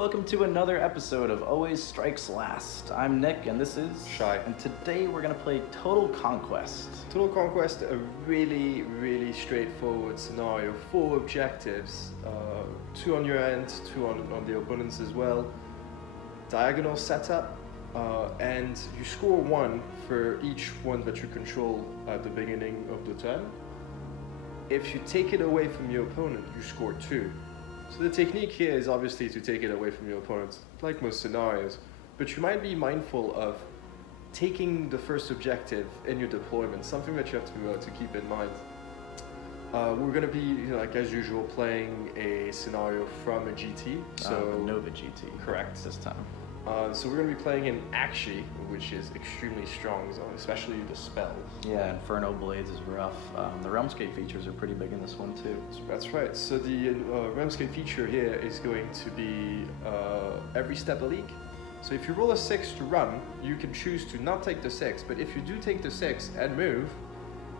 welcome to another episode of Always Strikes Last. I'm Nick, and this is Shy. And today we're gonna play Total Conquest. Total Conquest, a really straightforward scenario, 4 objectives, 2 on your end, 2 on the opponent's as well. Diagonal setup, and you score 1 for each one that you control at the beginning of the turn. If you take it away from your opponent, you score 2. So the technique here is obviously to take it away from your opponent, like most scenarios, but you might be mindful of taking the first objective in your deployment, something that you have to keep in mind. We're going to be, like as usual, playing a scenario from a GT. So Nova GT. Correct. This time. So we're going to be playing an Akshi, which is extremely strong, especially the spells. Yeah, Inferno Blades is rough. The Realmscape features are pretty big in this one too. That's right. So the Realmscape feature here is going to be every step a leak. So if you roll a 6 to run, you can choose to not take the 6, but if you do take the 6 and move,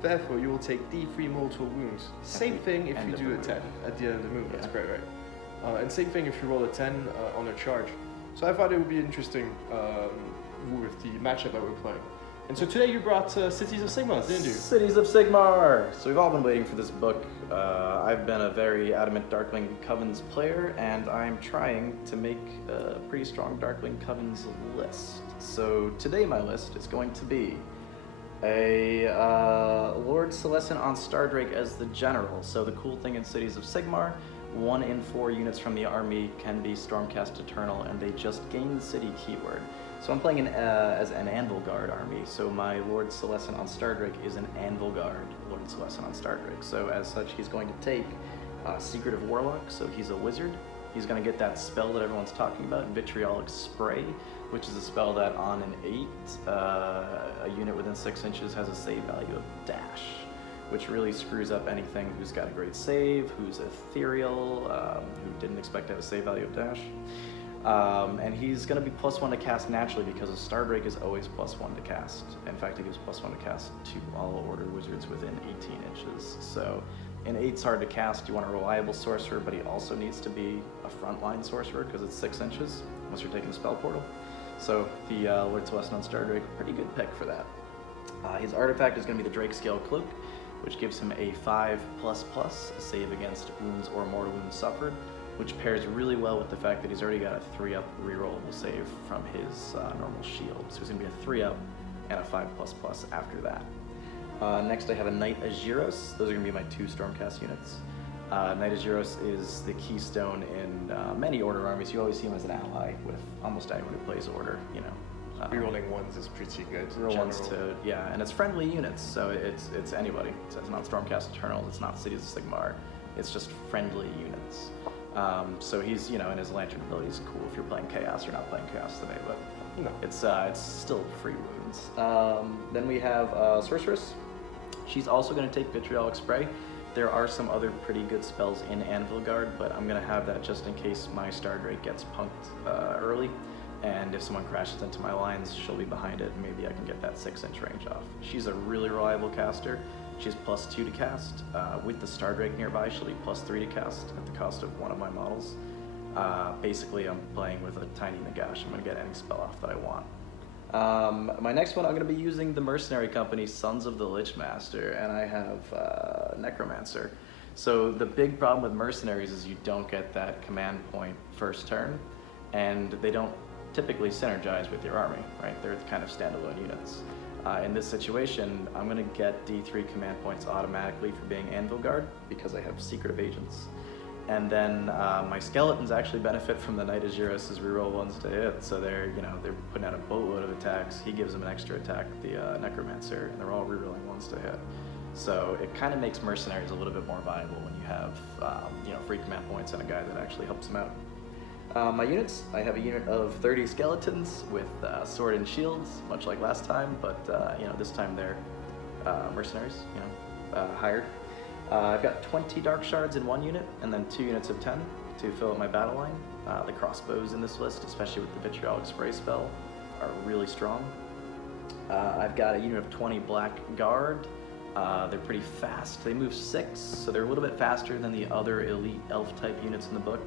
therefore you will take D3 mortal wounds. Same thing if you do a 10 at the end of the move. That's great, right? And same thing if you roll a 10 on a charge. So I thought it would be interesting with the matchup that we're playing. And so today you brought Cities of Sigmar, didn't you? Cities of Sigmar! So we've all been waiting for this book. I've been a very adamant Darkling Covens player, and I'm trying to make a pretty strong Darkling Covens list. So today my list is going to be a Lord Celestin on Stardrake as the general. So the cool thing in Cities of Sigmar, 1 in 4 units from the army can be Stormcast Eternal, and they just gain the city keyword. So I'm playing as an Anvilguard army, so my Lord Celestin on Stardrake is an Anvilguard Lord Celestin on Stardrake. So as such, he's going to take Secretive Warlock, so he's a wizard. He's going to get that spell that everyone's talking about, Vitriolic Spray, which is a spell that on an 8, a unit within 6 inches has a save value of dash, which really screws up anything who's got a great save, who's ethereal, who didn't expect to have a save value of dash. And he's going to be +1 to cast naturally because a Stardrake is always +1 to cast. In fact, he gives +1 to cast to all order wizards within 18 inches. So an 8's hard to cast. You want a reliable sorcerer, but he also needs to be a frontline sorcerer because it's 6 inches, unless you're taking the spell portal. So the Lord Celestin on Stardrake, pretty good pick for that. His artifact is going to be the Drake Scale Cloak, which gives him a 5++, a save against wounds or mortal wounds suffered, which pairs really well with the fact that he's already got a 3-up rerollable save from his normal shield. So he's going to be a 3-up and a 5++ after that. Next I have a Knight Agiros. Those are going to be my 2 Stormcast units. Knight Agiros is the keystone in many Order armies. You always see him as an ally with almost anyone who plays Order, Rerolling 1s is pretty good. Reroll 1s to, yeah, and it's friendly units, so it's anybody. So it's not Stormcast Eternals, it's not Cities of Sigmar, it's just friendly units. So he's, in his Lantern ability is cool if you're playing Chaos. You're not playing Chaos today, but no. It's still free wounds. Then we have Sorceress. She's also going to take Vitriolic Spray. There are some other pretty good spells in Anvilguard, but I'm going to have that just in case my Stardrake gets punked early. And if someone crashes into my lines, she'll be behind it, and maybe I can get that 6-inch range off. She's a really reliable caster. She's +2 to cast. With the Stardrake nearby, she'll be +3 to cast at the cost of one of my models. Basically, I'm playing with a tiny Nagash. I'm going to get any spell off that I want. My next one, I'm going to be using the Mercenary Company, Sons of the Lich Master, and I have Necromancer. So the big problem with Mercenaries is you don't get that command point first turn, and they don't typically synergize with your army, right? They're kind of standalone units. In this situation, I'm going to get D3 command points automatically for being Anvilguard because I have Secretive Agents. And then my Skeletons actually benefit from the Knight Agiros' reroll 1s to hit, so they're putting out a boatload of attacks. He gives them an extra attack, the Necromancer, and they're all rerolling 1s to hit. So it kind of makes Mercenaries a little bit more viable when you have free command points and a guy that actually helps them out. My units, I have a unit of 30 Skeletons with sword and shields, much like last time, but this time they're mercenaries, hired. I've got 20 Dark Shards in 1 unit, and then 2 units of 10 to fill up my battle line. The crossbows in this list, especially with the Vitriolic Spray spell, are really strong. I've got a unit of 20 Black Guard. They're pretty fast. They move 6, so they're a little bit faster than the other elite elf type units in the book.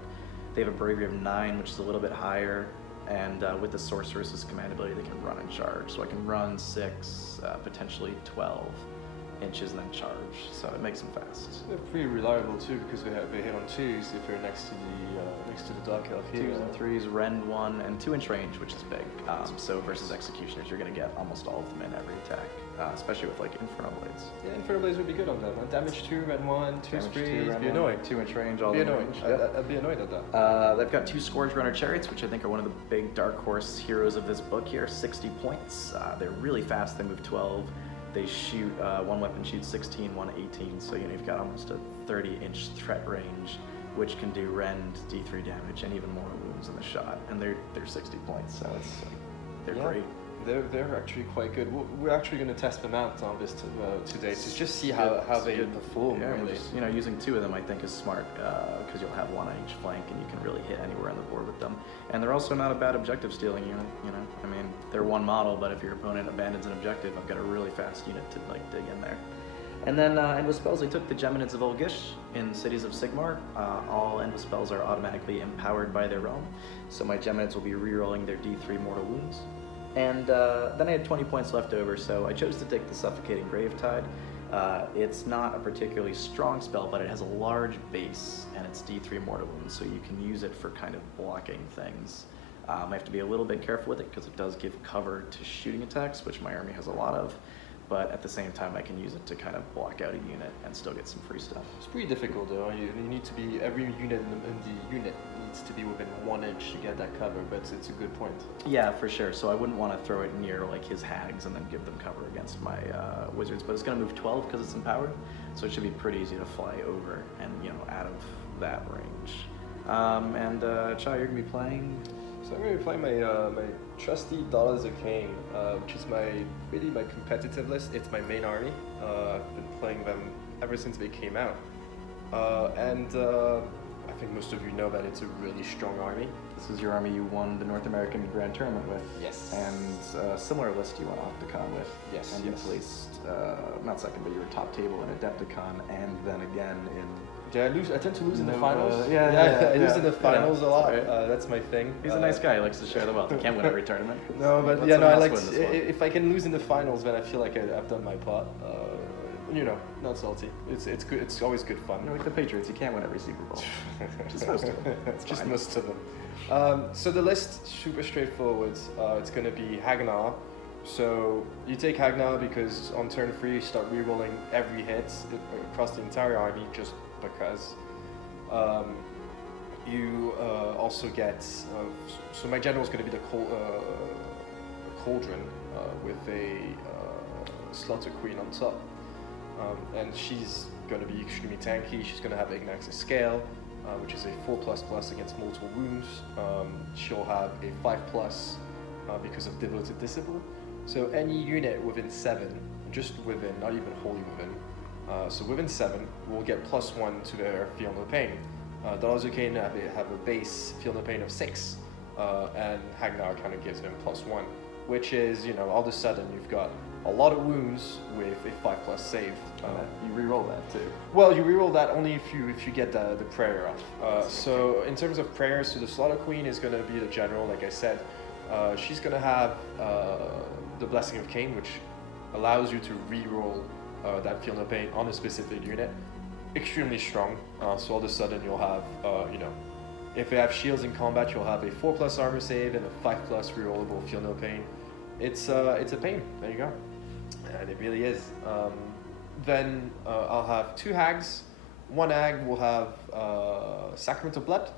They have a bravery of 9, which is a little bit higher, and with the sorceress's command ability, they can run and charge. So I can run 6, potentially 12 inches and then charge. So it makes them fast. They're pretty reliable too because they hit on 2s if you're next to the dark elf here. 2s and 3s, rend 1, and 2-inch range, which is big. So versus executioners, you're going to get almost all of them in every attack, especially with like Inferno Blades. Yeah, Inferno Blades would be good on them. Damage 2, rend 1, 2 sprees. Be annoying. 2-inch range, all Be the annoying. range. Yep. I'd be annoyed at that. They've got 2 Scourge Runner Chariots, which I think are one of the big Dark Horse heroes of this book here. 60 points. They're really fast. They move 12. They shoot, one weapon shoots 16, one 18. So you've got almost a 30-inch threat range, which can do rend, D3 damage, and even more wounds in the shot. And they're 60 points, so they're great. They're actually quite good. We're actually going to test them out on this today to just see how they perform. Yeah, really. just, using 2 of them I think is smart because you'll have 1 on each flank and you can really hit anywhere on the board with them. And they're also not a bad objective stealing unit. I mean, they're 1 model, but if your opponent abandons an objective, I've got a really fast unit to dig in there. And then Endless Spells, I took the Geminids of Olgish in Cities of Sigmar. All Endless Spells are automatically empowered by their realm, so my Geminids will be rerolling their D3 mortal wounds. And then I had 20 points left over, so I chose to take the Suffocating Gravetide. It's not a particularly strong spell, but it has a large base, and it's D3 mortal wounds, so you can use it for kind of blocking things. I have to be a little bit careful with it because it does give cover to shooting attacks, which my army has a lot of. But at the same time, I can use it to kind of block out a unit and still get some free stuff. It's pretty difficult though. You need to be, every unit in the unit needs to be within 1 inch to get that cover, but it's a good point. Yeah, for sure. So I wouldn't want to throw it near like his hags and then give them cover against my wizards. But it's going to move 12 because it's empowered, so it should be pretty easy to fly over and out of that range. Chai, you're going to be playing. So I'm going to be playing my trusty Daughters of Cain, which is my competitive list. It's my main army. I've been playing them ever since they came out. I think most of you know that it's a really strong army. This is your army you won the North American Grand Tournament with. Yes. And a similar list you won Octocon with. Yes. And you placed, not second, but you were top table in Adepticon and then again in... Yeah, I tend to lose in the finals. I lose in the finals a lot. Right. That's my thing. He's a nice guy. He likes to share the wealth. He can't win every tournament. No, but I like if I can lose in the finals, then I feel like I've done my part. Not salty. It's good. It's always good fun. Like the Patriots, you can't win every Super Bowl. Just most of them. Just most of them. So the list, super straightforward. It's going to be Hagg Narr. So you take Hagg Narr because on turn 3 you start rerolling every hit across the entire army just because. You also get, so my general is going to be the Cauldron with a Slaughter Queen on top. And she's going to be extremely tanky. She's going to have Ignac's Scale, which is a 4++ against mortal wounds. She'll have a 5+ because of Devoted Disciple. So any unit within 7, just within, not even wholly within, so within 7, will get +1 to their Feel No Pain. Daughters of Cain have a base Feel No Pain of 6, and Hagg Narr kind of gives them +1, which is, all of a sudden you've got a lot of wounds with a 5+ save. You reroll that too. Well, you reroll that only if you get the prayer off. So in terms of prayers, so the Slaughter Queen is going to be the general, like I said. She's going to have the Blessing of Cain, which allows you to reroll that Feel No Pain on a specific unit. Extremely strong. So all of a sudden you'll have, if you have shields in combat, you'll have a 4+ armor save and a 5+ rerollable Feel No Pain. It's a pain. There you go. And it really is. Then I'll have 2 hags. 1 hag will have Sacrament of Blood.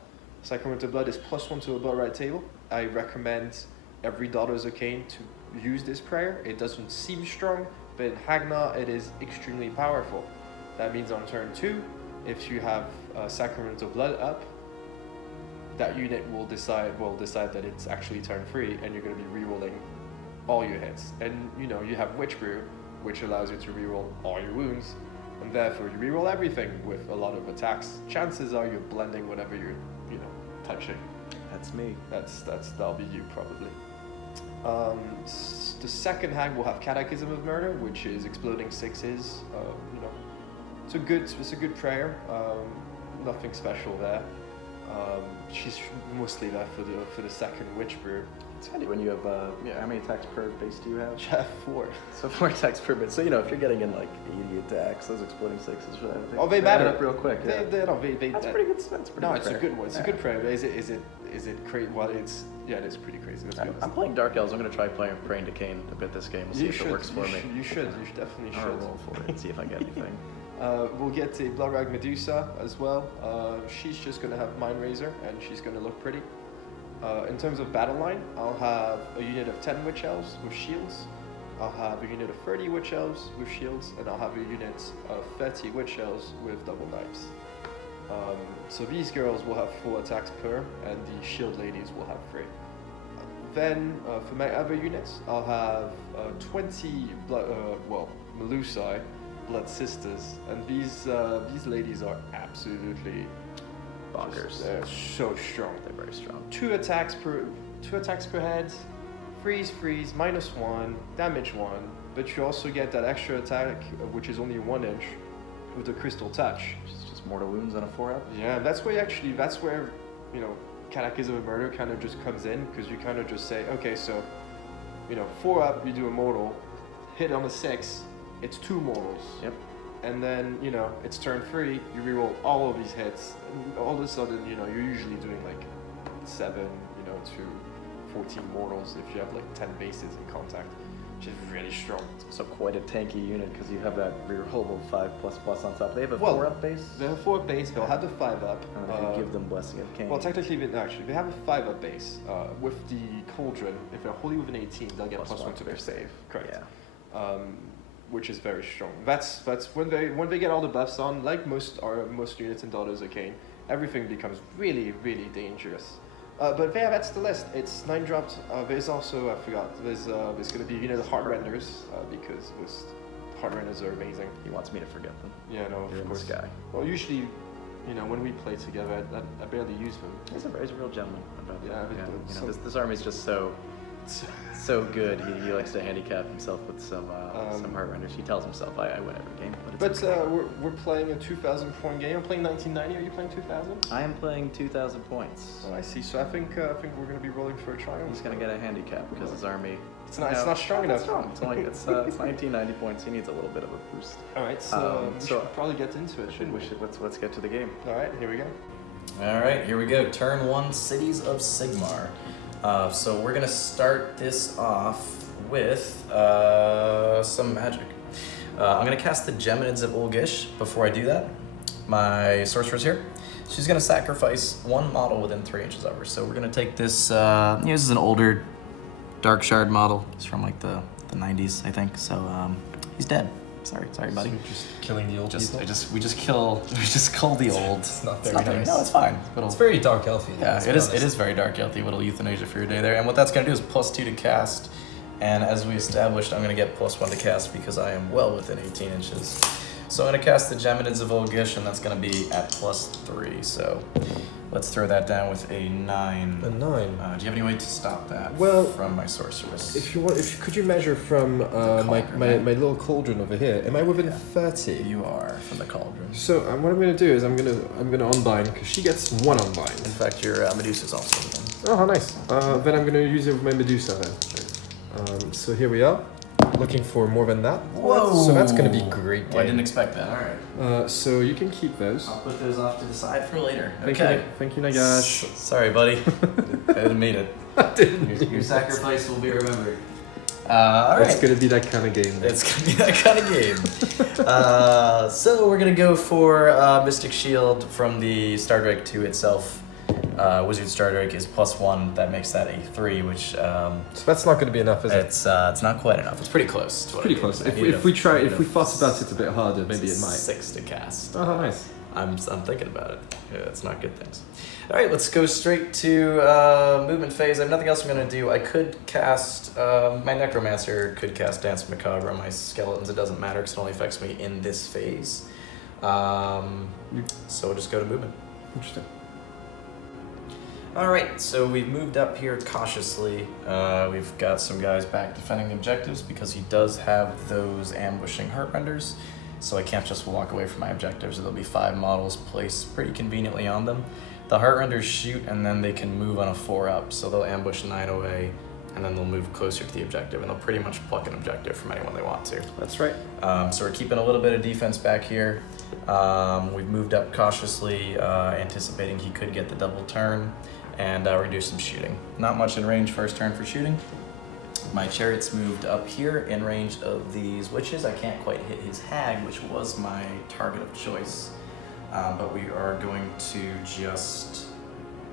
Sacrament of Blood is +1 to a blood right table. I recommend every Daughters of Cain to use this prayer. It doesn't seem strong, but in Hagg Narr it is extremely powerful. That means on turn 2, if you have Sacrament of Blood up, that unit will decide that it's actually turn 3, and you're going to be rerolling all your hits. And you have Witch Brew, which allows you to reroll all your wounds, and therefore you reroll everything with a lot of attacks. Chances are you're blending whatever you're touching. That's me. That'll be you probably. The second hag will have Catechism of Murder, which is exploding 6s. It's a good prayer. Nothing special there. She's mostly there for the second witch brew. It's handy when you have, how many attacks per base do you have? I have 4. So 4 attacks per base. So, you know, if you're getting in like 80 attacks, those exploding 6s for that. Oh, they matter. Up real quick. Yeah. That's pretty good. That's pretty no, good it's prayer. a good one. It's a good prayer. Is it crazy? Well, it is pretty crazy. Let's be honest. I'm playing Dark Elves. I'm going to try praying to Cain a bit this game. We'll see if it works for me. You should definitely I'll should. roll for it and see if I get anything. We'll get a Blood Rag Medusa as well. She's just going to have Mind Razor, and she's going to look pretty. In terms of battle line, I'll have a unit of 10 Witch Elves with shields. I'll have a unit of 30 Witch Elves with shields, and I'll have a unit of 30 Witch Elves with double knives. So these girls will have 4 attacks per, and the shield ladies will have 3. Then for my other units, I'll have 20 Melusai, Blood Sisters, and these ladies are absolutely Bonkers. They're so strong. They're very strong. 2 attacks per head, freeze, -1, damage 1, but you also get that extra attack, which is only 1 inch, with the Crystal Touch. It's just mortal wounds and a 4-up. Yeah, that's where you know, Catechism of Murder kind of just comes in, because you kind of just say, okay, so, you know, 4-up, you do a mortal, hit on a 6, it's 2 mortals. Yep. And then, you know, it's turn 3, you reroll all of these hits, and all of a sudden, you know, you're usually doing like 7, you know, to 14 mortals if you have like 10 bases in contact, which is really strong. So quite a tanky unit because you have that rerollable 5++ on top. They have a Well, 4-up base? They have a 4-up base, they'll have the 5-up. And if you give them Blessing of Cain. Well, technically, they have a 5-up base. With the Cauldron, if they're wholly within 18, they'll get +1 to their save. Correct. Yeah. Which is very strong. That's when they get all the buffs on, like most units in Daughters of Cain, everything becomes really, really dangerous. But yeah, that's the list. It's 9 dropped. There's also, I forgot, there's going to be a unit of Heartrenders, because Heartrenders are amazing. He wants me to forget them. Yeah, no, You're of in course. the sky. Well, usually, you know, when we play together, I barely use them. He's a real gentleman about that. Yeah, You know, this army's just so good. He likes to handicap himself with some Heartrenders. He tells himself, I win every game. But it's okay. We're playing a 2,000 point game. I'm playing 1990. Are you playing 2,000? I am playing 2,000 points. Oh, I see. So I think we're going to be rolling for a triumph. He's gonna get a handicap because his army. It's not strong enough. It's only it's 1990 points. He needs a little bit of a boost. All right. So we should probably get into it, shouldn't we? Let's get to the game. All right. Here we go. All right, here we go. Turn 1, Cities of Sigmar. So we're gonna start this off with some magic. I'm gonna cast the Geminids of Ulgish. Before I do that, my sorcerer's here. She's gonna sacrifice 1 model within 3 inches of her. So we're gonna take this. This is an older Dark Shard model. It's from like the 90s, I think. So he's dead. Sorry, buddy. So just killing the old people? We just kill the old. It's not very nice. No, it's fine. It's very dark elfy. Yeah, it is very dark elfy, little euthanasia for your day there. And what that's going to do is +2 to cast. And as we established, I'm going to get +1 to cast because I am well within 18 inches. So I'm going to cast the Geminids of Ulgish, and that's going to be at +3. So let's throw that down with a 9. A 9. Do you have any way to stop that from my sorceress? If you want, could you measure from my little cauldron over here? Am I within 30? You are from the cauldron. So what I'm going to do is I'm going to unbind because she gets 1 unbind. In fact, your Medusa's also within. Oh, how nice. Then I'm going to use it with my Medusa then. So here we are. Looking for more than that. Whoa! So that's going to be great. Well, I didn't expect that. All right. So you can keep those. I'll put those off to the side for later. Thank you, Nagash. Sorry, buddy. I didn't mean it. I didn't. Your sacrifice will be remembered. All right. It's going to be that kind of game. It's going to be that kind of game. So we're going to go for Mystic Shield from the Stardrake 2 itself. Wizard Stardrake is +1. That makes that a 3, which so that's not going to be enough, is it? it's not quite enough. It's pretty close. To what Pretty I close. need. If we fuss about it a bit harder, maybe it might. 6 to cast. Oh, how nice. I'm thinking about it. Yeah, it's not good things. All right, let's go straight to movement phase. I have nothing else I'm going to do. I could cast, my Necromancer could cast Dance Macabre on my skeletons. It doesn't matter because it only affects me in this phase. So we'll just go to movement. Interesting. All right, so we've moved up here cautiously. We've got some guys back defending the objectives because he does have those ambushing Heartrenders. so I can't just walk away from my objectives. There'll be 5 models placed pretty conveniently on them. The Heartrenders shoot, and then they can move on a 4-up, so they'll ambush 9 away, and then they'll move closer to the objective, and they'll pretty much pluck an objective from anyone they want to. That's right. So we're keeping a little bit of defense back here. We've moved up cautiously, anticipating he could get the double turn, and we're gonna do some shooting. Not much in range first turn for shooting. My Chariot's moved up here in range of these witches. I can't quite hit his hag, which was my target of choice. But we are going to just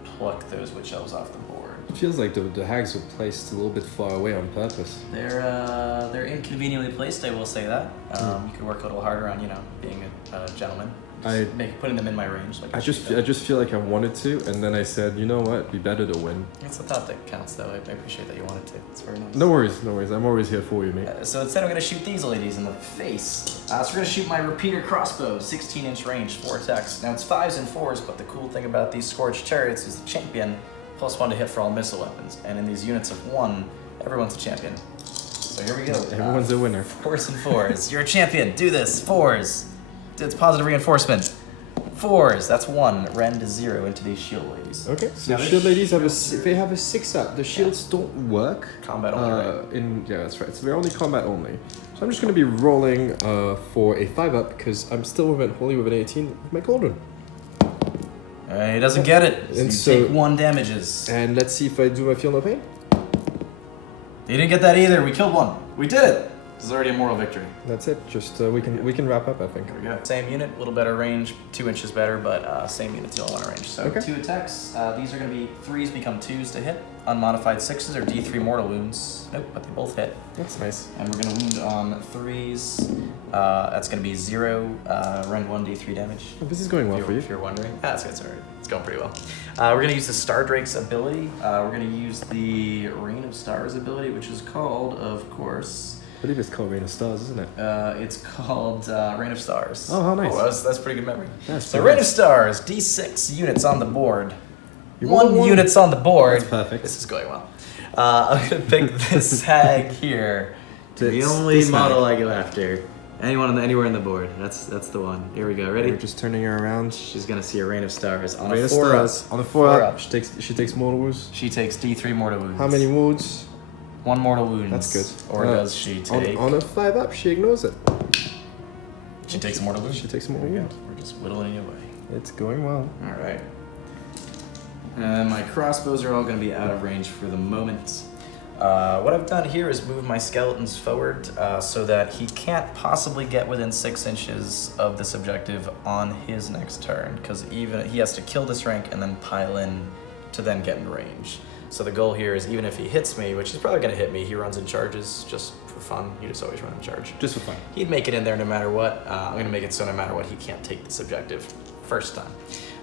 pluck those witch elves off the board. It feels like the hags were placed a little bit far away on purpose. They're inconveniently placed, I will say that. You could work a little harder on, being a gentleman. Putting them in my range. I just feel like I wanted to, and then I said, you know what, it'd be better to win. It's the thought that counts, though. I appreciate that you wanted to. It's very nice. No worries. I'm always here for you, mate. So instead, I'm going to shoot these ladies in the face. So we're going to shoot my repeater crossbow, 16-inch range, 4 attacks. Now it's 5s and 4s, but the cool thing about these Scorched Chariots is the champion +1 to hit for all missile weapons. And in these units of 1, everyone's a champion. So here we go. Everyone's a winner. 4s and 4s. You're a champion. Do this. 4s. It's positive reinforcement. 4s. That's 1. Rend is 0 into these shield ladies. Okay. So the shield ladies have a 6-up. The shields don't work. Combat only. Right? Yeah, that's right. So they're only combat only. So I'm just gonna be rolling for a 5-up because I'm still wholly with an 18 with my Cauldron. He doesn't get it. And so you take 1 damages. And let's see if I do my Feel No Pain. He didn't get that either. We killed 1. We did it. This is already a moral victory. That's it. Just we can wrap up, I think. There we go. Same unit, a little better range, 2 inches better, but same unit, still one range. So 2 attacks. These are going to be 3s become 2s to hit. Unmodified 6s are D3 mortal wounds. Nope, but they both hit. That's nice. And we're going to wound on 3s. That's going to be 0, rend 1 D3 damage. Oh, this is going well for you. If you're wondering. That's good. Sorry. It's going pretty well. We're going to use the Star Drake's ability. We're going to use the Reign of Stars ability, which is called, of course... I believe it's called Reign of Stars, isn't it? It's called Reign of Stars. Oh, how nice. Oh, that's pretty good memory. That's Reign of Stars, D6 units on the board. You 1 want units on the board. That's perfect. This is going well. I'm going to pick this hag here. The only model I go after. Anywhere in the board. That's the one. Here we go. Ready? We're just turning her around. She's going to see a Reign of Stars on Reign a of 4-up. Stars. On a 4-up. She takes mortal wounds. She takes D3 mortal wounds. How many wounds? 1 mortal wound. That's good. Or does she take... On a 5-up, she ignores it. She takes a mortal wound. She takes a mortal wound. We're just whittling away. It's going well. All right. And my crossbows are all going to be out of range for the moment. What I've done here is move my skeletons forward so that he can't possibly get within 6 inches of this objective on his next turn, because even he has to kill this rank and then pile in to then get in range. So the goal here is even if he hits me, which he's probably going to hit me, he runs in charges just for fun. You just always run in charge. Just for fun. He'd make it in there no matter what. I'm going to make it so no matter what, he can't take this objective first time.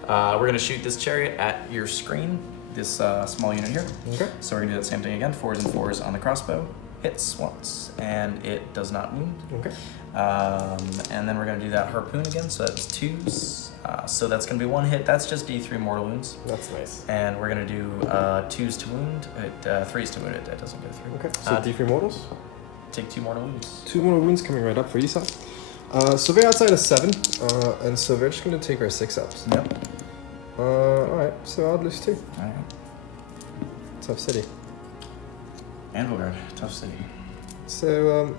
We're going to shoot this chariot at your screen, this small unit here. Okay. So we're going to do that same thing again, 4s and 4s on the crossbow. Hits once, and it does not wound. Okay. And then we're going to do that harpoon again, so that's 2s. So that's going to be 1 hit. That's just D3 mortal wounds. That's nice. And we're going to do 2s to wound, 3s to wound. It doesn't go through. Okay. So D3 mortals. Take 2 mortal wounds. 2 mortal wounds coming right up for Isa. So they're outside of 7, and so they're just going to take our 6-ups. Yep. Alright, so I'll lose 2. Alright. Tough city. Anvilguard, tough city. So,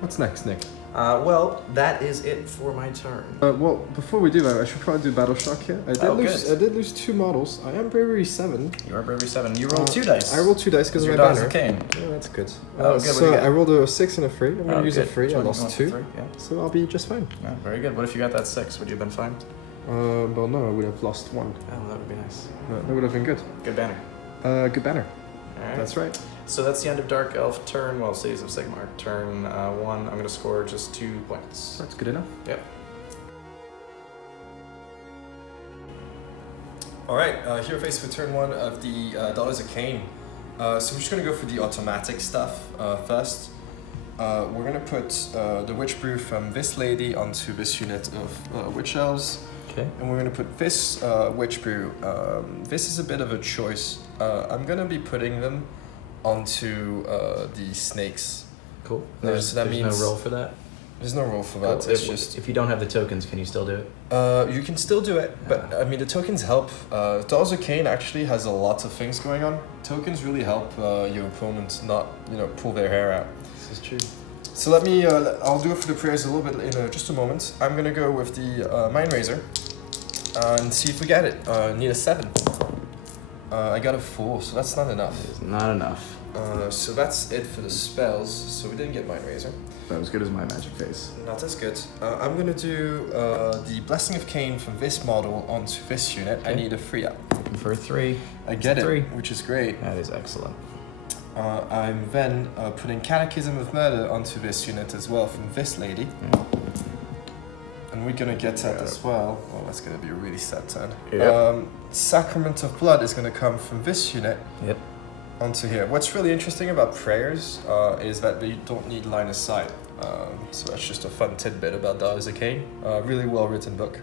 what's next, Nick? Well, that is it for my turn. Well, before we do that, I should probably do Battle Shock here. I did lose 2 models. I am Bravery 7. You are Bravery 7. You rolled 2 dice. I rolled 2 dice because of my Daughters banner. of Cain. Yeah, that's good. Oh, good. So I rolled a 6 and a 3. I'm going to use a 3. I Which one? lost 2. 3? Yeah. So I'll be just fine. Yeah, very good. What if you got that 6? Would you have been fine? Well, no, I would have lost 1. Oh, that would be nice. That would have been good. Good banner. Good banner. All right. That's right. So that's the end of Dark Elf turn, well, Cities of Sigmar. Turn 1, I'm going to score just 2 points. That's good enough. Yep. Alright, here faced with turn 1 of the Daughters of Cain. So we're just going to go for the automatic stuff first. We're going to put the Witch Brew from this lady onto this unit of Witch Elves. Okay. And we're going to put this Witch Brew. This is a bit of a choice. I'm going to be putting them onto the snakes. Cool. So that means no roll for that? There's no rule for that. Cool. It's If, just if you don't have the tokens, can you still do it? you can still do it, but I mean the tokens help. Daughters of Cain actually has a lot of things going on. Tokens really help your opponent not pull their hair out. This is true. So let me. I'll do it for the prayers a little bit in just a moment. I'm gonna go with the Mind Razor and see if we get it. Need a 7. I got a 4, so that's not enough. It's not enough. So that's it for the spells. So we didn't get Mind Razor. About as good as my magic face. Not as good. I'm gonna do the Blessing of Cain from this model onto this unit. I Okay. need a 3-up. Looking for a 3. I get it, 3. which is great. That is excellent. I'm then putting Catechism of Murder onto this unit as well from this lady. Yeah. And we're gonna get that as well. Oh, that's gonna be a really sad turn. Yep. Sacrament of Blood is gonna come from this unit Yep. onto here. What's really interesting about prayers is that they don't need line of sight. So that's just a fun tidbit about Daughters of Cain. Really well written book.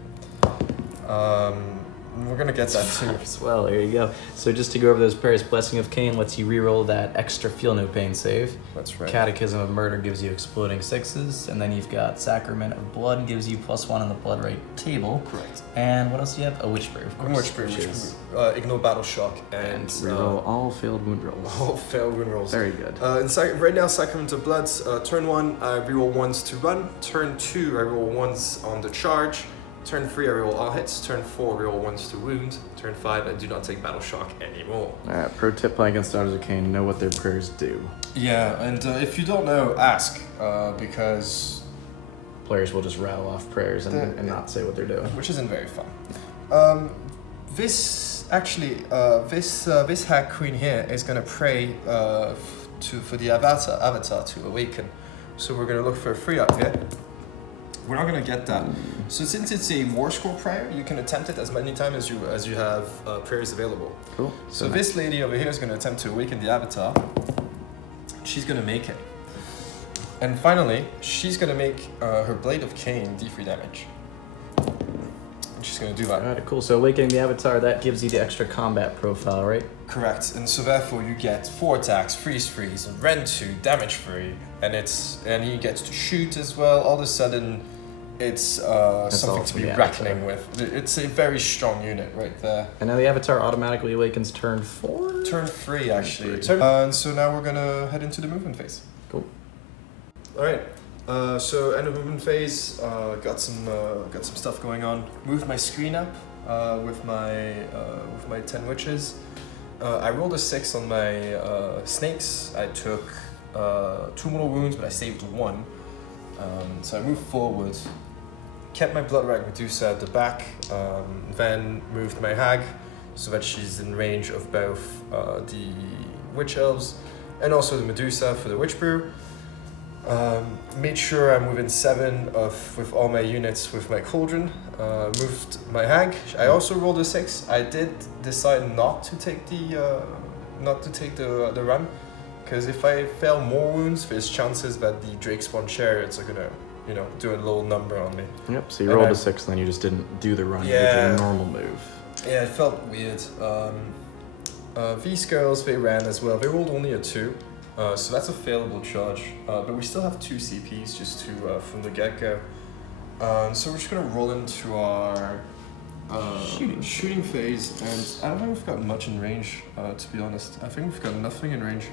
We're gonna get that too. As well, there you go. So just to go over those prayers, Blessing of Cain lets you reroll that extra Feel No Pain save. That's right. Catechism of Murder gives you exploding 6s, and then you've got Sacrament of Blood gives you +1 on the blood rate table. Correct. And what else do you have? A Witch Brew, of course. Witch Brew, which which is ignore battle shock and Reroll all failed wound rolls. all fail wound rolls. Very good. Right now, Sacrament of Blood, turn 1, I reroll 1s to run. Turn 2, I reroll 1s on the charge. Turn 3, I reroll all hits. Turn 4, I reroll 1s to wound. Turn 5, I do not take battle shock anymore. Alright, pro tip playing against Daughters of Cain, know what their prayers do. Yeah, and if you don't know, ask, because players will just rattle off prayers and, The- and not say what they're doing. which isn't very fun. This Hag Queen here is gonna pray for the avatar to awaken. So we're gonna look for a 3-up here. We're not gonna get that. So since it's a War Scroll prayer, you can attempt it as many times as you have prayers available. Cool. So this lady over here is gonna attempt to awaken the avatar. She's gonna make it. And finally, she's gonna make her Blade of Cain D3 damage. And she's gonna do that. Alright, cool. So Awakening the Avatar, that gives you the extra combat profile, right? Correct. And so therefore you get 4 attacks, freeze, and rend 2, damage 3, and he gets to shoot as well. All of a sudden, it's all something to from be the reckoning Avatar. with. It's a very strong unit right there. And now the Avatar automatically awakens turn 4? Turn 3 actually. three. And so now we're gonna head into the movement phase. Cool. All right. So end of movement phase. Got some stuff going on. Moved my screen up with my 10 witches. I rolled a 6 on my snakes. I took 2 mortal wounds, but I saved 1. So I moved forward, kept my Blood Rag Medusa at the back, then moved my hag so that she's in range of both the witch elves and also the Medusa for the witch brew. Made sure I'm within 7 with all my units with my cauldron. Moved my hag. I also rolled a 6. I did decide not to take the run, because if I fail more wounds, there's chances that the Drakespawn chariots are gonna, do a little number on me. Yep, so you And rolled I- a 6 and then you just didn't do the run. You Yeah. did your normal move. Yeah, it felt weird. These girls, they ran as well. They rolled only a 2, so that's a failable charge. But we still have 2 CPs just to from the get-go. So we're just gonna roll into our shooting phase, and I don't think we've got much in range. To be honest, I think we've got nothing in range.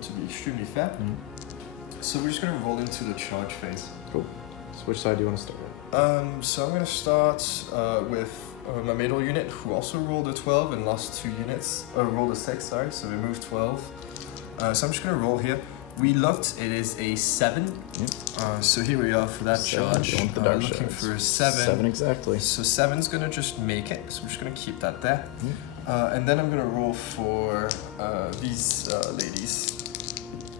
To be extremely fair. Mhm. So we're just gonna roll into the charge phase. Cool. So which side do you want to start with? So I'm gonna start with my middle unit, who also rolled a 12 and lost 2 units. Rolled a 6, sorry. So we moved 12. So I'm just gonna roll here. We looked. It is a 7. Yep. So here we are for that 7, charge. going with the dark Looking shadows. for a 7. 7 exactly. So 7's gonna just make it. So we're just gonna keep that there. Mhm. And then I'm gonna roll for these ladies.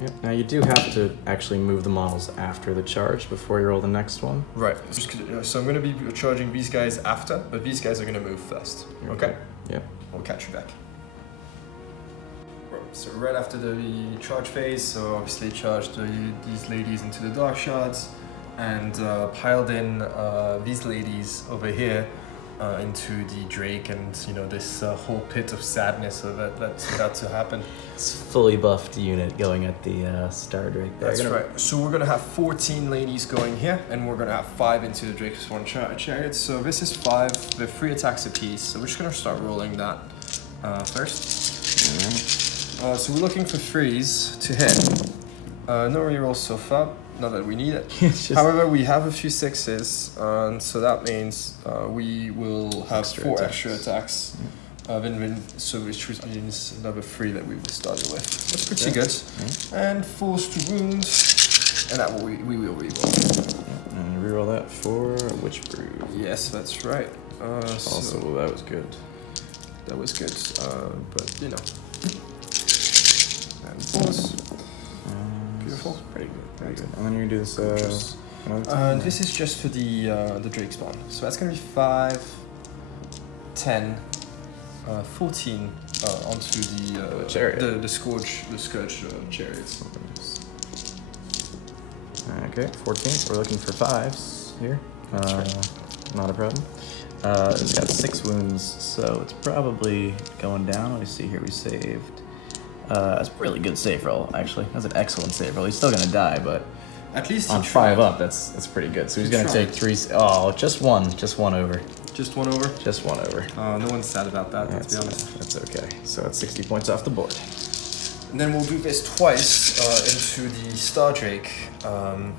Yep. Now you do have to actually move the models after the charge before you roll the next one. Right. So I'm gonna be charging these guys after, but these guys are gonna move first. Okay. Yep. We'll catch you back. So right after the charge phase, so obviously charged these ladies into the dark shards, and piled in these ladies over here into the Drake and this whole pit of sadness of it that's about to happen. It's fully buffed unit going at the Star Drake there. That's right. So we're gonna have 14 ladies going here, and we're gonna have 5 into the Drake's one chariot. So this is 5 with 3 attacks apiece. So we're just gonna start rolling that first. So we're looking for 3s to hit. No rerolls so far. Not that we need it. However, we have a few 6s, and so that means we will have 4 extra attacks. So which means another 3 that we started with. That's pretty good. And force to wound, and that we will reroll. And reroll that for Witch Brew. Yes, that's right. Also, that was good. That was good, but and force. Beautiful. Pretty good. Very good. And then you're gonna do this. This is just for the Drake spawn. So that's gonna be 5, 10, 14 onto the chariot. The scourge chariots. Okay, 14. So we're looking for 5s here. Not a problem. It's got 6 wounds, so it's probably going down. Let me see here. We saved. That's a really good save roll, actually. That's an excellent save roll. He's still gonna die, but at least on 5 up, that's pretty good. So he's gonna take 3. Oh, just one over. Just one over. Just one over. No one's sad about that. Let's be honest. That's okay. So that's 60 points off the board. And then we'll do this twice into the Star Drake, and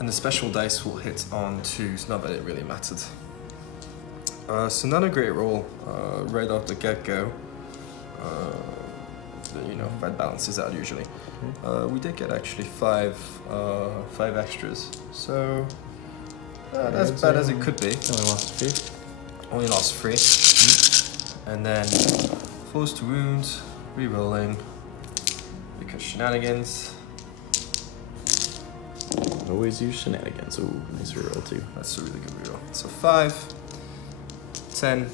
the special dice will hit on 2s. Not that it really mattered. So not a great roll right off the get-go. That balances out usually. We did get actually 5 extras, so as bad as it could be. Only lost 3. And then force to wound, re-rolling because shenanigans. Always use shenanigans. Ooh, nice reroll too. That's a really good reroll. So 5, 10,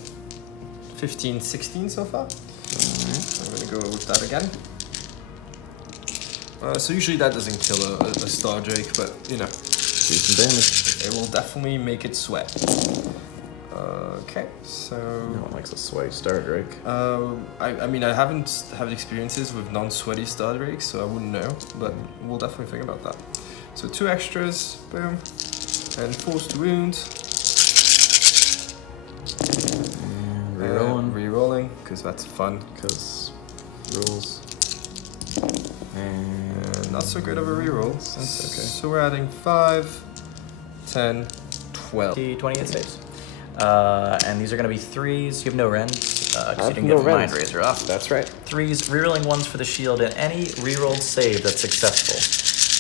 15, 16 so far. I'm gonna go with that again. So usually that doesn't kill a Star Drake, but do some damage. It will definitely make it sweat. Okay, so no one likes a sweaty Star Drake. I mean I haven't had experiences with non-sweaty Star Drakes, so I wouldn't know, but we'll definitely think about that. So 2 extras, boom, and force to wound. Rerolling, because that's fun. Because rules. And not so good of a reroll. That's okay. So we're adding 5, 10, 12. 28 saves. And these are going to be 3s. You have no rends. Because you didn't get the Mind Razor off. That's right. 3s, rerolling 1s for the shield, and any rerolled save that's successful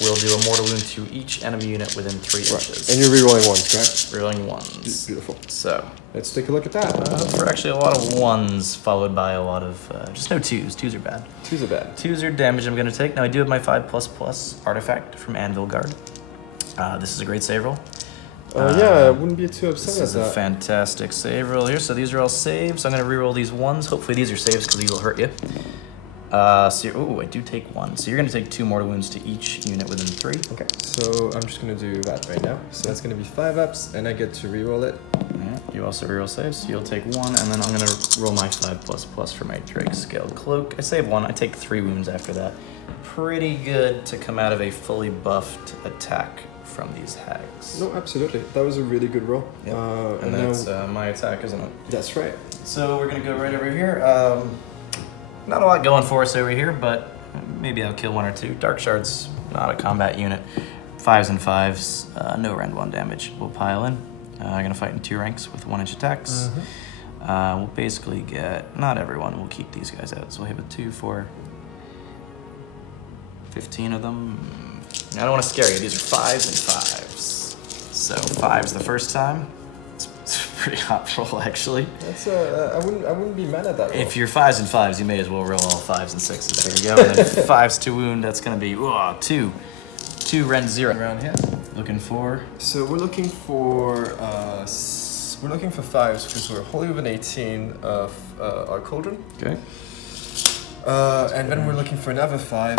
will do a mortal wound to each enemy unit within 3 inches. And you're rerolling 1s, correct? Rerolling 1s. Beautiful. So Let's take a look at that. for actually a lot of 1s, followed by a lot of just no 2s. 2s are bad. 2s are bad. 2s are damage I'm going to take. Now I do have my 5++ artifact from Anvilguard. This is a great save roll. I wouldn't be too upset This is a fantastic save roll here. So these are all saves. I'm going to reroll these 1s. Hopefully these are saves because these will hurt you. I do take 1. So you're going to take 2 mortal wounds to each unit within 3. Okay, so I'm just going to do that right now. So that's going to be 5 ups, and I get to reroll it. Yeah, you also reroll saves. So you'll take 1, and then I'm going to roll my 5++ for my Drake Scaled Cloak. I save 1. I take 3 wounds after that. Pretty good to come out of a fully buffed attack from these hags. No, absolutely. That was a really good roll. Yep. And that's my attack, isn't it? That's right. So we're going to go right over here. Not a lot going for us over here, but maybe I'll kill 1 or 2. Dark Shard's not a combat unit. 5s and 5s, no rend 1 damage. We'll pile in. I'm going to fight in 2 ranks with 1-inch attacks. We'll basically get, not everyone, we'll keep these guys out. So we'll have a 2, 4, 15 of them. I don't want to scare you, these are 5s and 5s. So 5s the first time. It's a pretty hot roll, actually. That's I wouldn't be mad at that roll. If you're 5s and 5s, you may as well roll all 5s and 6s. There you go. And then 5s to wound, that's going to be 2 rend 0 around here. Looking for. So we're looking for 5s because we're wholly within 18 of our cauldron. Okay. And then we're looking for another 5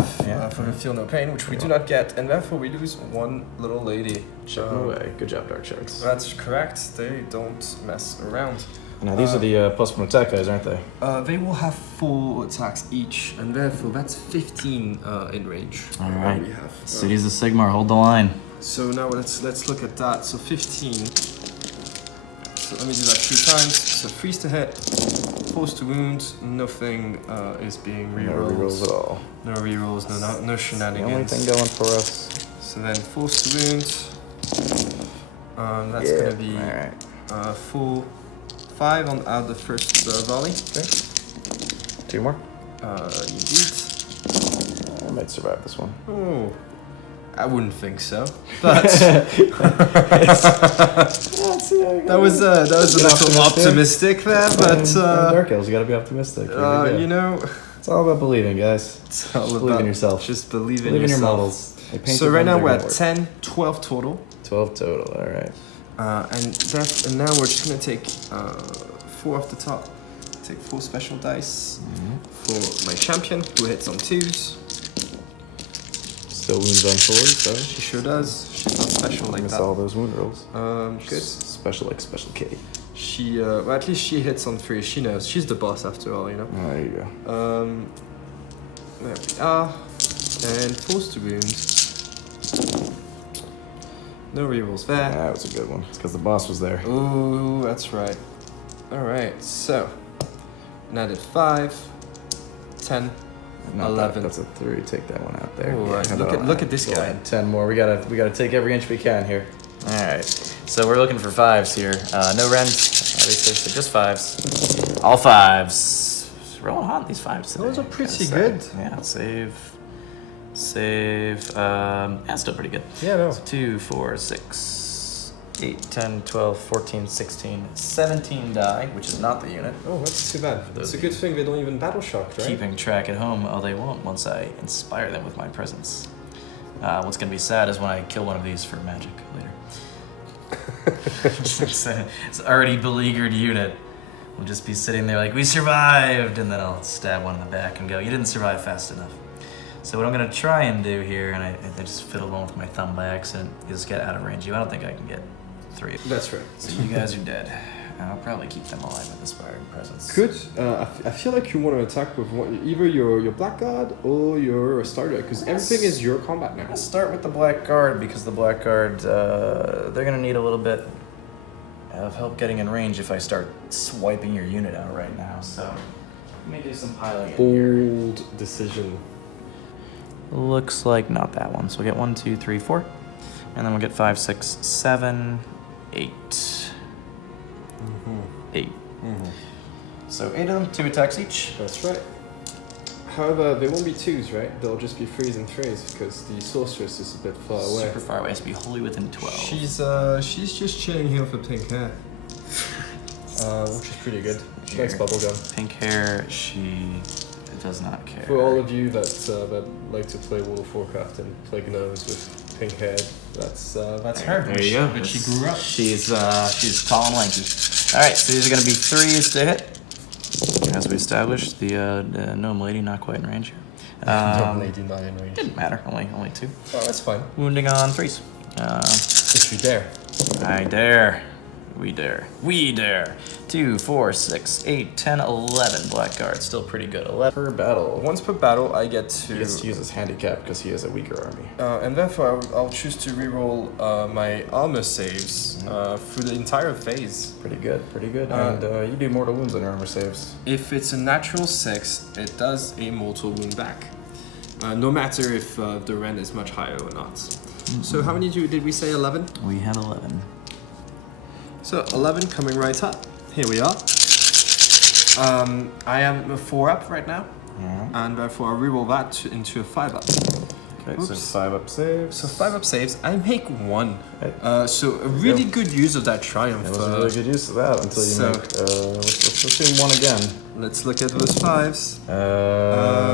for the Feel No Pain, which we do not get, and therefore we lose 1 little lady. Ship them away. Good job, Dark Sharks. That's correct. They don't mess around. Now these are the +1 attack guys, aren't they? They will have 4 attacks each, and therefore that's 15 in range. All right. We have. Cities of Sigmar, hold the line. So now let's look at that. So 15. So let me do that 3 times. So freeze to hit, force to wound. Nothing is being rerolled. No rerolls at all. No rerolls. No The shenanigans. only thing going for us. So then force to wound. That's gonna be full 5 on out the first volley. Okay. 2 more. Indeed. I might survive this one. Oh, I wouldn't think so. But that was a little optimistic there. But Dark Elves, you gotta be optimistic. you know, it's all about believing, guys. it's all Believe about in yourself. Just believe in Believe in your yourself. models. They painted So right ones now that are we're gonna at work. 10, 12 total. 12 total. All right. And now we're just gonna take 4 off the top. Take 4 special dice for my champion, who hits on 2s. Still wounds on 4s, so She sure does. She's not special like miss that. all those wound rolls. Good. Special like Special K. She, well, at least she hits on 3. She knows. She's the boss after all, you know. Oh, there you go. There we are. And force to wound. No rerolls there. That was a good one. It's because the boss was there. Ooh, that's right. Alright, so. Added 5, 10, Not 11. That's a 3. Take that one out there. Ooh, Yeah, right. how Look about at- look at this go guy. ahead. 10 more. We gotta take every inch we can here. All right. So we're looking for 5s here. No rent, obviously, so just 5s. All 5s. Rolling hot, these 5s today. Those are pretty Gotta good. say. Yeah, save. Yeah, still pretty good. Yeah, no. 2, 4, 6, 8, 10, 12, 14, 16, 17 die, which is not the unit. Oh, that's too bad. It's a good thing they don't even battle shock, right? Keeping track at home, they won't once I inspire them with my presence. What's gonna be sad is when I kill one of these for magic later. It's already beleaguered unit. We'll just be sitting there like, we survived! And then I'll stab one in the back and go, you didn't survive fast enough. So what I'm gonna try and do here, and I just fiddled one with my thumb by accident, is get out of range. I don't think I can get 3. That's right. So you guys are dead. I'll probably keep them alive with Inspiring Presence. Good. I feel like you want to attack with either your Blackguard or your Starter, because everything is your combat now. I'm gonna start with the Blackguard because the Blackguard, they're gonna need a little bit of help getting in range if I start swiping your unit out right now. So let me do some piling in here. Bold decision. Looks like not that one. So we'll get 1, 2, 3, 4, and then we'll get 5, 6, 7, 8. 8. So 8 of them, 2 attacks each. That's right. However, they won't be 2s, right? They'll just be 3s and 3s because the sorceress is a bit far away. Super far away. It has to be wholly within 12. She's just chilling here with her pink hair. Which is pretty good. She Here. likes bubblegum. Pink hair, she does not care. For all of you that like to play World of Warcraft and play gnomes with pink hair, that's her. There you go. But she grew up. She's tall and lanky. All right, so these are going to be 3s to hit. As we established, the gnome lady not quite in range here. Lady not in range. Didn't matter. Only 2. Oh, that's fine. Wounding on 3s. If you dare. I dare. We dare. We dare. 2, 4, 6, 8, 10, 11. Blackguard, still pretty good. 11 per battle. Once per battle, I get to. He gets to use his handicap because he has a weaker army. And therefore, I'll choose to reroll my armor saves through the entire phase. Pretty good, pretty good. And you do mortal wounds on your armor saves. If it's a natural 6, it does a mortal wound back. No matter if the rend is much higher or not. So how many did we say? 11? We had 11. So 11 coming right up. Here we are. I am a 4 up right now, and therefore I reroll that into a 5 up. Okay, so Oops. 5 up saves. So 5 up saves. I make 1. Right. So a really good use of that triumph. That was a really good use of that until you so- make. Let's assume 1 again. Let's look at those 5s.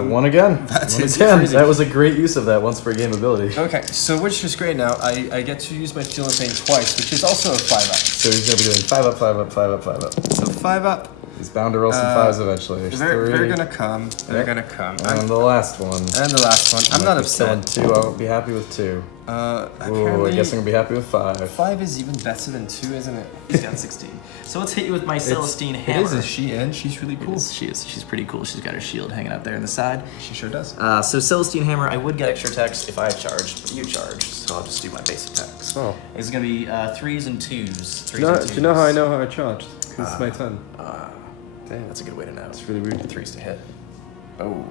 1 again. That 1 is again. crazy. That was a great use of that once per game ability. Okay, so which is great now. I get to use my Feel No Pain twice, which is also a 5 up. So he's gonna be doing 5 up, 5 up, 5 up, 5 up. So 5 up. He's bound to roll some 5s eventually. There's They're 3. gonna come. They're gonna come. And the last one. And the last one. I'm not upset. 2. I'll be happy with 2. Ooh, I Apparently, guess I'm gonna be happy with 5. 5 is even better than 2, isn't it? He's got 16. So let's hit you with my Celestine Hammer. It is a she, and she's really cool. She is. She's pretty cool. She's got her shield hanging out there on the side. She sure does. So Celestine Hammer, I would get extra attacks if I charged, but you charged, so I'll just do my base attacks. Oh. It's gonna be 3s and 2s. Do you know how I know how I charged? Because it's my turn. Dang, that's a good way to know. It's really weird. 3s to hit. Oh.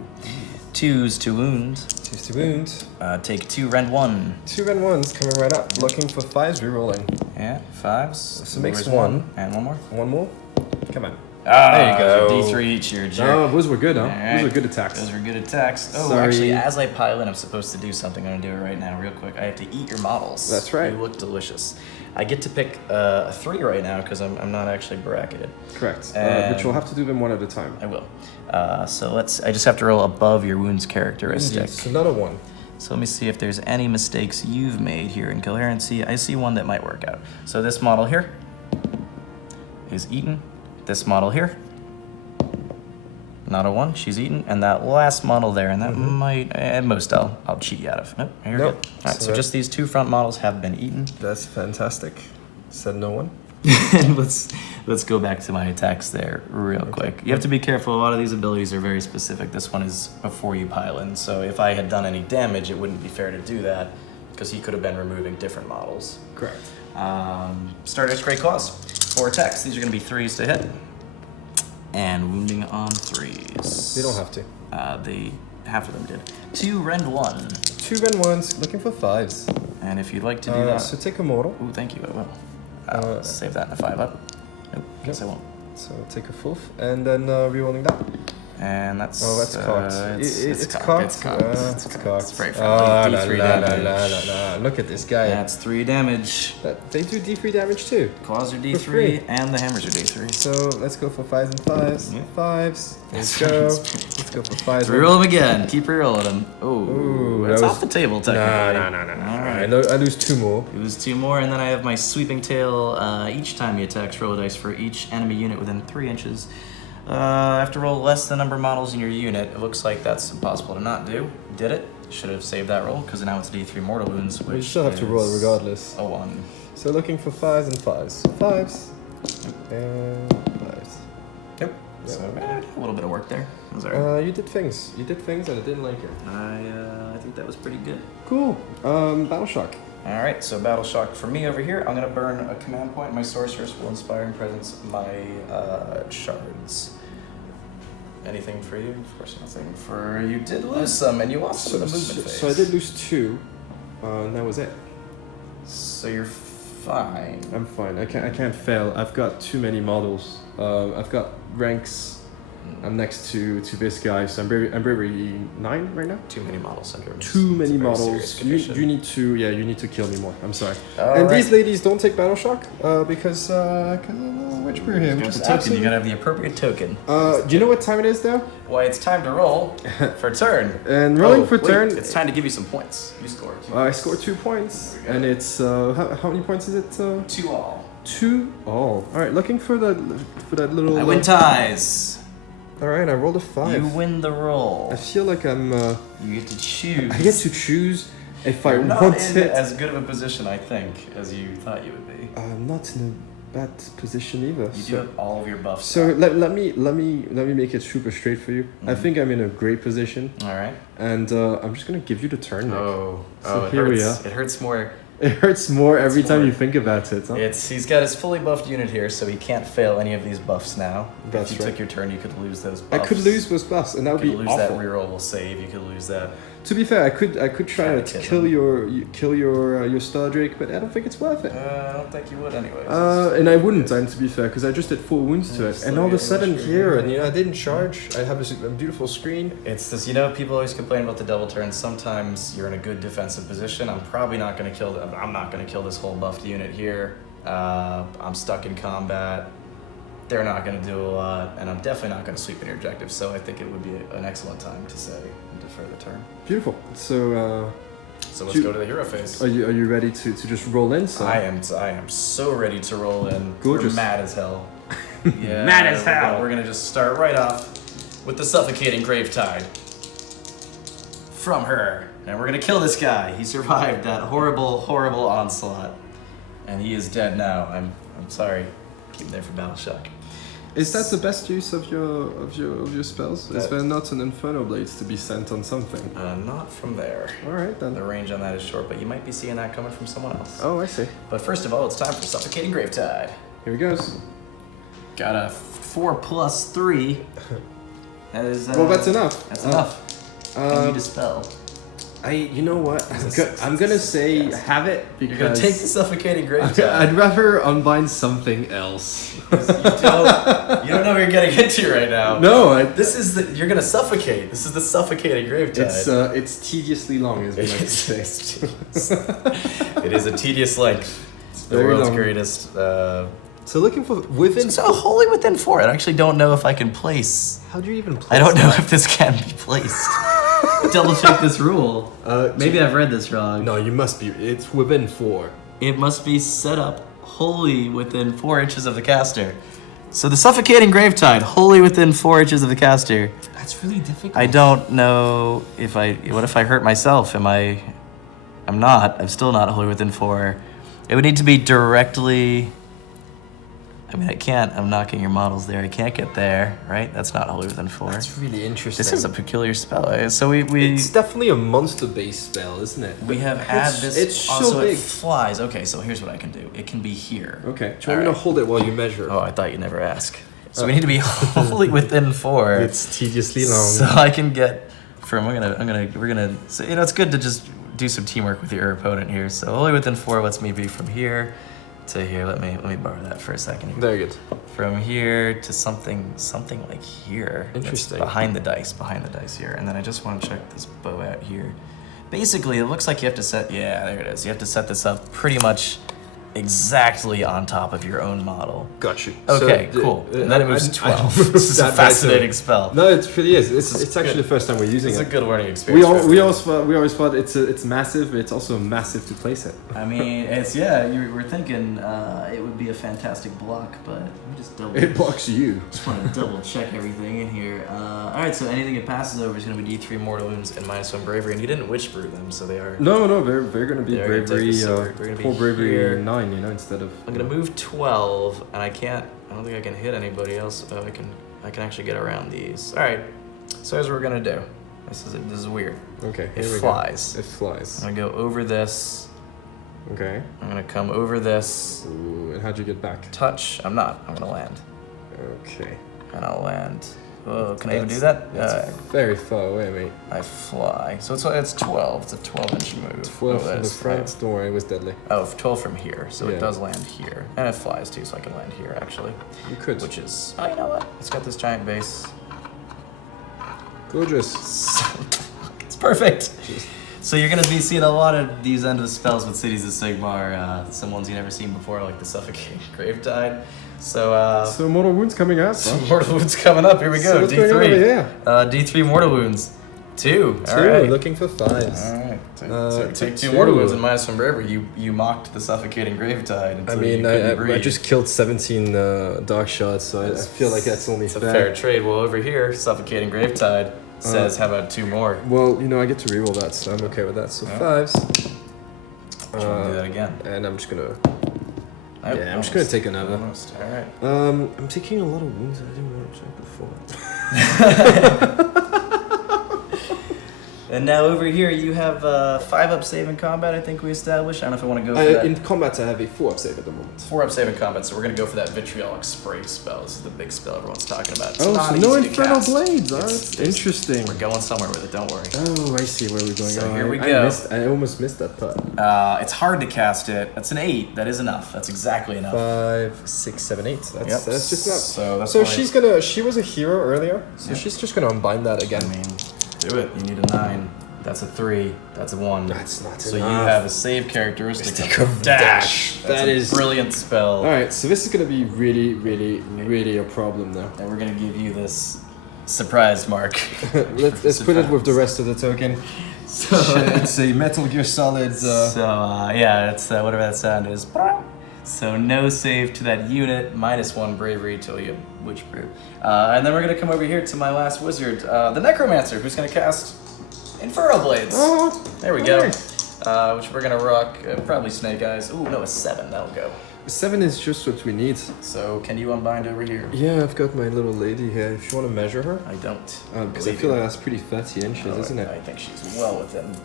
2s to wound. 2s to wound. Take 2, rend 1. 2 and 1s coming right up. Looking for 5s, rerolling. Yeah, 5s. So makes Where's 1. And 1 more. 1 more. Come on. There you go. D3 each, you're a jerk. Oh, those were good, huh? Alright. Those were good attacks. Those were good attacks. Oh, Sorry. actually, as I pile in, I'm supposed to do something. I'm gonna do it right now, real quick. I have to eat your models. That's right. You look delicious. I get to pick a 3 right now because I'm not actually bracketed. Correct. And- But you'll have to do them one at a time. I will. So I just have to roll above your wounds characteristic. So another 1. So let me see if there's any mistakes you've made here in coherency. I see one that might work out. So this model here is eaten. This model here, not a 1, she's eaten. And that last model there, and that might, at most I'll cheat you out of. Nope, you're Nope. good. All right, So so just these 2 front models have been eaten. That's fantastic. Said no one. let's go back to my attacks there real quick. You have to be careful. A lot of these abilities are very specific. This one is before you pile in. So if I had done any damage, it wouldn't be fair to do that because he could have been removing different models. Correct. Stardust Great Claws. 4 attacks. These are going to be 3s to hit. And wounding on 3s. They don't have to. Half of them did. 2 rend 1. 2 and 1s, looking for 5s. And if you'd like to do that. So take a mortal. Ooh, thank you, I will. Save that in a 5-up. Nope, guess I won't. So take a 4th, and then rerolling that. And that's. Oh, that's cocked. It's cocked. It's cocked. It's cocked. It's very friendly. D3 damage. Look at this guy. That's 3 damage. They do D3 damage too. Claws are free. D3, and the hammers are D3. So let's go for 5s and 5s. Yeah. 5s. Let's go. Let's go for 5s. Reroll them again. Keep rerolling them. Ooh, That's that off the was- table, technically. No. All right. I lose 2 more. It was 2 more, and then I have my sweeping tail. Each time you attack, roll a dice for each enemy unit within 3 inches. I have to roll less than the number of models in your unit. It looks like that's impossible to not do. Did it. Should have saved that roll, because now it's D3 mortal wounds, which We still have to roll is regardless. a 1. So looking for 5s and 5s. 5s. And 5s. Yep. So a little bit of work there. It was all right. You did things. You did things and I didn't like it. I think that was pretty good. Cool. Battle Shock. All right, so Battle Shock for me over here. I'm gonna burn a command point. My sorceress will inspire and presence my shards. Anything for you? Of course, nothing for you. Did lose some, and you lost some in the movement phase. So I did lose 2. And that was it. So you're fine. I'm fine. I can't fail. I've got too many models. I've got ranks. I'm next to this guy, so I'm bravery 9 right now. Too many model syndrome. Too many It's a very models. serious You need to kill me more. I'm sorry. All And right. these ladies don't take battle shock because which brew here? You Which have is the token. You absolutely. gotta have the appropriate token. Do you know what time it is now? Why, it's time to roll for turn. And rolling for wait, turn. It's time to give you some points. You scored. I scored 2 points, and it's how many points is it? 2 all. 2 all. All right, looking for that little. I win ties. All right, I rolled a 5. You win the roll. I feel like I'm. You get to choose. I get to choose if I You're not want in it. as good of a position, I think, as you thought you would be. I'm not in a bad position either. You do have all of your buffs. So back. let me make it super straight for you. I think I'm in a great position, All right. and I'm just gonna give you the turn. Nick. So it here we hurts. are. It hurts more. It hurts more every time more. you think about it. Huh? He's got his fully buffed unit here, so he can't fail any of these buffs now. That's if you right. took your turn, you could lose those I buffs. could lose those buffs, and that You would be could lose awful. that reroll will save. You could lose that. To be fair, I could try to Catechism. kill your Star Drake, but I don't think it's worth it. I don't think you would, anyways. And I wouldn't, and to be fair, because I just did 4 wounds to it, Still and all of a getting sudden much here, screen. and I didn't charge. I have a beautiful screen. It's this, people always complain about the double turns. Sometimes you're in a good defensive position. I'm probably not going to kill. I'm not going to kill this whole buffed unit here. I'm stuck in combat. They're not going to do a lot, and I'm definitely not going to sweep any objectives. So I think it would be an excellent time to say and defer the turn. Beautiful. So, So let's go to the hero phase. are you ready to just roll in? So? I am so ready to roll in. Gorgeous. We're mad as hell. Yeah, Mad as hell. We're gonna just start right off with the suffocating Gravetide from her. And we're gonna kill this guy. He survived that horrible, horrible onslaught. And he is dead now. I'm sorry. Keep him there for battle shock. Is that the best use of your spells? Is there not an Inferno Blades to be sent on something? Not from there. Alright then. The range on that is short, but you might be seeing that coming from someone else. Oh, I see. But first of all, it's time for Suffocating Gravetide. Here he goes. Got a 4+3. That is. Well, that's enough. That's enough. I need a spell. You know what? I'm gonna say have it You're gonna because take the Suffocating Gravetide. I'd rather unbind something else. You don't know what you're getting into right now. No, You're gonna suffocate. This is the Suffocating Gravetide. it's tediously long, as we like to say. It is a tedious length. It's the Very world's long. greatest. So looking for within. So wholly within 4. I actually don't know if I can place. How do you even place? I don't know if this can be placed. Double check this rule. Maybe I've read this wrong. No, you must be. It's within 4. It must be set up wholly within 4 inches of the caster. So the Suffocating Gravetide, wholly within 4 inches of the caster. That's really difficult. I don't know if what if I hurt myself? I'm not. I'm still not wholly within 4. It would need to be directly. I mean, I'm knocking your models there. I can't get there, right? That's not wholly within 4. That's really interesting. This is a peculiar spell. So we It's definitely a monster-based spell, isn't it? we have had this. It's so also, big. it flies. Okay, so here's what I can do. It can be here. Okay. Do you want me to hold it while you measure? Oh, I thought you'd never ask. So we need to be wholly within 4. It's tediously long. So I can get from. We're gonna. So, it's good to just do some teamwork with your opponent here. So wholly within 4 lets me be from here to here. Let me borrow that for a second. Very good. From here to something like here. That's Interesting. behind the dice here. And then I just want to check this bow out here. Basically, it looks like you have to set. Yeah, there it is. You have to set this up pretty much exactly on top of your own model. Got you. Okay, cool. And then it moves 12. This is a fascinating spell. No, it really is. It's actually good. the first time we're using It's a it. good learning experience. We always thought it's massive, but it's also massive to place it. I mean, you were thinking it would be a fantastic block, but let me just double. It blocks you. Just want to double check everything in here. All right, so anything it passes over is going to be D3 mortal wounds and -1 bravery, and you didn't witch brew them, so they are. No, they're gonna be They're gonna take bravery. the sword. They're gonna be Poor bravery here. 9, instead of. I'm gonna move 12, and I don't think I can hit anybody else. I can actually get around these. All right, so here's what we're gonna do. This is weird. Okay. It here we flies. Go. It flies. I'm gonna go over this. Okay. I'm gonna come over this. Ooh, and how'd you get back? Touch. I'm gonna land. Okay. And I'll land. Oh, can I even do that? That's very far away, mate. I fly. So it's 12. It's a 12-inch move. 12 Oh, from the that's front. Don't worry, it was deadly. Oh, 12 from here. So Yeah. it does land here. And it flies too, so I can land here actually. You could. Which is, you know what? It's got this giant base. Gorgeous. It's perfect. So you're gonna be seeing a lot of these end of spells with Cities of Sigmar. Some ones you've never seen before, like the Suffocating Gravetide. So So mortal wounds coming up. some mortal wounds coming up. Here we go. So what's going on over D3. here? D3 mortal wounds. 2. All 2. right. Looking for 5s. All right. So take take 2 2. mortal wounds and -1 bravery. You mocked the Suffocating Gravetide. I Until mean, you couldn't I breathe. just killed 17 dark shots, so I feel like that's only It's a fair trade. Well, over here, Suffocating Gravetide says, how about 2 more? Well, I get to reroll that, so I'm okay with that. So 5s. Do you want to do that again? And I'm just gonna. Nope, Yeah, I'm just gonna take another. Almost. All right. I'm taking a lot of wounds that I didn't want to take before. And now over here, you have 5-up save in combat. I think we established. I don't know if I want to go for that. In combat, I have a 4-up save at the moment. 4-up save in combat, so we're gonna go for that vitriolic spray spell. This is the big spell everyone's talking about. It's Oh, not so no easy to infernal cast. blades. Oh, It's- that's interesting. We're going somewhere with it. Don't worry. Oh, I see where we're going. So Oh, here we I go. I almost missed that part. It's hard to cast it. That's an 8. That is enough. That's exactly enough. 5, 6, 7, 8. That's just not. So that's So why she was a hero earlier, so Yeah. she's just gonna unbind that again. I mean, do it. You need a 9. That's a 3. That's a 1. That's not So enough. you have a save characteristic of of dash. That That's a is- brilliant spell. All right, so this is gonna be really, really, really a problem now. And we're gonna give you this surprise mark. Let's put it with the rest of the token. So it's a Metal Gear Solid. So yeah, it's whatever that sound is. So no save to that unit, -1 bravery till you have Witch Brew. And then we're gonna come over here to my last wizard, the Necromancer, who's gonna cast Infernal Blades. Oh, There we go. nice. Which we're gonna rock, probably Snake Eyes. Ooh, no, a 7, that'll go. 7 is just what we need. So can you unbind over here? Yeah, I've got my little lady here. If you want to measure her. I don't. Because I feel like that's pretty 30 inches, isn't it? I think she's well within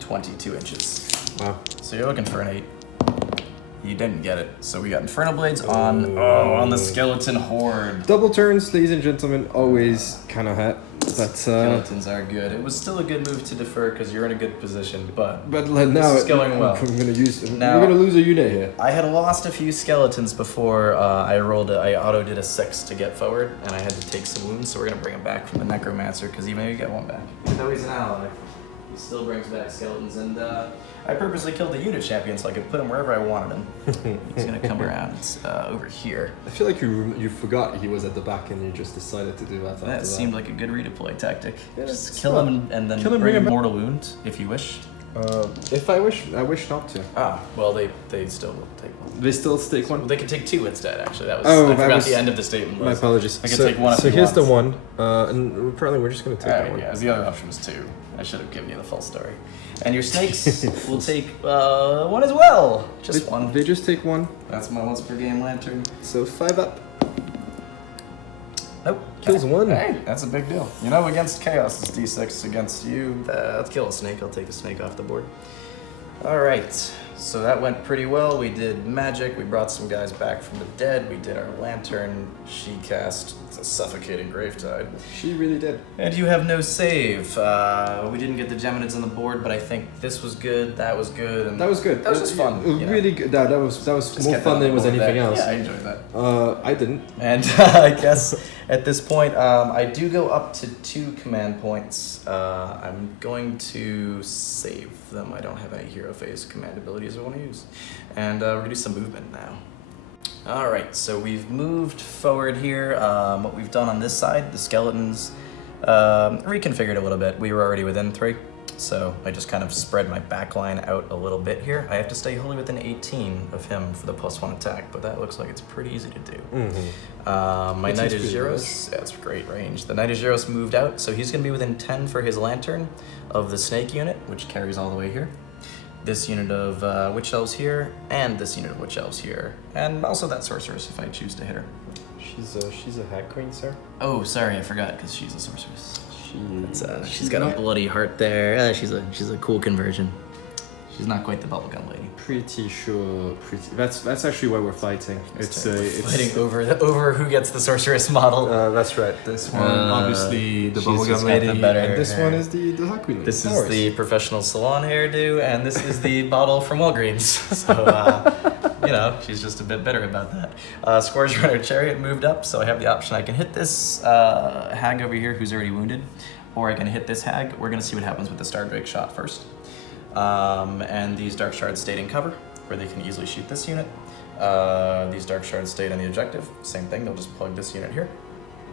22 inches. Wow. So you're looking for an 8. You didn't get it. So we got Infernal Blades on the Skeleton Horde. Double turns, ladies and gentlemen, always kind of hurt. But Skeletons are good. It was still a good move to defer because you're in a good position, but like, now is going well. I'm gonna use. Now- we're gonna lose a unit here. I had lost a few skeletons before I auto did a 6 to get forward, and I had to take some wounds, so we're gonna bring him back from the Necromancer because he maybe get one back. Even though he's an ally, he still brings back skeletons, and I purposely killed the unit champion so I could put him wherever I wanted him. He's gonna come around over here. I feel like you forgot he was at the back and you just decided to do that. After That seemed like a good redeploy tactic. Yeah, Just it's kill fun. him and then Kill him, bring bring a him back. mortal wound if you wish. If I wish not to. Ah, well they still will take one. They still take one. They can take 2 instead. Actually, that was Oh, I that forgot was- the end of the statement. My Was. apologies. I can so take one if so you here's want. the one, and apparently we're just gonna take that Alright, one. yeah, the other option was 2. I should have given you the full story. And your snakes will take 1 as well. Just 1. They just take one. That's my once per game lantern. So 5 up. Nope. Kills 1. Hey, that's a big deal. You know, against Chaos, it's D6. Against you, let's kill a snake. I'll take a snake off the board. Alright, so that went pretty well. We did magic. We brought some guys back from the dead. We did our lantern. She cast a suffocating Gravetide. She really did. And you have no save. We didn't get the Geminids on the board, but I think this was good, that was good, and That was good. That was just fun. you know. Really good. That was Just more kept fun on than the it was board anything there. else. Yeah, I enjoyed that. I didn't. And I guess at this point, I do go up to 2 command points. I'm going to save them. I don't have any hero phase command abilities I want to use. And we're going to do some movement now. Alright, so we've moved forward here. What we've done on this side, the skeletons, reconfigured a little bit. We were already within 3. So I just kind of spread my backline out a little bit here. I have to stay wholly within 18 of him for the +1 attack, but that looks like it's pretty easy to do. My Knight of Zeros, that's great range. The Knight of Zeros moved out, so he's going to be within 10 for his lantern of the snake unit, which carries all the way here. This unit of Witch Elves here, and this unit of Witch Elves here. And also that Sorceress if I choose to hit her. She's a Hagg Queen, sir. Oh, sorry, I forgot, because she's a Sorceress. She's got a not bloody heart there. She's a cool conversion. She's not quite the bubblegum lady. pretty sure. That's actually why we're fighting. It's Fighting over who gets the Sorceress model. That's right. This one, obviously, the she's just bubblegum got lady, the better and this hair. one is the Hagg Queen. This No is worries. the professional salon hairdo, and this is the bottle from Walgreens. So, you know, she's just a bit bitter about that. Scourge Runner Chariot moved up, so I have the option. I can hit this hag over here who's already wounded, or I can hit this hag. We're going to see what happens with the Star Drake shot first. And these Dark Shards stayed in cover, where they can easily shoot this unit. These Dark Shards stayed on the objective. Same thing, they'll just plug this unit here.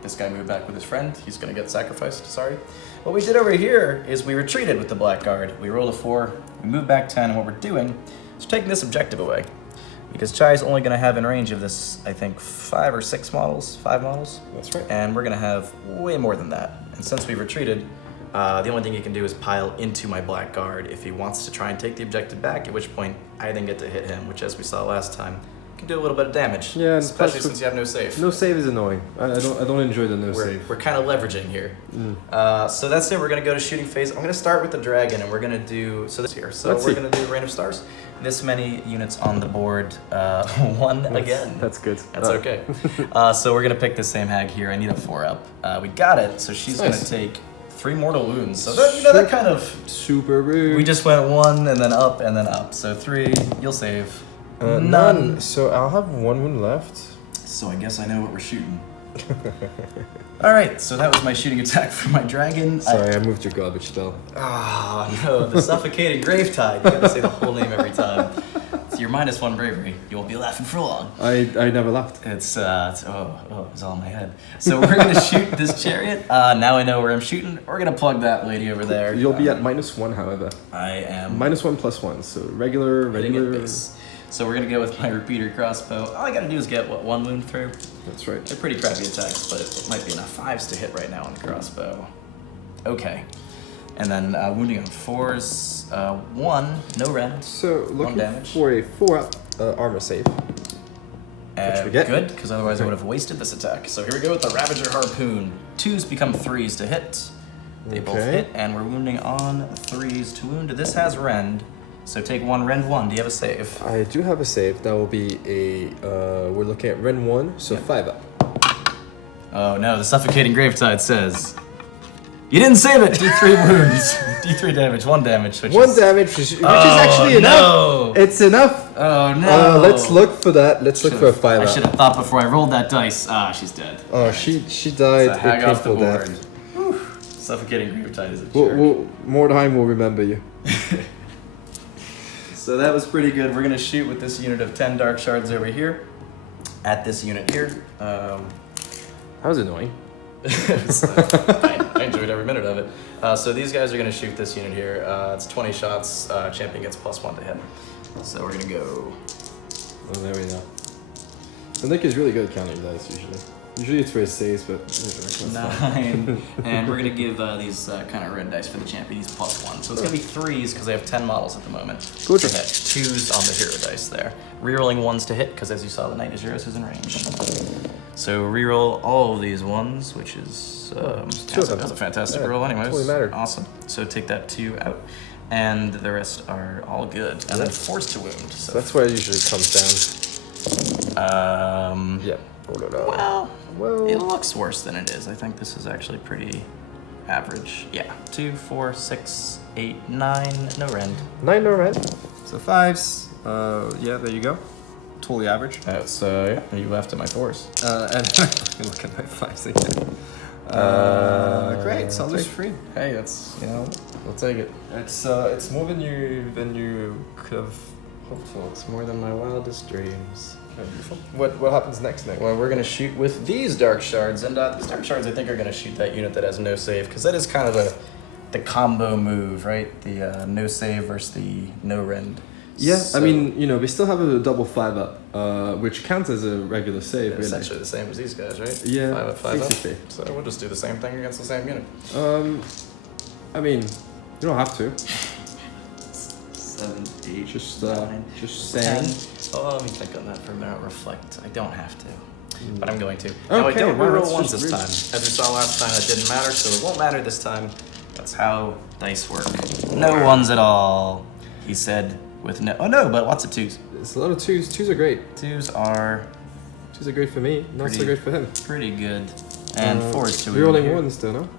This guy moved back with his friend. He's going to get sacrificed, sorry. What we did over here is we retreated with the Blackguard. We rolled a 4, we moved back 10, and what we're doing is taking this objective away. Because Chai's only going to have in range of this, I think, 5 or 6 models, 5 models. That's right. And we're going to have way more than that. And since we've retreated, the only thing he can do is pile into my Blackguard if he wants to try and take the objective back, at which point I then get to hit him, which, as we saw last time, can do a little bit of damage. Yeah, and especially plus since you have no save. No save is annoying. I don't enjoy the no save. We're kind of leveraging here. So that's it. We're going to go to shooting phase. I'm going to start with the dragon, and we're going to do this here. So Let's we're see. going to do Rain of Stars. This many units on the board. 1 again. That's good. That's okay. So we're going to pick the same hag here. I need a 4-up. We got it. So she's going Nice. to take 3 mortal wounds. So that, you know, that kind of... Super rude. We just went 1 and then up and then up. So 3, you'll save. None. So I'll have 1 wound left. So I guess I know what we're shooting. Alright, so that was my shooting attack for my dragon. Sorry, I moved your garbage spell. Oh no, the suffocating Gravetide. You gotta say the whole name every time. It's your -1 bravery. You won't be laughing for long. I never laughed. It's it's all in my head. So we're gonna shoot this chariot. Now I know where I'm shooting. We're gonna plug that lady over there. You'll be at -1, however. I am -1 +1, so regular. hitting at base. So we're gonna go with my repeater crossbow. All I gotta do is get, what, 1 wound through? That's right. They're pretty crappy attacks, but it might be enough 5s to hit right now on the crossbow. Okay. And then wounding on 4s. 1, no rend. So 1 looking damage. for a 4-up armor save. Which we get. Good, because otherwise I would have wasted this attack. So here we go with the Ravager Harpoon. 2s become 3s to hit. They both Okay. hit, and we're wounding on 3s to wound. This has rend, so take 1, rend 1. Do you have a save? I do have a save. That will be a, we're looking at Ren 1, so 5-up. Oh no, the Suffocating Gravetide says, you didn't save it! D3 wounds. D3 damage, 1 damage. Which 1 is... damage, which is actually enough. No. It's enough. Oh no! Let's look for that. Let's look for a 5-up. I should have thought before I rolled that dice. Ah, she's dead. Oh, she died It's a a hag off the painful board. death. Whew. Suffocating Gravetide is a jerk. Mordheim will remember you. So that was pretty good. We're gonna shoot with this unit of 10 dark shards over here. At this unit here. That was annoying. I enjoyed every minute of it. So these guys are gonna shoot this unit here. It's 20 shots. Champion gets +1 to hit. So we're gonna go. Oh, there we go. So Nick is really good at counting dice usually. Usually it's for his saves, but 9. And we're gonna give these kind of red dice for the champion. He's +1. So it's gonna be 3s because they have 10 models at the moment. Good. To hit. 2s on the hero dice there. Rerolling 1s to hit because as you saw, the Knight of Zeros is in range. So reroll all of these 1s, which is that's a fantastic roll anyways. Totally mattered. Awesome. So take that 2 out. And the rest are all good. And then forced to wound. So that's where it usually comes down. Yeah. Well, it looks worse than it is. I think this is actually pretty average. Yeah. 2, 4, 6, 8, 9. No rend. 9 no red. So 5s. Yeah, there you go. Totally average. That's yeah. You left at my 4s. And look at my 5s again. Great. So I'll lose 3. Hey, that's we'll take it. It's more than you could have hoped for. It's more than my wildest dreams. What happens next, Nick? Well, we're gonna shoot with these dark shards, and these dark shards I think are gonna shoot that unit that has no save, because that is kind of the combo move, right? The no save versus the no rend. Yeah, So, I mean, we still have a double 5-up, which counts as a regular save, really. essentially the same as these guys, right? Yeah, 5 up, 5 basically. up. So we'll just do the same thing against the same unit. I mean, you don't have to. 7, 8, Just 9, just 10. saying. Oh, let me think on that for a minute. Reflect. I don't have to, but I'm going to. Okay, No, I don't wow, reroll that's ones just this rude. time. As we saw last time, that didn't matter, so it won't matter this time. That's how dice work. No ones at all, he said with no. Oh no, but lots of 2s. It's a lot of 2s. 2s are great. 2s are 2s are great for me. Not so Pretty- great for him. pretty good. And 4s to Rerolling here. 1s though, no?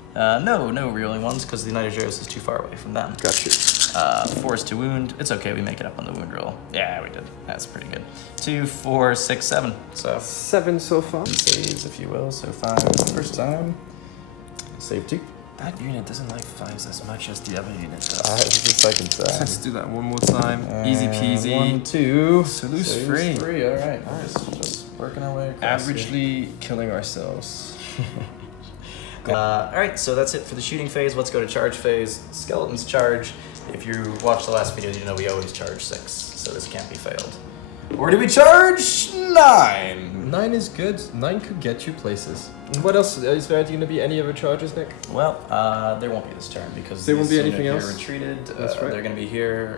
No rerolling 1s because the Knight of Zeros is too far away from them. Got you. 4s to wound. It's okay, we make it up on the wound roll. Yeah, we did. That's pretty good. 2, 4, 6, 7. So 7 so far. saves, if you will. So 5 the first time. Save 2. That unit doesn't like 5s as much as the other unit does. It's the second Let's do that one more time. Easy peasy. 1, 2. So lose Saves 3. 3. All right. Just working our way across. Averagely killing ourselves. All right, so that's it for the shooting phase. Let's go to charge phase. Skeletons charge. If you watched the last video, you know we always charge 6, so this can't be failed. Or do we charge 9? 9 is good. 9 could get you places. And what else? Is there going to be any other charges, Nick? Well, there won't be this turn because There won't this be anything unit else? here retreated. That's right. They're going to be here,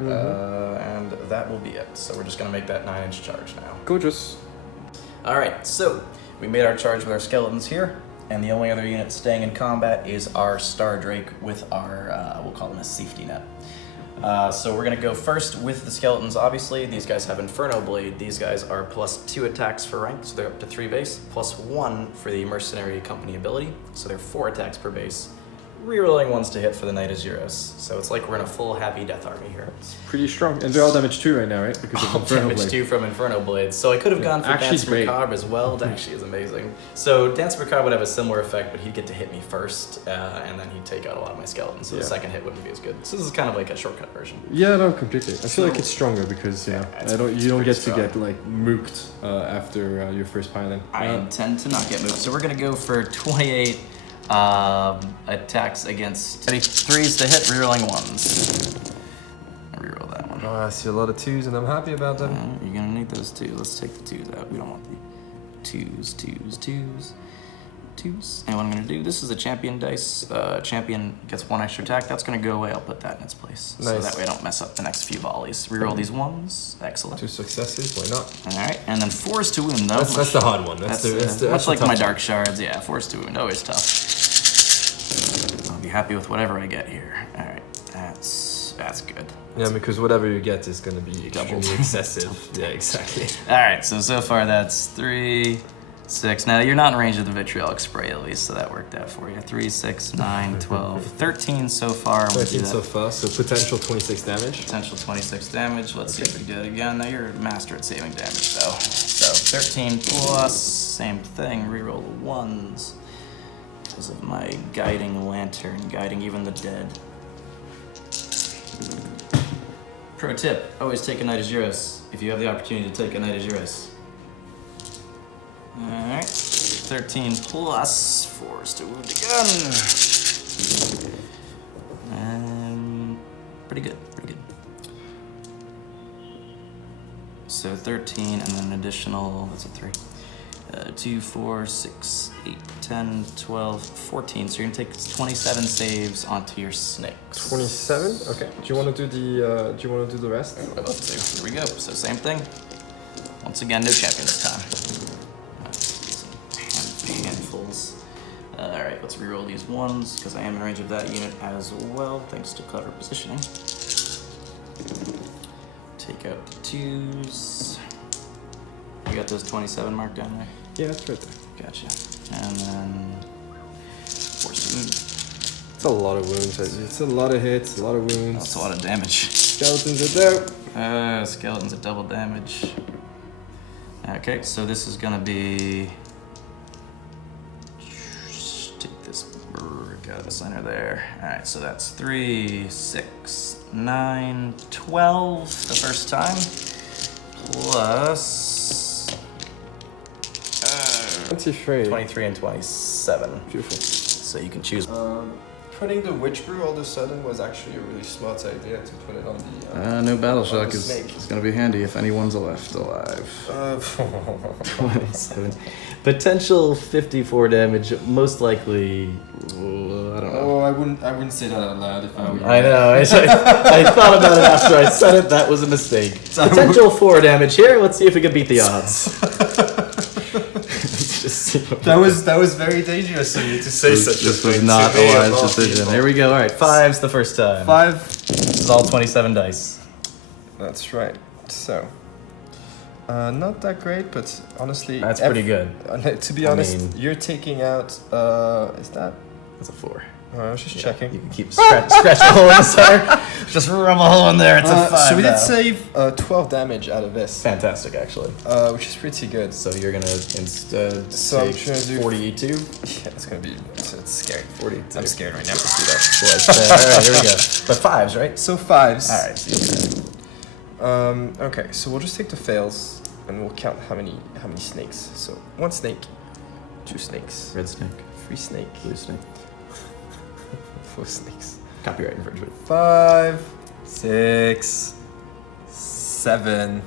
and that will be it. So we're just going to make that 9-inch charge now. Gorgeous. All right, so we made our charge with our skeletons here, and the only other unit staying in combat is our Star Drake with our, we'll call them a safety net. So we're gonna go first with the skeletons, obviously. These guys have Inferno Blade. These guys are +2 attacks for rank, so they're up to 3 base, +1 for the Mercenary Company ability, so they're 4 attacks per base. Rerolling 1s to hit for the Knight of Zeros. So it's like we're in a full Happy Death Army here. Pretty strong. And they're all damage 2 right now, right? Because of Inferno Damage Blade. 2 from Inferno Blades. So I could have gone for Actually, Dance great. Macabre as well. That actually is amazing. So Dance Macabre would have a similar effect, but he'd get to hit me first, and then he'd take out a lot of my skeletons. So the Yeah. second hit wouldn't be as good. So this is kind of like a shortcut version. Yeah, no, completely. I feel like So- it's stronger because Yeah, it's you don't pretty get to strong. get like mooked after your first pylon. I intend to not get moved. So we're gonna go for 28 attacks against 3s to hit, rerolling 1s. Reroll that one. Oh, I see a lot of 2s and I'm happy about them. You're gonna need those 2. Let's take the 2s out. We don't want the 2s. And what I'm gonna do, this is a champion dice. Champion gets 1 extra attack. That's gonna go away. I'll put that in its place. So Nice. that way I don't mess up the next few volleys. Reroll these 1s. Excellent. 2 successes, why not? Alright, and then force to wound though. That's the hard one. That's the much like tough my one. dark shards, yeah, force to wound, always tough. I'll be happy with whatever I get here. Alright, that's good. Yeah, because whatever you get is going to be Double. extremely excessive. Yeah, exactly. Alright, so far that's 3, 6. Now you're not in range of the vitriolic spray at least, so that worked out for you. 3, 6, 9, 12, 13 so far. We'll do 13 that. so far, so potential 26 damage. Potential 26 damage. Let's see if we do it again. Now you're a master at saving damage though. So 13 plus, same thing, reroll the 1s. Because of my guiding lantern, guiding even the dead. Pro tip, always take a Knight Azuris if you have the opportunity to take a Knight Azuris. Alright, 13 plus, force to wound again. Pretty good. So 13 and then an additional, that's a 3. 2, 4, 6, 8, 10, 12, 14. So you're gonna take 27 saves onto your snakes. 27? Okay. Do you want to do the rest? I'd love to. Here we go. So same thing. Once again, no champion this time. Handfuls. Alright, let's reroll these 1s, because I am in range of that unit as well, thanks to clever positioning. Take out the 2s. You got those 27 marked down there? Yeah, that's right there. Gotcha. And then force wound. It's a lot of wounds. It's a lot of hits, a lot of wounds. That's a lot of damage. Skeletons are there. Skeletons at double damage. Okay, so this is gonna be. Take this brick out of the center there. Alright, so that's 3, 6, 9, 12 the first time. Plus 23. 23 and 27. Beautiful. So you can choose. Putting the witch brew all of a sudden was actually a really smart idea to put it on the. No battle on shock the is snake. it's gonna be handy if anyone's left alive. 27. Potential 54 damage, most likely. I don't know. Oh, I wouldn't say that out loud if I were you. I know. I thought about it after I said it. That was a mistake. Potential 4 damage here. Let's see if we can beat the odds. Let's just see what That was very dangerous of you to say such a This thing. was not to me a of wise all decision. people. Here we go. All right, 5's the first time. 5. This is all 27 dice. That's right. So, not that great, but honestly, That's pretty good. To be I honest, mean- you're taking out. Is that? That's a 4. I was just checking. You can keep scratch a hole in the center. Just rub a hole in there. It's a 5. So we did now. save 12 damage out of this, Fantastic, actually. which is pretty good. So you're gonna instead So I'm take gonna do- 42. Yeah, it's gonna be. It's scary. 42. I'm scared right now. Alright, here we go. But 5's, right? So 5s. Alright, so Okay, so we'll just take the fails and we'll count how many snakes. So 1 snake, 2 snakes, Red snake, 3 snake, blue snake. 4 snakes, copyright infringement. 5, 6, 7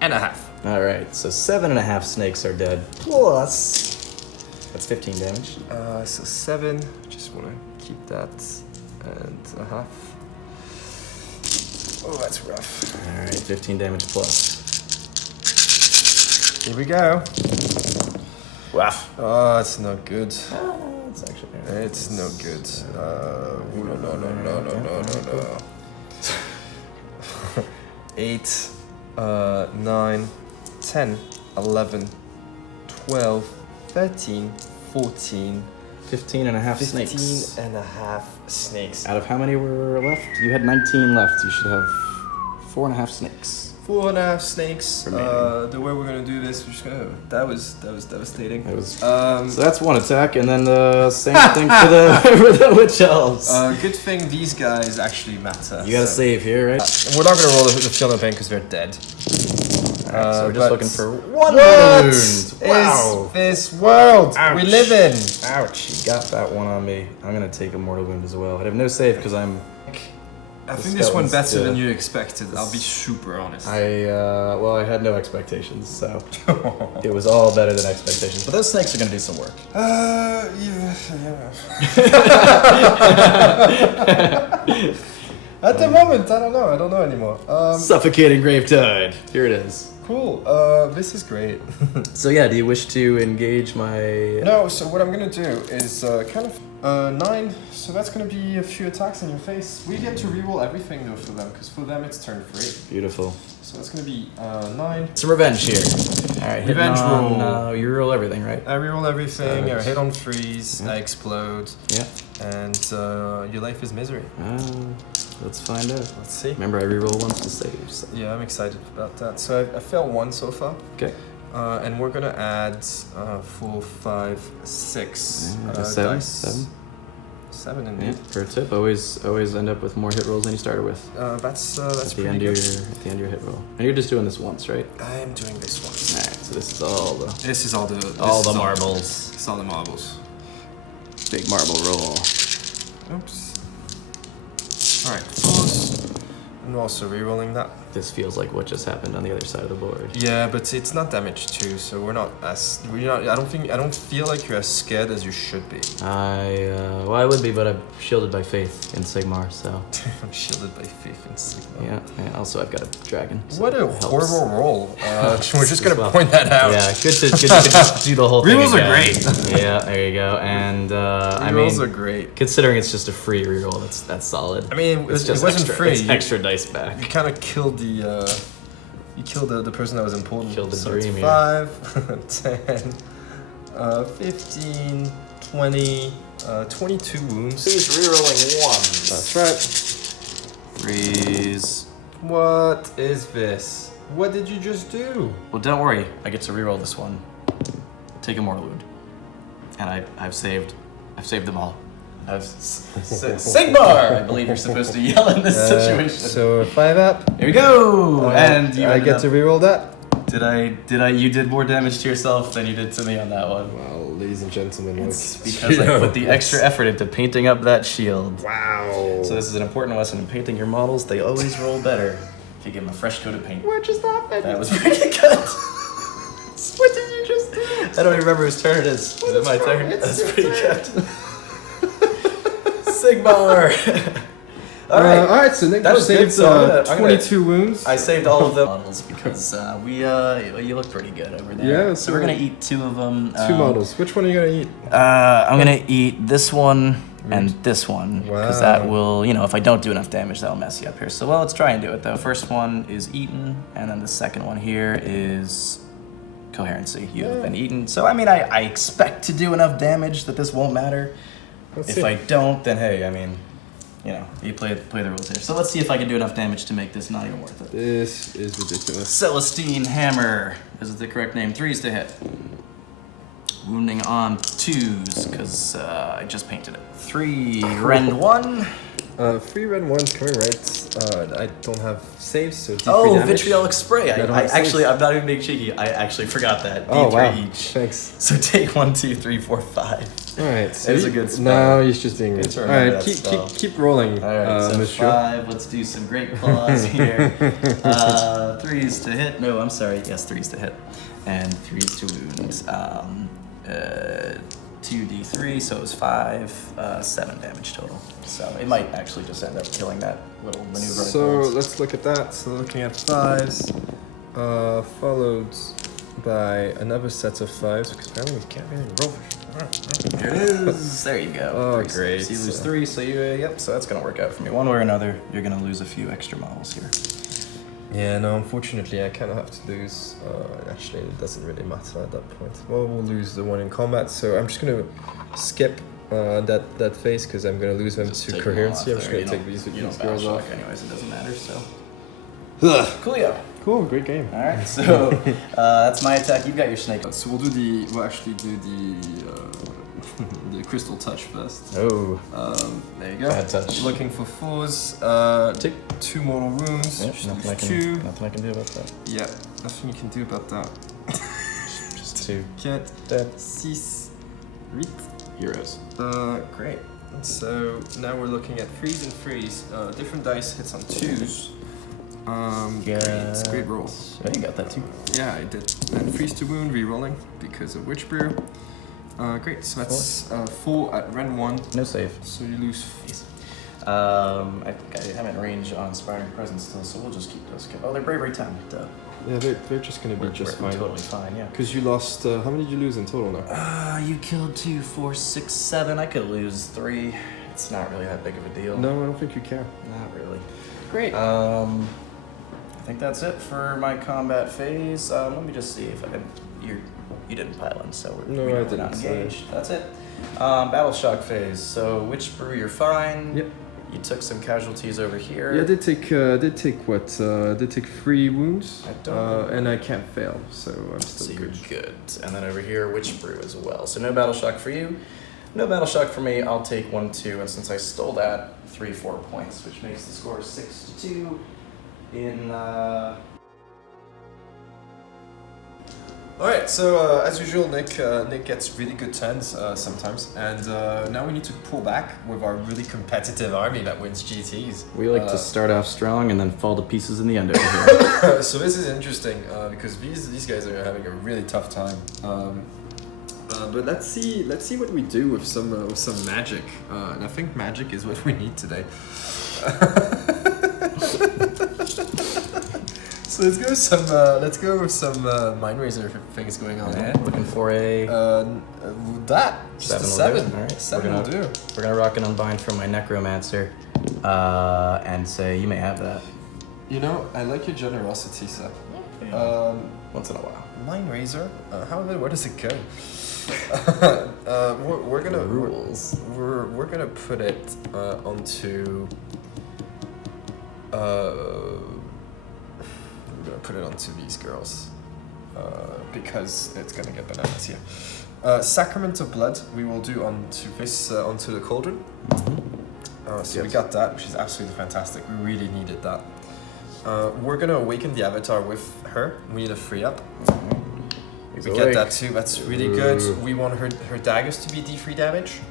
and a half. Alright, so 7.5 snakes are dead. Plus, that's 15 damage. So 7. Just want to keep that and a half. Oh, that's rough. Alright, 15 damage plus. Here we go. Wow. Oh, it's not good. It's actually. It's no good. No. 8, 9, 10, 11, 12, 13, 14, 15 and a half 15 snakes. and a half snakes. Out of how many were left? You had 19 left. You should have 4.5 snakes. 4.5 snakes. Remaining. The way we're gonna do this, we're just gonna. That was devastating. It was. So So that's one attack, and then the same thing for the for the witch elves. good thing these guys actually matter. You gotta so- save here, right? We're not gonna roll the feel no pain because they're dead. Alright, so we're just but- looking for one What wound. is Wow. this world we Ouch. live in? Ouch! You got that one on me. I'm gonna take a mortal wound as well. I have no save because I'm I think this one better than you expected. I'll be super honest. I had no expectations, so it was all better than expectations. But those snakes are gonna do some work. Yeah. At the moment, I don't know anymore. Suffocating Grave Tide. Here it is. Cool. This is great. So yeah, do you wish to engage my? No. So what I'm gonna do is kind of 9. So that's gonna be a few attacks in your face. We get to reroll everything though for them, because for them it's turn 3. Beautiful. So that's gonna be 9. Some revenge here. All right, Revenge roll. You roll everything, right? I reroll everything. I Right. hit on freeze. I explode. Yeah. And your life is misery. Let's find out. Let's see. Remember, I reroll once to save. So. Yeah, I'm excited about that. So I failed 1 so far. Okay. And we're gonna add 4, 5, 6 7. dice. 7. 7 Yeah. indeed. For a tip, always end up with more hit rolls than you started with. That's At the pretty end good. of your hit roll. And you're just doing this once, right? I am doing this one. Alright, so this is all the This is all the marbles. It's all the marbles. Big marble roll. Oops. All right, 4s. I'm also re-rolling that. This feels like what just happened on the other side of the board. Yeah, but it's not damage too, so we're not as I don't feel like you're as scared as you should be. I would be, but I'm shielded by faith in Sigmar, so I'm shielded by faith in Sigmar. yeah. Also, I've got a dragon. So What a it helps. horrible roll. We're just gonna Well, point that out. Yeah, good to do the whole thing. Rerolls are again. great. Yeah, there you go. And I mean, Rerolls are great. considering it's just a free reroll, that's solid. I mean, It's it just wasn't extra, free. It's extra dice back. You kind of killed the person that was important. Killed the so dream, it's yeah. 5, 10, 15, 20, 22 wounds. He's rerolling 1. That's right. Freeze. What is this? What did you just do? Well, don't worry. I get to reroll this one. Take a mortal wound, and I've saved them all. Sigmar! I believe you're supposed to yell in this situation. So 5 up. Here we go. And you I ended get up- to reroll that. You did more damage to yourself than you did to me on that one. Well, ladies and gentlemen, It's because I put the extra effort into painting up that shield. Wow. So this is an important lesson in painting your models. They always roll better if you give them a fresh coat of paint. What just happened? That was pretty good. What did you just do? I don't even remember whose turn it is. Is it my turn? That's pretty good. Sigmar. All right. So Nick That just was good, saved so I'm gonna- 22 wounds. I saved all of the models because you look pretty good over there. Yeah, So we're gonna eat 2 of them. 2 models. Which one are you gonna eat? I'm gonna eat this one and this one because that Wow. will, if I don't do enough damage, that'll mess you up here. So let's try and do it though. First one is eaten, and then the second one here is coherency. You have been eaten. So I mean, I expect to do enough damage that this won't matter. Let's If see. I don't, then hey, I mean, you play the rules here. So let's see if I can do enough damage to make this not even worth it. This is ridiculous. Celestine Hammer. Is it the correct name? 3s to hit. Wounding on 2s, because I just painted it. 3, rend 1. 3 red 1's coming right. I don't have saves, so D3 Oh, damage. vitriolic spray. I don't I have actually, saves. I'm not even being cheeky. I actually forgot that. D3 Oh, wow. each. Thanks. So take 1, 2, 3, 4, 5. Alright, so It's a good spell. No, he's just being Good good. to remember Alright, that spell. keep rolling, All right, so Monsieur. 5. Let's do some great claws here. 3s to hit. No, I'm sorry. Yes, 3s to hit, and 3s to wound. 2d3, so it was 5, 7 damage total. So it might actually just end up killing that little maneuver. So let's look at that. So looking at 5s, followed by another set of 5s, because apparently we can't really roll. Here it is. There you go. Oh, 3. great. So you lose 3. So so that's gonna work out for me. One way or another, you're gonna lose a few extra models here. Yeah, no, unfortunately I kind of have to lose. Actually, it doesn't really matter at that point. Well, we'll lose the one in combat, so I'm just going to skip that phase because I'm going to lose them Just to take them coherency. off I'm just there. going to take these You don't battle girls off. shock anyways. It doesn't matter. So Cool. Cool, great game. all right. So that's my attack. You've got your snake. So we'll actually do the crystal touch first. Oh, There you go. bad touch. Looking for 4s. Take 2 mortal wounds. Yep, Just nothing use I can do about that. Yeah, nothing you can do about that. Just 2 4, dead 6, 8. heroes. Great. So now we're looking at freeze and freeze. Different dice hits on 2s. Great roll. Oh, you got that too. Yeah, I did. And freeze to wound, re-rolling because of Witch Brew. Great, so that's 4 at Ren 1. No save. So you lose. I think I haven't range on Inspiring Presence still, so we'll just keep those. Oh, they're Bravery 10. Duh. Yeah, they're just gonna be just fine. Totally fine, yeah. Because you lost, how many did you lose in total now? You killed 2, 4, 6, 7. I could lose 3. It's not really that big of a deal. No, I don't think you care. Not really. Great. I think that's it for my combat phase. Let me just see if I can. You didn't pile in, so we're not engaged. That's it. Battle shock phase. So Witch Brew, you're fine. Yep. You took some casualties over here. Yeah, I did take 3 wounds. I don't and I can't fail, so I'm still So good. you're good. And then over here, Witch Brew as well. So no battle shock for you. No battle shock for me. I'll take 1, 2, and since I stole that, 3, 4 points, which makes the score 6-2 in. Alright, so as usual, Nick gets really good turns sometimes, and now we need to pull back with our really competitive army that wins GTs. We like to start off strong and then fall to pieces in the end over here. So this is interesting because these guys are having a really tough time. But let's see what we do with some magic, and I think magic is what we need today. So let's go with some Mind Razor things going on. Yeah, looking for a That just 7 a 7. will do. All right. 7 will do. We're gonna rock an Unbind from my Necromancer, and say you may have that. You know, I like your generosity, sir. Once in a while. Mind Razor. Where does it go? We're gonna rules. We're gonna put it onto. We're gonna put it onto these girls because it's gonna get bananas here. Sacrament of Blood we will do onto the cauldron. So we got that, which is absolutely fantastic. We really needed that. We're gonna awaken the avatar with her. We need a free up. We get that too. That's really good. We want her daggers to be D3 damage.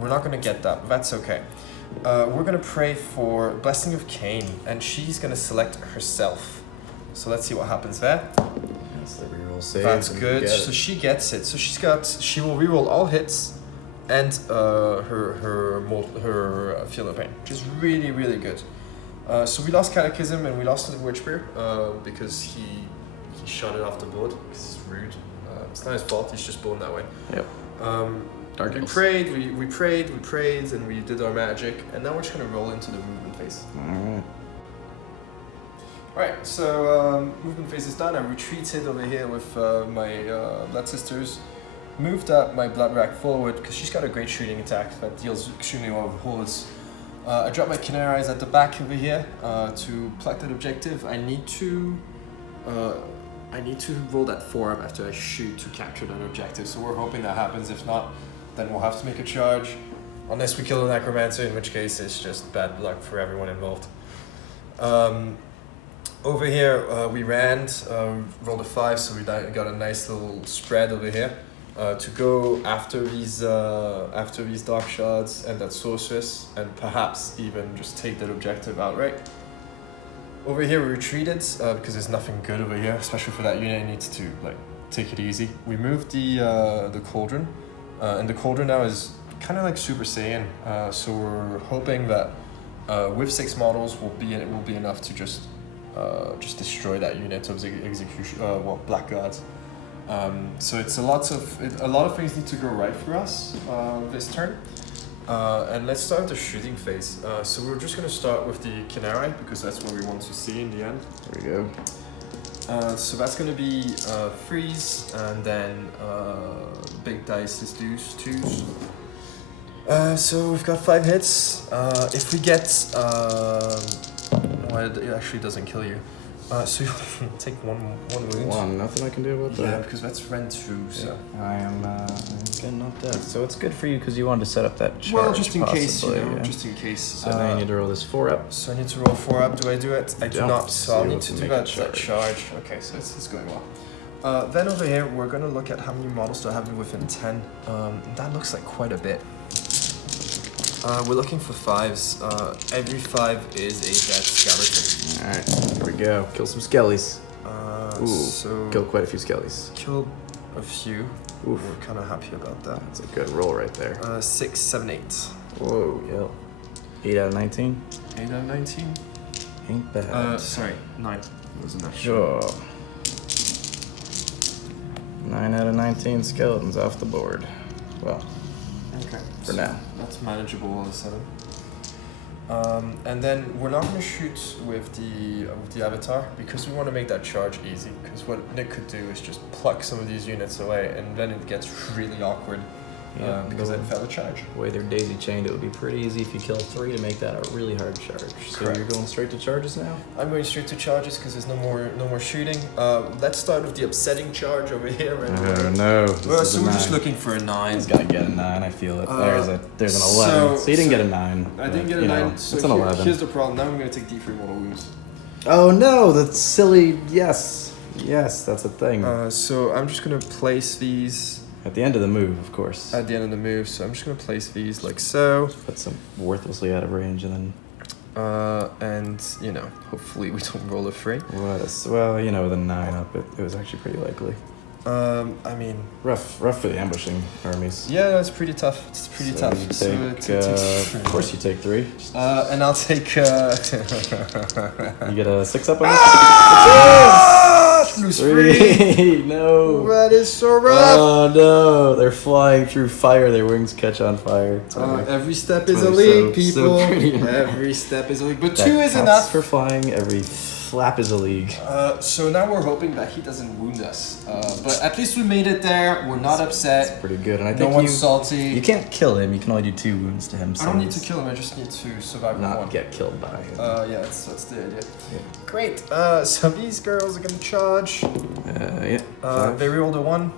We're not gonna get that. But that's okay. We're gonna pray for Blessing of Cain, and she's gonna select herself. So let's see what happens there. That's the reroll save. That's good. So she gets it. So she will reroll all hits and her field of pain, which is really really good. So we lost Catechism and we lost the Witch Brew because he shot it off the board. This is rude. It's not his fault. He's just born that way. Yep. We prayed, we prayed, and we did our magic, and now we're just gonna roll into the movement phase. Alright, so movement phase is done. I retreated over here with my Blood Sisters. Moved up my Blood Rack forward because she's got a great shooting attack that deals extremely well with hordes. I dropped my Canaries at the back over here to pluck that objective. I need to roll that 4 up after I shoot to capture that objective, so we're hoping that happens. If not, then we'll have to make a charge. Unless we kill the Necromancer, in which case it's just bad luck for everyone involved. Over here, we ran, rolled a 5, so we got a nice little spread over here to go after these Dark Shards and that Sorceress, and perhaps even just take that objective outright. Over here, we retreated because there's nothing good over here, especially for that unit. It needs to take it easy. We moved the Cauldron, and the Cauldron now is kind of like Super Saiyan. So we're hoping that with 6 models will be enough to just destroy that unit of execution. Blackguards. So it's a lot of things need to go right for us this turn. And let's start the shooting phase. So we're just going to start with the Canary because that's what we want to see in the end. There we go. So that's going to be freeze, and then big dice is 2s. So we've got 5 hits. If we get... well, it actually doesn't kill you. So you take one wound. Nothing I can do about that. Yeah, because that's Ren 2, so... Yeah, I am getting knocked dead. So it's good for you because you wanted to set up that charge. Well, just in case, yeah. just in case. So now you need to roll this 4 up. So I need to roll 4 up. Do I do it? I do Don't. not. So I'll need to do make that a charge. Okay, so it's going well. Then over here, we're going to look at how many models do I have within 10. That looks like quite a bit. We're looking for 5s. Every 5 is a dead skeleton. Alright, here we go. Kill some skellies. Ooh, So kill quite a few skellies. killed a few. Oof. We're kind of happy about that. That's a good roll right there. 6, 7, 8. Whoa, yo. 8 out of 19? 8 out of 19. Ain't bad. Sorry, 9. It was an extra. Sure. 9 out of 19 skeletons off the board. Well, Okay. for now. That's manageable all of a sudden. And then we're not going to shoot with the avatar because we want to make that charge easy. Because what Nick could do is just pluck some of these units away, and then it gets really awkward. Yeah, because the then fail a charge. way they're daisy chained, it would be pretty easy if you kill 3 to make that a really hard charge. So Correct. you're going straight to charges now? I'm going straight to charges because there's no more shooting. Let's start with the upsetting charge over here. Right no. Well, so we're just looking for a 9. He's gonna get a 9, I feel it. There's an 11. so- So, you didn't get a 9. I didn't but, get a you know, 9, so it's an 11. here's the problem. Now I'm going to take D3 mortal wounds. Oh no, that's silly. Yes. Yes, that's a thing. So I'm just going to place these At the end of the move, of course. at the end of the move. So I'm just going to place these like so. Put some worthlessly out of range and then And, you know, hopefully we don't roll a 3. well, you know, with a 9 up, it was actually pretty likely. I mean, Rough for the ambushing armies. yeah, that's pretty tough. It's pretty So tough. you take, of course you take 3. And I'll take. You get a 6 up on Lose this? 3. 3. No. That is so rough. Oh no, they're flying through fire. Their wings catch on fire. It's alright. Every step is a Totally league, so people. pretty. Every step is a league. But That 2 is counts enough. for flying. Every flap is a league. So now we're hoping that he doesn't wound us. But at least we made it there. We're not It's upset. pretty good, and I No think one's salty. you can't kill him. You can only do 2 wounds to him. I don't need to kill him. I just need to survive with not 1. get killed by him. Yeah, that's the idea. Yeah. Great. So these girls are gonna charge. Yeah. They rolled a 1.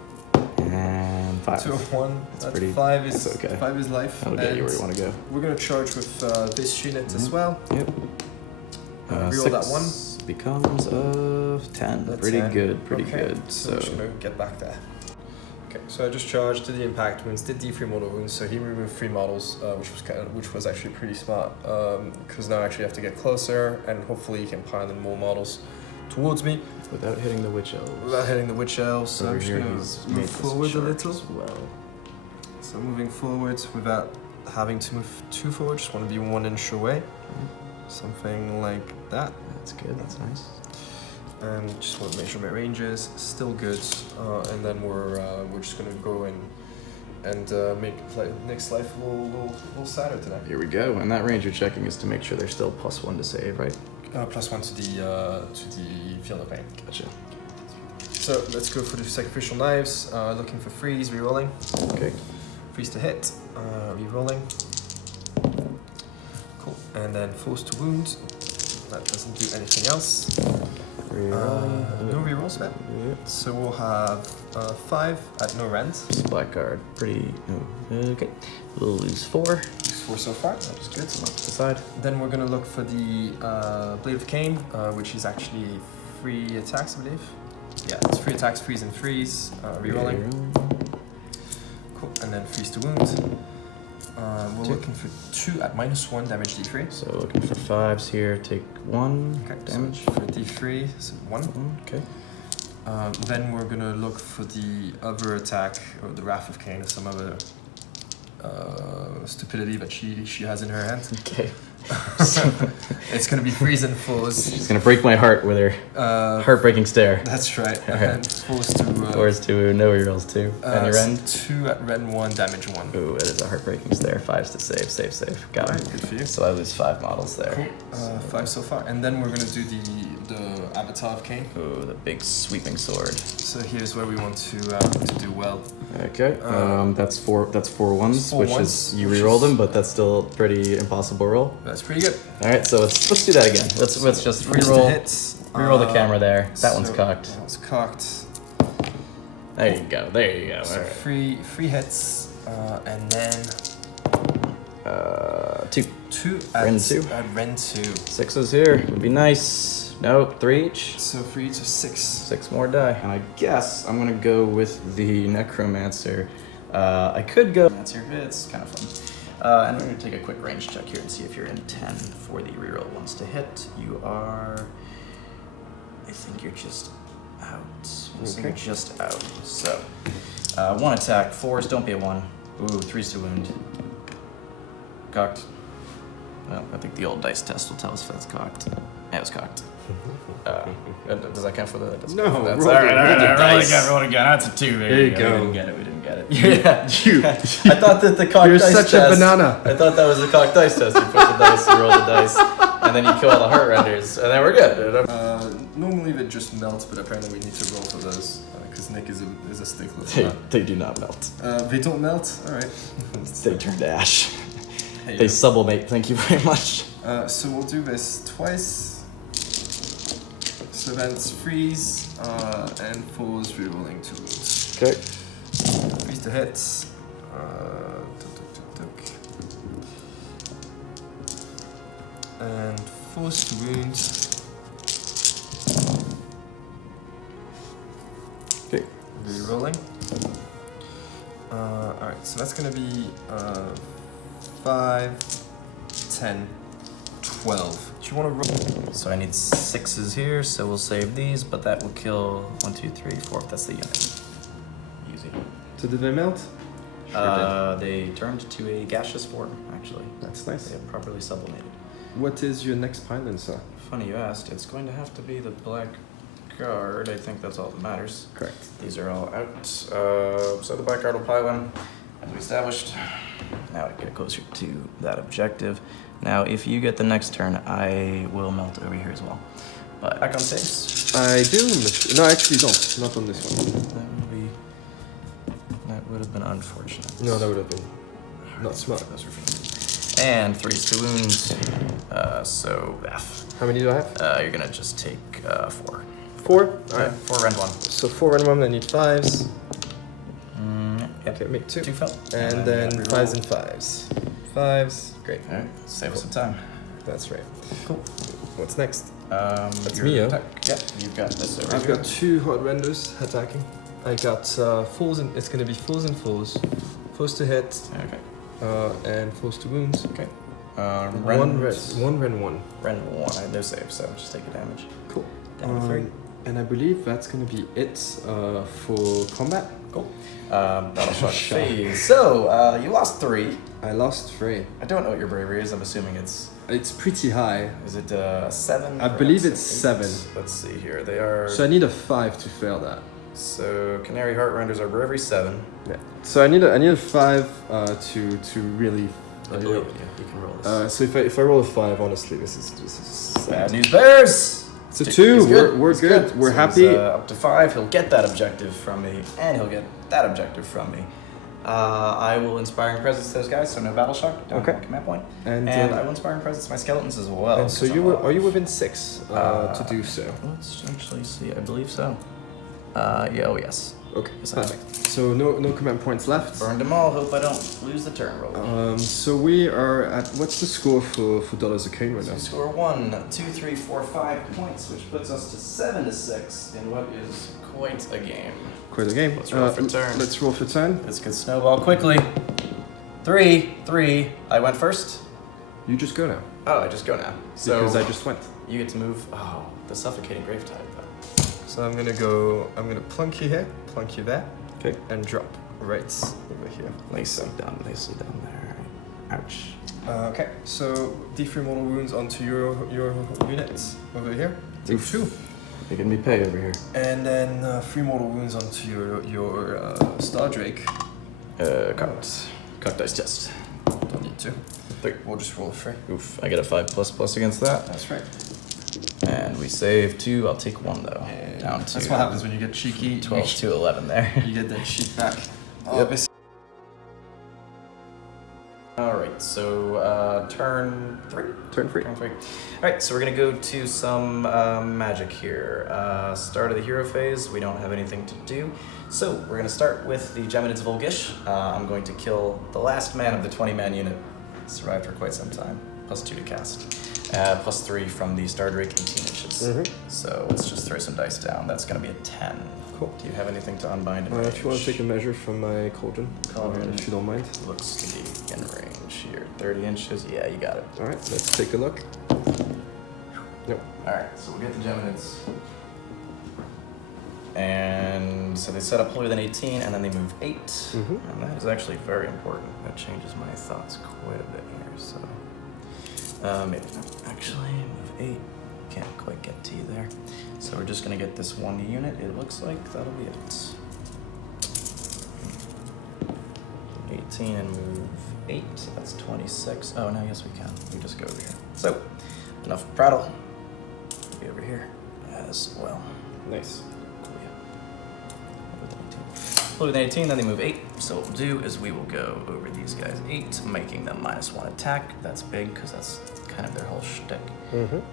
And 5. 2 of 1. That's pretty- 5 is that's okay. 5 is life. That'll get you And where you want to go. we're gonna charge with this unit as well. Yep. Reroll that 1. Becomes of 10. That's Pretty 10. good. Pretty Okay, good. So So I'm just gonna get back there. Okay, so I just charged, did the impact wounds, did D3 mortal wounds, so he removed 3 models, which was actually pretty smart, because now I actually have to get closer, and hopefully he can pile in more models towards me without hitting the witch elves. without hitting the witch elves. So Over I'm just here gonna he's move made this forward a shark little. as well. So moving forwards without having to move too forward, just want to be 1 inch away, something like that. That's good. That's nice. And just want to measure my ranges, still good, and then we're just gonna go in and make Nick's life a little sadder today. Here we go. And that range you're checking is to make sure they're still +1 to save, right? +1 to the field of pain. Gotcha. So let's go for the sacrificial knives. Looking for freeze, rerolling. Okay. Freeze to hit, rerolling. Cool. And then force to wound. That doesn't do anything else. No rerolls, man. Yep. So we'll have 5 at no rent. Blackguard. Pretty. Okay. We'll lose 4. Lose 4 so far. That was good. So much to the side. Then we're gonna look for the Blade of Cain, which is actually 3 attacks, I believe. Yeah, it's 3 attacks, freeze and freeze, rerolling. Cool, and then freeze to wound. We're 2. looking for 2 at -1 damage D3. So looking for 5s here. Take 1 Okay, damage. so for D3, so 1. Okay. Then we're gonna look for the other attack, or the Wrath of Cain, or some other stupidity that she has in her hand. Okay. It's gonna be freeze and force. She's gonna break my heart with her heartbreaking stare. That's right. Okay. And force to. Where's to no rerolls 2. And your end? 2 at Ren 1, damage 1. Ooh, it is a heartbreaking stare. 5s to save. Got Alright, it. good for you. So I lose 5 models there. Cool. 5 so far. And then we're gonna do the Avatar of Cain. Ooh, the big sweeping sword. So here's where we want to do well. Okay. That's 4 ones, 4 which ones, is you which reroll is- them, but that's still pretty impossible roll. That's pretty good. All right, so let's do that again. Let's just Freeze to reroll hits. reroll the camera there. That one's So cocked. That one's cocked. There you go. So All right. 3 hits, and then 2 2 at Ren 2. At Ren 2. 6s here would be nice. No, 3 each. So 3 to 6. 6 more die. And I guess I'm gonna go with the Necromancer. I could go Necromancer, it's kind of fun. And we're going to take a quick range check here and see if you're in 10 for the reroll ones to hit. You are... I think you're just out. So you're just out. So, 1 attack. 4s, don't be a 1. Ooh, 3s to wound. Cocked. Well, I think the old dice test will tell us if that's cocked. Yeah, it was cocked. Does that count for the... No, all right, roll roll it again. That's a 2. There you go. We didn't get it. Yeah. I thought that the cocked You're dice such test... a banana. I thought that was the cocked dice test. You put the dice, you roll the dice, and then you kill all the heart renders, and then we're good. Normally they just melt, but apparently we need to roll for those because Nick is a stickler for that. They do not melt. They don't melt. All right. They turn to ash. Hey, They sublimate. Thank you very much. So we'll do this twice. So that's freeze and 4s rerolling 2 wounds. Okay. Freeze to hits. And 4s to wound. Okay. Rerolling. Alright, so that's gonna be 5, 10, 12. Do you want to roll? So I need 6s here, so we'll save these, but that will kill 1, 2, 3, 4. That's the unit. Easy. So did they melt? They turned to a gaseous form, actually. That's nice. They have properly sublimated. What is your next pylon, sir? Funny you asked. It's going to have to be the black guard. I think that's all that matters. Correct. These are all out. So the black guard will pylon, as we established. Now I get closer to that objective. Now, if you get the next turn, I will melt over here as well. But back on saves. I do. No, actually don't. Not on this one. That would have been unfortunate. No, that would have been not smart. Those were fun. And 3s to wound. So F. How many do I have? You're gonna just take 4. 4? Yeah, Alright. 4 rend 1. So 4 and 1, I need 5s. Yep. Okay, make 2. 2 fell. And then 5s and 5s. 5s. Great. Alright, save us some time. That's right. Cool. What's next? That's me, yeah? Yeah, you've got this over I've here. got 2 hot renders attacking. I got 4s and it's gonna be 4s and 4s. 4s to hit. Okay. And 4s to wounds. Okay. One red. 1. Rend 1. I have no save, so just take the damage. Cool. Down to 3. And I believe that's gonna be it for combat. Cool. Battle shot phase. So, you lost 3. I lost 3. I don't know what your bravery is. I'm assuming it's... It's pretty high. Is it 7? I believe it's 7. Let's see here. They are... So I need a 5 to fail that. So, Canary Heart Renders are bravery 7. Yeah. So I need a 5 to really. I believe in you. You can roll this. So if I roll a 5, honestly, this is Bad news bears! It's a 2. He's good. We're He's good. We're So happy. he's, up to 5. He'll get that objective from me, and he'll get that objective from me. I will Inspiring Presence to those guys, so no battle shock. Down Okay. to command point. And I will Inspiring Presence to my skeletons as well. and so are you within 6 to do so? Let's actually see. I believe so. Yeah. Oh yes. Okay. Yes, I am. Perfect. So no command points left. Burned them all. Hope I don't lose the turn roll. So we are at what's the score for Daughters of Cain right So now? we score 1, 2, 3, 4, 5 points, which puts us to 7 to 6 in what is quite a game. Quite a game. Let's roll for turn. Let's roll for turn. This could snowball quickly. 3. I went first. You just go now. Oh, I just go now. So Because I just went. you get to move. Oh, the suffocating Gravetide though. So I'm gonna plunk you here, plunk you there, Okay. and drop right over here. Nicely down there. Ouch. Okay, so D3 mortal wounds onto your units over here. Take 2. They can be pay over here. And then 3 mortal wounds onto your Star Drake. Cocked dice test. Don't need to. 3. We'll just roll a 3. Oof. I get a 5++ against that. That's right. And we save 2. I'll take 1 though. And Down to that's what happens when you get cheeky. 12 to 11 there. You get that sheet back. Yep. Alright, so turn 3? Turn 3. Turn 3. Alright, so we're gonna go to some magic here. Start of the hero phase, we don't have anything to do. So we're gonna start with the Geminids Volgish. I'm going to kill the last man of the 20-man unit. Survived for quite some time. +2 to cast. +3 from the Star Drake 18 inches. So let's just throw some dice down. That's gonna be a 10. Cool. Do you have anything to unbind in If you want range? to take a measure from my cauldron, Cauldron. if you don't mind. Looks to be in range. inch here? 30 inches? Yeah, you got it. All right, let's take a look. Yep. Alright, so we'll get the Geminids. And so they set up higher than 18, and then they move 8. And that is actually very important. That changes my thoughts quite a bit here, so... maybe not. Actually, move 8. Can't quite get to you there. So we're just gonna get this 1 unit, it looks like. That'll be it. 18 and move 8, that's 26. Oh, no, yes we can. We just go over here. So, enough prattle. Be over here as well. Nice. Cool, with 18, then they move 8. So what we'll do is we will go over these guys 8, making them -1 attack. That's big because that's kind of their whole shtick.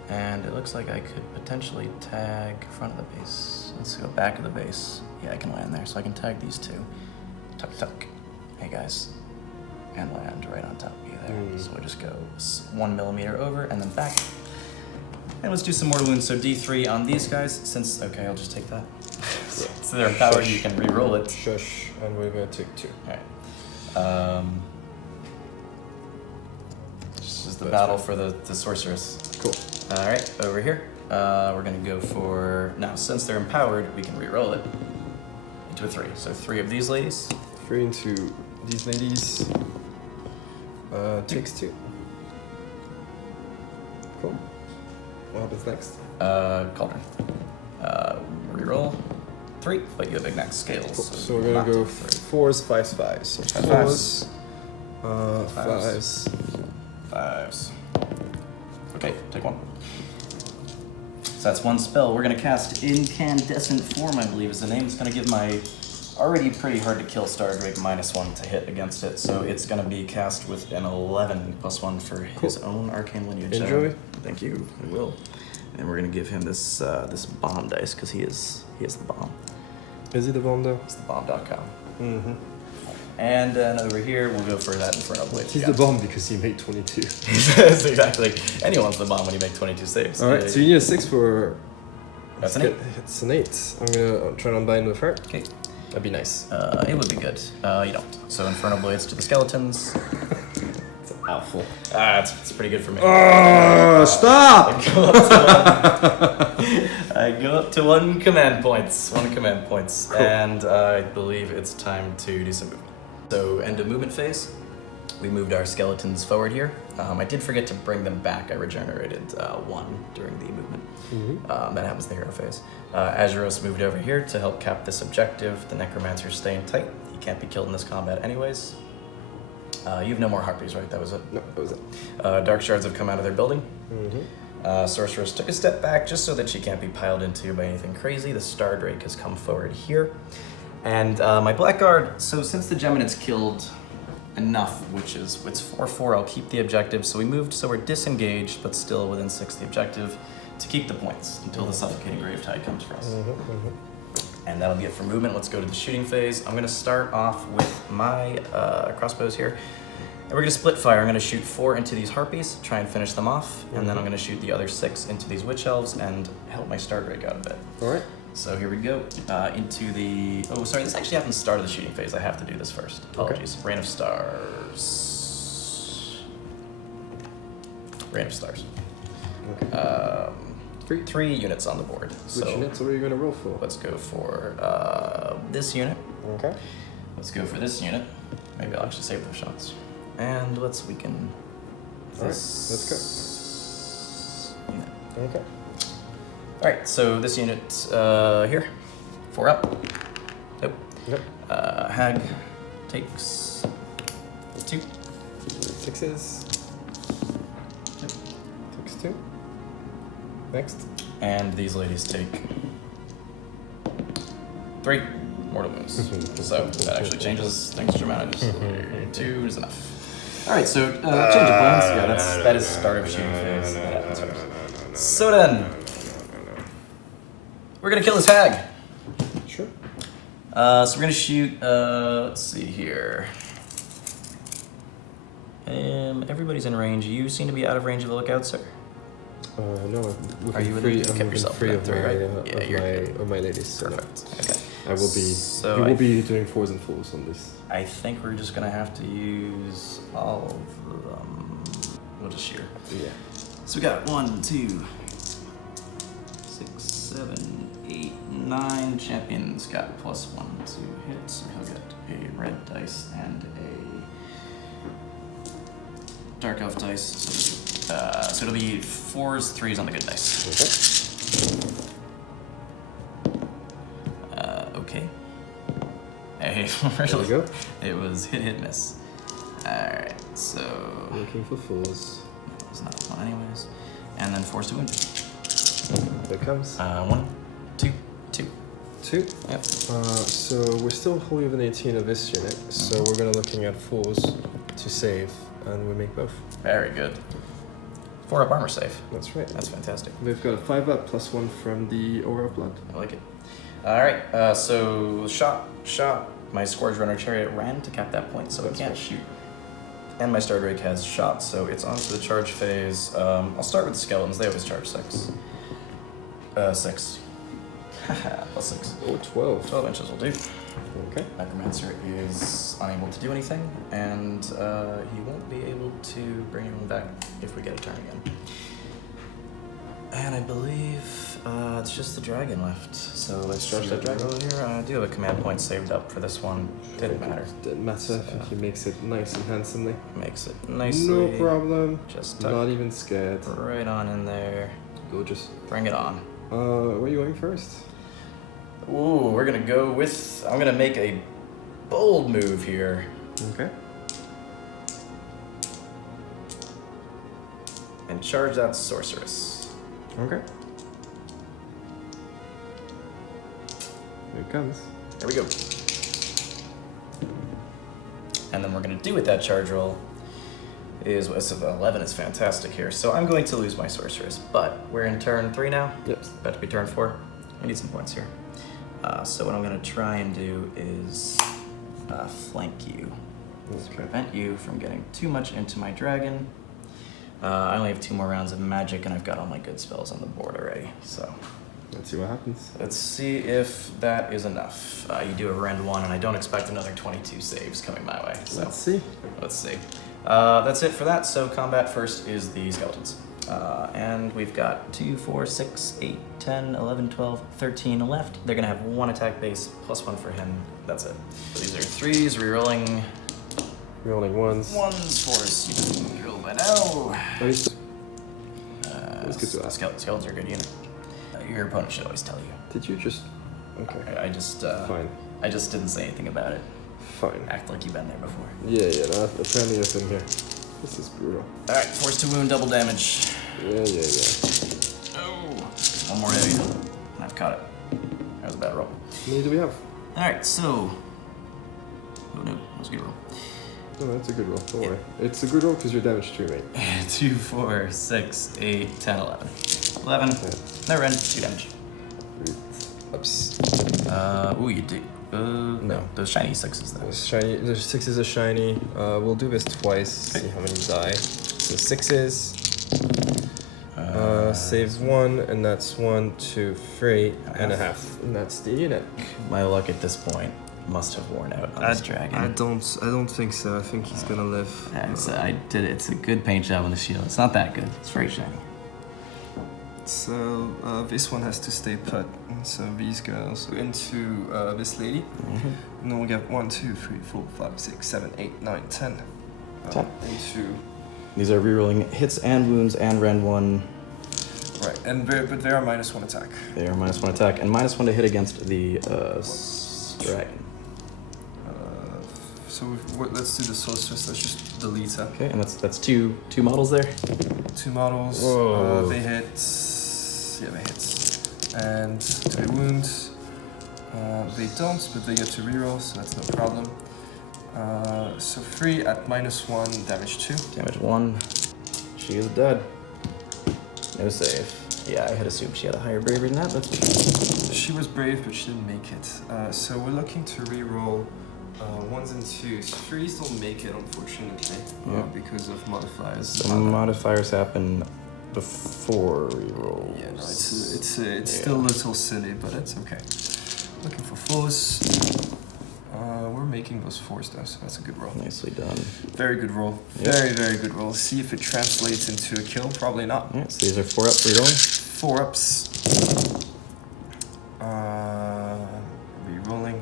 And it looks like I could potentially tag front of the base. Let's go back of the base. Yeah, I can land there, so I can tag these 2. Tuck, tuck. Hey guys. And land right on top of you there. So we'll just go 1 millimeter over and then back. And let's do some more wounds. So D3 on these guys, since, okay, I'll just take that. So they're empowered, you can re-roll it. Shush, and we're gonna take 2. Alright. This is the battle for the sorceress. Cool. Alright, over here. We're gonna go for, now since they're empowered, we can re-roll it into a 3. So 3 of these ladies. 3 into these ladies. Takes 2. Cool. What happens next? Cauldron. Reroll 3, but you have ignax scales. Cool. So we're gonna go 4s, 5s, 5s. So 4s, 5s. 5s. Okay, take 1. So that's 1 spell. We're gonna cast Incandescent Form, I believe is the name. It's gonna give my already pretty hard to kill Star Drake -1 to hit against it. So it's gonna be cast with an 11 +1 for his own arcane lineage. Enjoy. Thank you. I will. And we're gonna give him this this bomb dice because he is the bomb. Is he the bomb though? It's the bomb.com. And then over here we'll go for that Inferno Blade. He's the bomb because he made 22. That's exactly. Anyone's the bomb when you make 22 saves. Alright, so you need a 6 for... That's an 8. It's an 8. I'm gonna try to unbind with her. Okay. That'd be nice. It would be good. You don't. So Inferno Blades to the skeletons. It's awful. It's pretty good for me. Stop! I go up to 1 command points. 1 command points. Cool. And I believe it's time to do some movement. So end of movement phase. We moved our skeletons forward here. I did forget to bring them back. I regenerated 1 during the movement. That happens in the hero phase. Azuros moved over here to help cap this objective. The Necromancer's staying tight. He can't be killed in this combat anyways. You have no more harpies, right? That was it? No, that was it. Dark shards have come out of their building. Sorceress took a step back just so that she can't be piled into by anything crazy. The Star Drake has come forward here. And my Blackguard, so since the Geminids killed enough, which is, it's 4-4, I'll keep the objective. So we moved, so we're disengaged, but still within 6 the objective to keep the points until the Suffocating Gravetide comes for us. And that'll be it for movement. Let's go to the shooting phase. I'm gonna start off with my crossbows here. And we're gonna split fire. I'm gonna shoot 4 into these harpies, try and finish them off. And then I'm gonna shoot the other 6 into these witch elves and help my Star Drake out a bit. Alright. So here we go, into the, oh sorry, this actually happens at the start of the shooting phase. I have to do this first. Apologies. Okay. Rain of Stars. Rain of Stars. Okay. 3 units on the board. Which units are you going to roll for? Let's go for this unit. Okay. Let's go for this unit. Maybe I'll actually save those shots. And let's weaken this. Alright, let's go. Unit. Okay. Alright, so this unit here, 4 up. Nope. Yep. Hag takes 2. 6s. Yep. Takes 2. Next. And these ladies take 3 mortal wounds. So that actually changes things dramatically. 2 is enough. Alright, so change of plans. Yeah, that is start of shooting phase. That happens first. So then, we're gonna kill this hag. Sure. So we're gonna shoot, let's see here. Everybody's in range. You seem to be out of range of the lookout, sir. No, Are you free? You kept yourself free of 3, my, right? Yeah, you're good. of my ladies. So Perfect. no. Okay. I will be. So you will be doing 4s and 4s on this. I think we're just gonna have to use all of them. We'll just shear. Yeah. So we got 1, 2, 6, 7, 8, 9. Champion's got +1 to hit, so he'll get a red dice and a dark elf dice. So it'll be 4s, 3s on the good dice. Okay. Hey, There we go. it was hit, miss. Alright, so Looking for 4s. it's not fun anyways. And then force to wound. There it comes. 1, 2, 2. 2. Yep. So we're still wholly within 18 of this unit, so we're gonna looking at 4s to save, and we make both. Very good. 4 up armor save. That's right. That's fantastic. We've got a 5 up +1 from the Aura of Blood. I like it. Alright, so shot. My Scourge Runner Chariot ran to cap that point, so it can't shoot. And my Star Drake has shot, so it's on to the charge phase. I'll start with the skeletons. They always charge 6. 6. Haha, +6. Oh, 12. 12 inches will do. Okay. Necromancer is unable to do anything, and he won't be able to bring anyone back if we get a turn again. And I believe it's just the dragon left. So let's charge that dragon over here. I do have a command point saved up for this one. Didn't matter. Didn't matter. I think he makes it nice and handsomely. Makes it nicely. No problem. Just tuck Not even scared. right on in there. Gorgeous. Bring it on. Where are you going first? Ooh, we're gonna go with. I'm gonna make a bold move here. Okay. And charge that sorceress. Okay. Here it comes. There we go. And then we're going to do with that charge roll is 11 is fantastic here. So I'm going to lose my sorceress, but we're in turn 3 now. Yep. About to be turn 4. We need some points here. So what I'm going to try and do is flank you. Okay. To prevent you from getting too much into my dragon. I only have 2 more rounds of magic, and I've got all my good spells on the board already. So Let's see what happens. let's see if that is enough. You do a rend 1, and I don't expect another 22 saves coming my way. So Let's see. let's see. That's it for that. So combat first is the skeletons. And we've got 2, 4, 6, 8, 10, 11, 12, 13 left. They're going to have 1 attack base, +1 for him. That's it. So these are 3s, rerolling Rolling 1s. 1s, 4s. You can roll by now. Nice. Let's get to that. Skeletons are a good unit. Your opponent should always tell you. Did you just... Okay. I just Fine. I just didn't say anything about it. Fine. Act like you've been there before. Yeah, no, apparently I've been here. This is brutal. Alright, force to wound, double damage. Yeah. Oh, 1 more area. And I've caught it. That was a bad roll. How many do we have? Alright, so. Oh no, that was a good roll. No, that's a good roll. Don't worry. It's a good roll because you're damaged too, mate. 2, 4, 6, 8, 10, 11. 11. Okay. No rend, 2 damage. Oops. Ooh, you do. No, those shiny 6s though. Shiny. The 6s are shiny. We'll do this twice. See how many die. So 6s. Saves 1, and that's 1, 2, 3 and a half. And that's the unit. My luck at this point must have worn out on this dragon. I don't think so. I think he's gonna live. I did it. It's a good paint job on the shield. It's not that good. It's very shiny. So this one has to stay put. So these go also into this lady. And then we'll get 1, 2, 3, 4, 5, 6, 7, 8, 9, 10. 10. Into These are rerolling hits and wounds and rend 1. right, and but they are -1 attack. They are -1 attack and -1 to hit against the dragon. So let's do the sorceress. Let's just delete her. Okay, and that's two models there. 2 models. Whoa. They hit. Yeah, they hit. And do they wound? They don't, but they get to reroll, so that's no problem. So 3 at -1, damage 2. Damage 1. She is dead. No save. Yeah, I had assumed she had a higher bravery than that, but She was brave, but she didn't make it. So we're looking to reroll 1s and 2s. 3s don't make it, unfortunately, Yeah. because of modifiers. some modifiers happen before reroll. Yeah, no, it's still a little silly, but it's okay. Looking for 4s. We're making those 4s though, so that's a good roll. Nicely done. Very good roll. Yep. Very, very good roll. See if it translates into a kill. Probably not. Alright, so these are 4 up rerolling. 4 ups. Rerolling.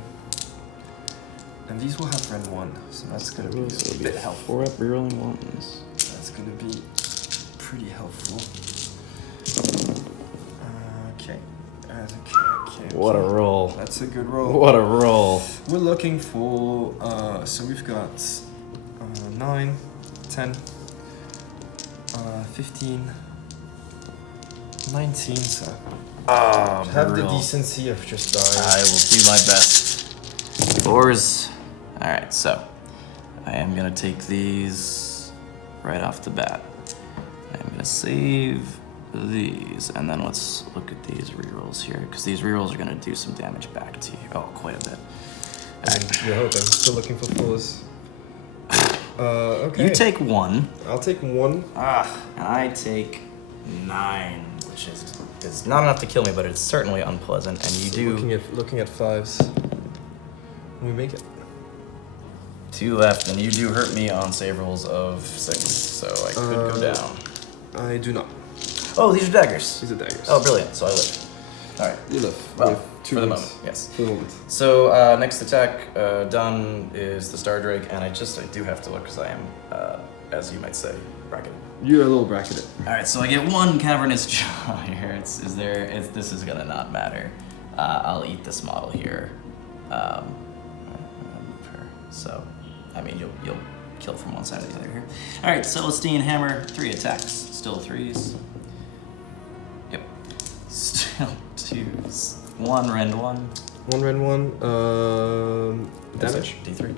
And these will have rend 1, so that's gonna be So a it'll bit be helpful. 4 up rerolling 1s. That's gonna be pretty helpful. Okay. Okay. What a roll. That's a good roll. What a roll. We're looking for, so we've got 9, 10, 15, 19, so Ah, have the brutal. decency of just dying. I will do my best. 4s. Alright, so I am gonna take these right off the bat. I'm gonna save these, and then let's look at these rerolls here, because these rerolls are gonna do some damage back to you. Oh, quite a bit. Alright. You're hoping. Still looking for 4s. Okay. You take 1. I'll take 1. And I take 9, which is not enough to kill me, but it's certainly unpleasant. And you do Looking at 5s. We make it. 2 left, and you do hurt me on save rolls of 6, so I could go down. I do not. Oh, these are daggers. These are daggers. Oh, brilliant. So I live. All right. You live. Well, with 2 for the wounds. moment, yes. For the moment. So next attack done is the Star Drake, and I do have to look because I am, as you might say, bracketed. You're a little bracketed. All right, so I get 1 cavernous jaw here. This is gonna not matter. I'll eat this model here. So, I mean, you'll kill from one side or the other here. All right, Celestine Hammer, 3 attacks, still 3s. Yep, still 2s. 1 rend 1. 1 rend 1. Damage. D3.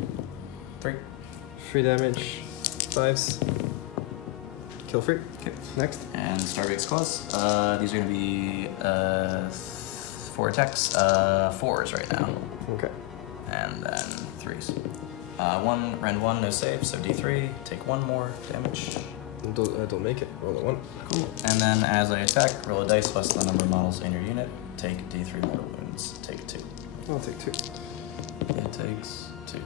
3. 3 damage. 5s. Kill free. Okay. Next. And Starbake's Claws. These are gonna be 4 attacks. 4s right now. Okay. And then 3s. 1 rend 1, no save, so D3. Take 1 more damage. Don't make it. Roll a 1. Cool. And then as I attack, roll a dice plus the number of models in your unit. Take D3 mortal wounds. Take 2. I'll take 2. It takes 2.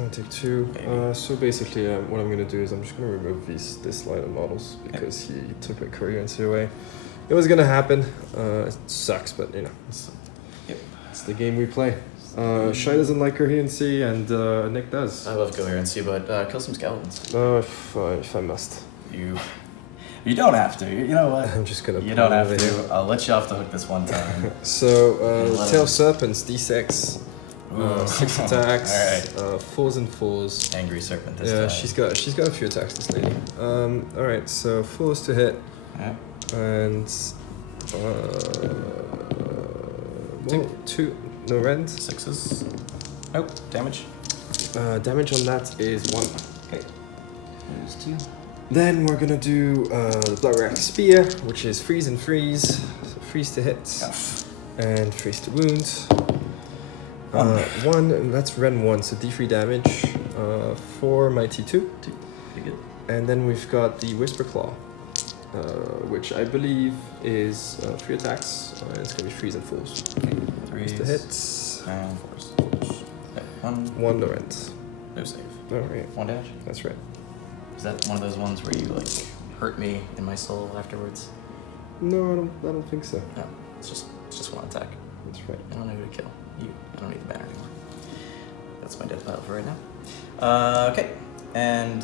I'll take 2. Maybe. So basically, what I'm gonna do is I'm just gonna remove this line of models because he took my coherency away. It was gonna happen. It sucks, but you know, it's the game we play. Shai doesn't like coherency, and Nick does. I love coherency, but kill some skeletons. If I must. You don't have to. You know what? I'm just gonna. You put don't it have over to. here. I'll let you off the hook this one time. So Let tail him- serpents D6. Ooh. 6 attacks. All right. 4s and 4s. Angry serpent this Yeah, time. she's got a few attacks, this lady. All right, so 4s to hit, Yeah. and well, 2 no rend. 6s. Nope. Damage. Damage on that is 1. Okay. There's 2. Then we're gonna do the Bloodwrack Spear, which is freeze and freeze. So freeze to hit, and freeze to wound. 1, and that's rend 1, so D3 damage. 4 mighty 2. 2. Pretty good. And then we've got the Whisper Claw, which I believe is 3 attacks. It's gonna be 3s and 4s. 3s To hit. and 4s. Okay. 1. 1 no rend. No save. Alright, 1 damage. that's right. Is that one of those ones where you like hurt me in my soul afterwards? No, I don't think so. No. It's just 1 attack. That's right. I don't know who to kill. You. I don't need the banner anymore. That's my death pile for right now. Okay. And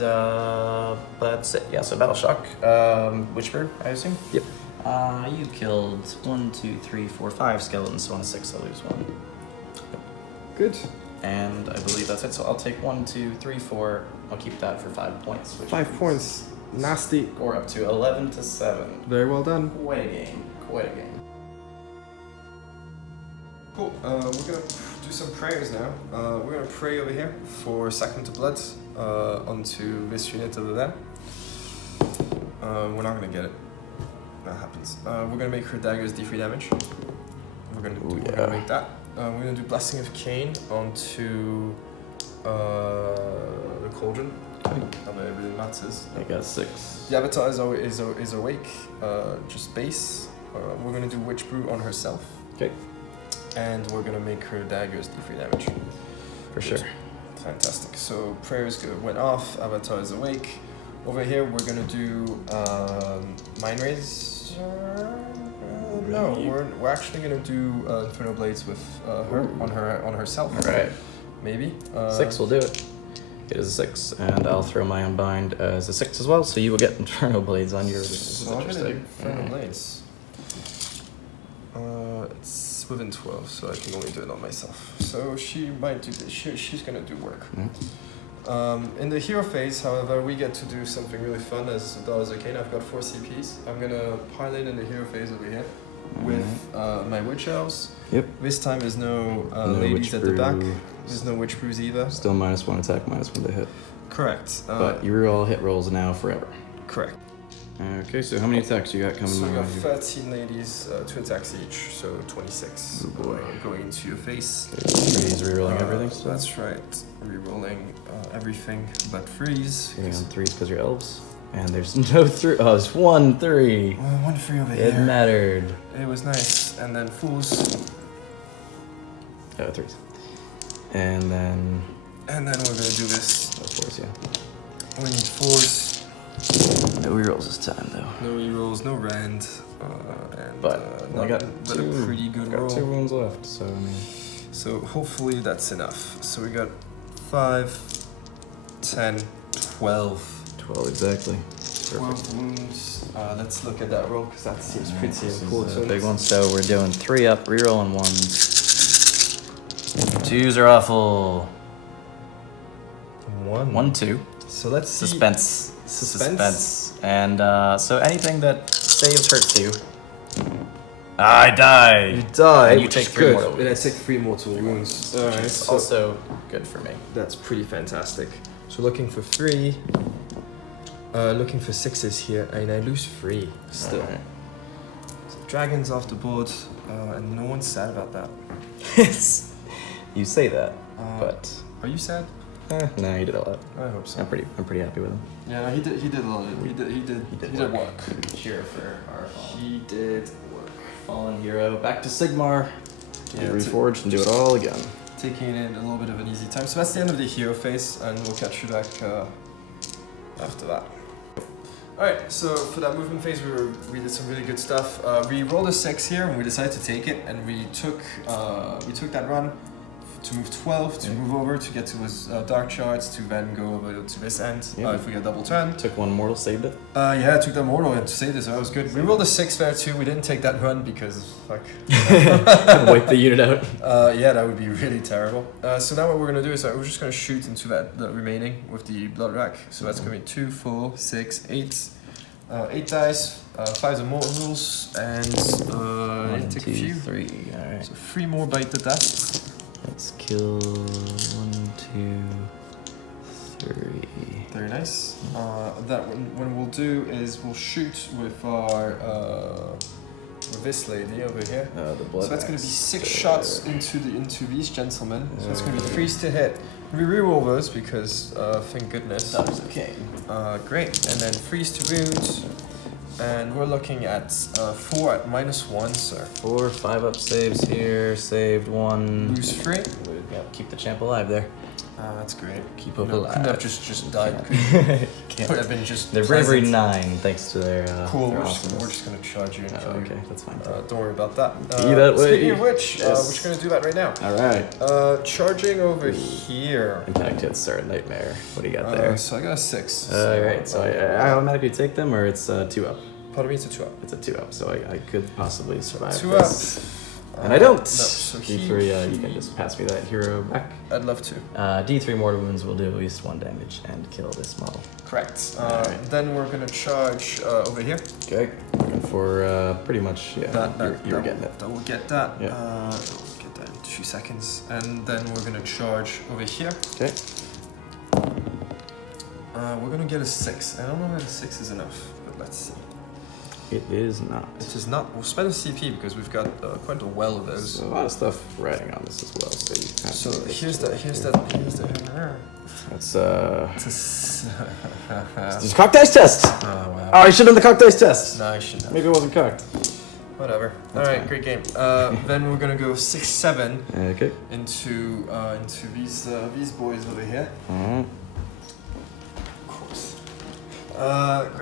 that's it. Yeah, so Battle Shock. Witchbrew, I assume? Yep. You killed 1, 2, 3, 4, 5 skeletons, so on a 6 I lose 1. Good. And I believe that's it. So I'll take 1, 2, 3, 4. I'll keep that for 5 points. Which 5 means points. Nasty. Score up to 11 to 7. Very well done. Quite a game. Quite a game. Cool. We're gonna do some prayers now. We're gonna pray over here for Sacrament of Blood onto this unit over there. We're not gonna get it. That happens. We're gonna make her daggers D3 damage. We're gonna make that. We're gonna do Blessing of Cain onto the cauldron. I don't know if it really matters. I got 6. The avatar is awake. Just base. We're gonna do Witch Brew on herself. Okay. and we're gonna make her daggers D3 damage. For sure. Fantastic. So prayers went off. Avatar is awake. Over here, we're gonna do Mind Rays. No, we're actually gonna do Inferno Blades with her on herself. Right. Maybe. 6 will do it. It is a 6, and I'll throw my Unbind as a 6 as well, so you will get Inferno Blades on yours. So I'm gonna do Inferno Blades. It's within 12, so I can only do it on myself. So she might do this. She's gonna do work. In the hero phase, however, we get to do something really fun as Daughters of Cain. I've got 4 CPs. I'm gonna pilot in the hero phase over here with my witch elves. Yep. This time there's no witch ladies at the back. brew. There's no witch brews either. Still -1 attack, -1 to hit. Correct. But you reroll hit rolls now forever. Correct. Okay, so how many attacks you got coming So we my got way? 13 ladies, 2 attacks each, so 26. Oh boy. Going into your face. Freeze, rerolling everything still? That's right. Rerolling everything but freeze. Hitting on 3s because you're elves. And there's no 3. Oh, there's 1 3. 1 3 over It here. mattered. It was nice. And then fools. 3s. And then. And then we're gonna do this. 4s, yeah. We need 4s. No rerolls this time, though. No rerolls, no rand. But I got but 2. a pretty good got roll. 2 wounds left, so I mean. So hopefully that's enough. So we got 5, 10, 12. 12 exactly. 12 wounds. Let's look at that roll because that seems pretty This is important. a big one. So we're doing 3 up, rerolling 1s. 2s are awful. 1 2. So let's see. Suspense. Suspense. And so anything that saves hurts you. I die. You die. And you which take is 3 good. mortal And I wounds. take 3 mortal wounds. Which Alright, is so also good for me. that's pretty fantastic. So looking for 3. Looking for 6s here, and I lose 3 still. Alright. So dragons off the board, and no one's sad about that. You say that, but Are you sad? no, he did a lot. I hope so. I'm pretty happy with him. Yeah, he did a lot. He did work. Cheer for our He did work. fallen hero. Back to Sigmar. Yeah, Get reforged and do it all again. Taking it a little bit of an easy time. So that's the end of the hero phase, and we'll catch you back after that. Alright, so for that movement phase, we did some really good stuff. We rolled a 6 here, and we decided to take it, and we took that run to move 12, to move over, to get to his dark shards, to then go over to this end. Yeah. If we get double turn. Took 1 mortal, saved it. Yeah, I took that mortal and to save this, so that was good. We rolled a 6 there too. We didn't take that run because fuck. Wipe the unit out. Yeah, that would be really terrible. So now what we're gonna do is we're just gonna shoot into the remaining with the blood rack. So that's gonna be 2, 4, 6, 8. 8 dice, 5 of mortals, and 1, take a 2, few. 3. Alright. So 3 more bite the dust. Let's kill 1, 2, 3. Very nice. That what we'll do is we'll shoot with our with this lady over here. The blood. So that's gonna be axe 6 there. shots into these gentlemen. So it's gonna be 3s to hit. We reroll those because thank goodness. Daughters of Cain. Great. And then 3s to wound. And we're looking at 4 at -1, sir. 4, 5 up saves here. Saved 1. Lose 3. Yeah, keep the champ alive there. That's great. Keep up No, alive. couldn't have just died. Can't. Could have been just. Their bravery pleasant. 9, thanks to their. Cool. their We're awesomeness. just gonna charge you and Oh, kill you. okay, that's fine. Don't worry about that. Be that way. Speaking of which, Yes. we're just gonna do that right now. All right. Charging over here. Impact hits, sir. Nightmare. What do you got there? So I got a 6. All right. So I automatically take them, or it's 2 up. Pardon me, it's a 2 up. It's a 2 up, so I could possibly survive 2 this. up. And I don't. No, so D3. You can just pass me that hero back. I'd love to. D3 mortal wounds will do at least 1 damage and kill this model. Correct. Alright. Then we're gonna charge over here. Okay. Looking for pretty much That you were getting it. That will get that. Yeah. We'll get that in 2 seconds, and then we're gonna charge over here. Okay. We're gonna get a 6. I don't know if a 6 is enough, but let's see. It is not. It is not. We'll spend a CP because we've got quite a well of those. There's a lot of stuff riding on this as well, so you have So to here's the. That's Oh just cock dice test. wow. Oh, I should have done the cock dice test. No, I shouldn't have. Maybe it wasn't cocked. Whatever. That's Alright, fine. great game. Then we're gonna go 6-7 Okay. into these boys over here. Alright. Of course.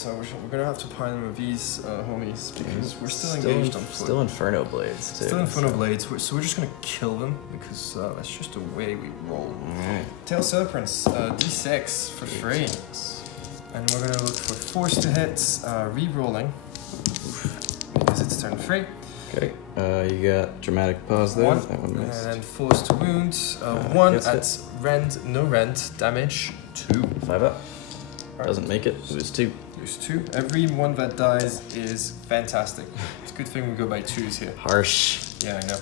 So we're gonna have to pile them with these homies because we're still engaged on foot. Still Inferno Blades, too. Still Inferno Blades, so we're just gonna kill them because that's just the way we roll. Alright. Tail Serpents, D6 for free. And we're gonna look for force to hit, re-rolling. Because it's turn 3. Okay. You got dramatic pause there. 1. That one And missed. then force to wound. 1 gets at rend, no rend, damage 2. 5 up. Doesn't make it. Lose 2. Lose 2. Every one that dies is fantastic. It's a good thing we go by 2s here. Harsh. Yeah, I know.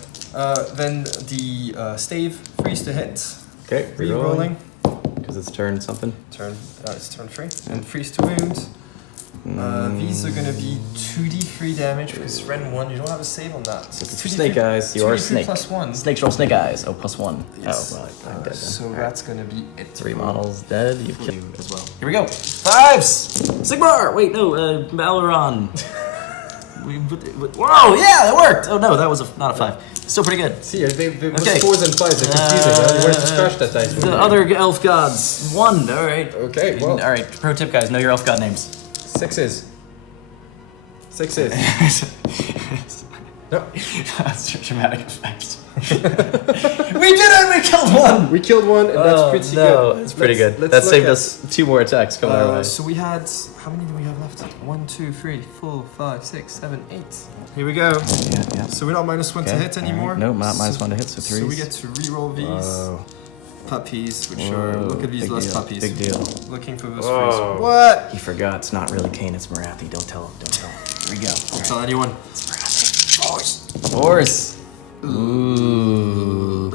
Then the stave, freeze to hit. Okay. Re-rolling. Because it's turn something. It's turn 3. And freeze to wound. These are gonna be 2d3 damage because rend 1, you don't have a save on that. So it's snake eyes. You are a 2d3 snake. plus 1. Snakes roll snake eyes. Oh, +1. Yes. Oh, well, I'm dead then. So Alright. that's gonna be it. 3 models dead. You've killed you as well. Here we go. 5s! Sigmar! Wait, no, Valoron. Whoa, yeah, that worked! Oh no, that was not a 5. Still pretty good. See, they were Okay. 4s and 5s. They're confusing. You wanted to scratch that dice. The other elf gods. 1, alright. Okay, well. Alright, pro tip, guys, know your elf god names. 6s. 6s. No. That's a dramatic effect. We did it! We killed 1! We killed one, and that's pretty good. That's pretty good. Let's That look saved at- us 2 more attacks coming our way. So we had, how many do we have left? 1, 2, 3, 4, 5, 6, 7, 8. Here we go. Yeah. So we're not -1 to Okay, hit anymore. alright. No, not -1 to hit, so 3s. So we get to re-roll these Whoa. puppies, which are, Whoa, look at these big last deal, puppies. big deal. Looking for this Whoa. freeze. What? He forgot it's not really Cain, it's Marathi. Don't tell him, don't tell him. Here we go. Don't tell anyone. Horse. Ooh.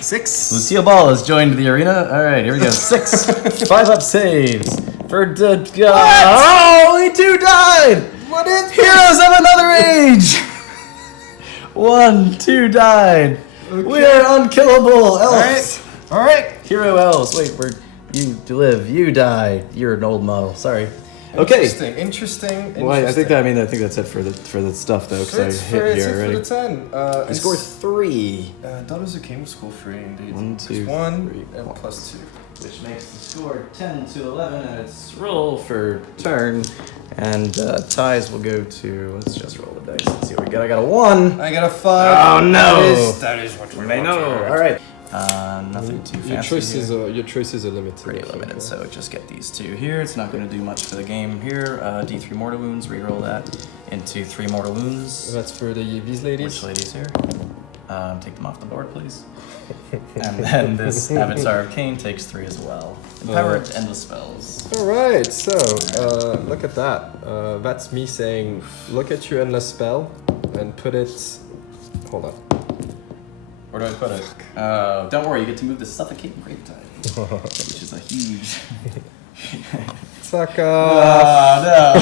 Six. Lucille Ball has joined the arena. All right, here we go. 6. 5 up saves. For dead god. Oh, only 2 died. What is Heroes of another age. 1, 2 died. We are unkillable elves. All right. Hero elves. Wait, you live. You die. You're an old model. Sorry. Okay. Interesting. Well, I think that's it for the stuff though, because I hit you already. For the 10. I scored 3. Daughters of Hagg Narr score 3 indeed. 1, 2, 1 3, and 4. +2. Which makes the score 10 to 11, and it's roll for turn. And ties will go to. Let's just roll the dice. Let's see what we got. I got a 1. I got a 5. Oh no! That is what we I know. All right. Nothing too fancy. Your choices are limited. Pretty limited, so just get these 2 here. It's not going to do much for the game here. D3 mortal wounds, reroll that into 3 mortal wounds. That's for these ladies. Which ladies here? Take them off the board, please. And then this Avatar of Cain takes 3 as well. Empowered endless spells. All right, so look at that. That's me saying, look at your endless spell and put it. Hold on. Where do I put it? Don't worry, you get to move the Suffocating Gravetide, which is a huge. Suck No.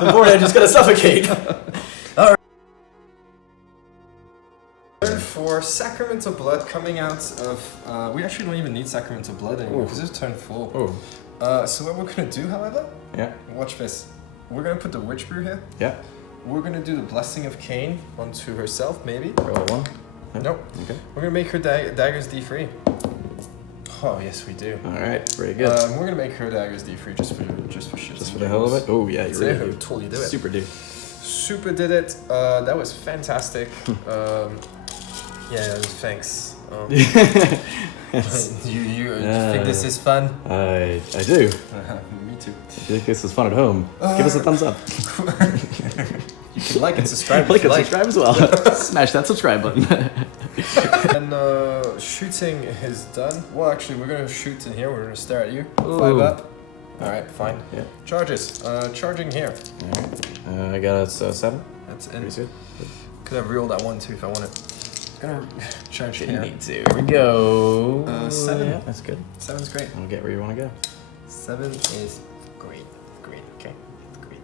The board edge is gonna suffocate. Turn 4, Sacrament of Blood coming out of. We actually don't even need Sacrament of Blood anymore because it's turn 4. Oh. So what we're gonna do, however, Yeah. watch this. We're gonna put the Witch Brew here. Yeah. We're gonna do the Blessing of Cain onto herself, maybe. Roll a 1. Nope. Okay. We're gonna make her daggers D3. Oh yes, we do. All right. Pretty good. We're gonna make her daggers D3 just for shits. Just for the hell of it. Oh yeah, you Really really do. totally do it. Super do. Super did it. That was fantastic. Yeah, thanks. You think this is fun? I do. Me too. I think this is fun at home. Give us a thumbs up. You can like and subscribe. Like if you and subscribe as well. Smash that subscribe button. And shooting is done. Well, actually, we're gonna shoot in here. We're gonna stare at you. Ooh. 5 up. All right, fine. Yeah. Charges. Charging here. I got a 7. That's Pretty it. good. Could have reeled that 1 too if I wanted. Gonna charge Didn't here. need to. Here we go. 7. Yeah, that's good. 7's great. I'll get where you want to go. 7 is great. Great. Okay. Great.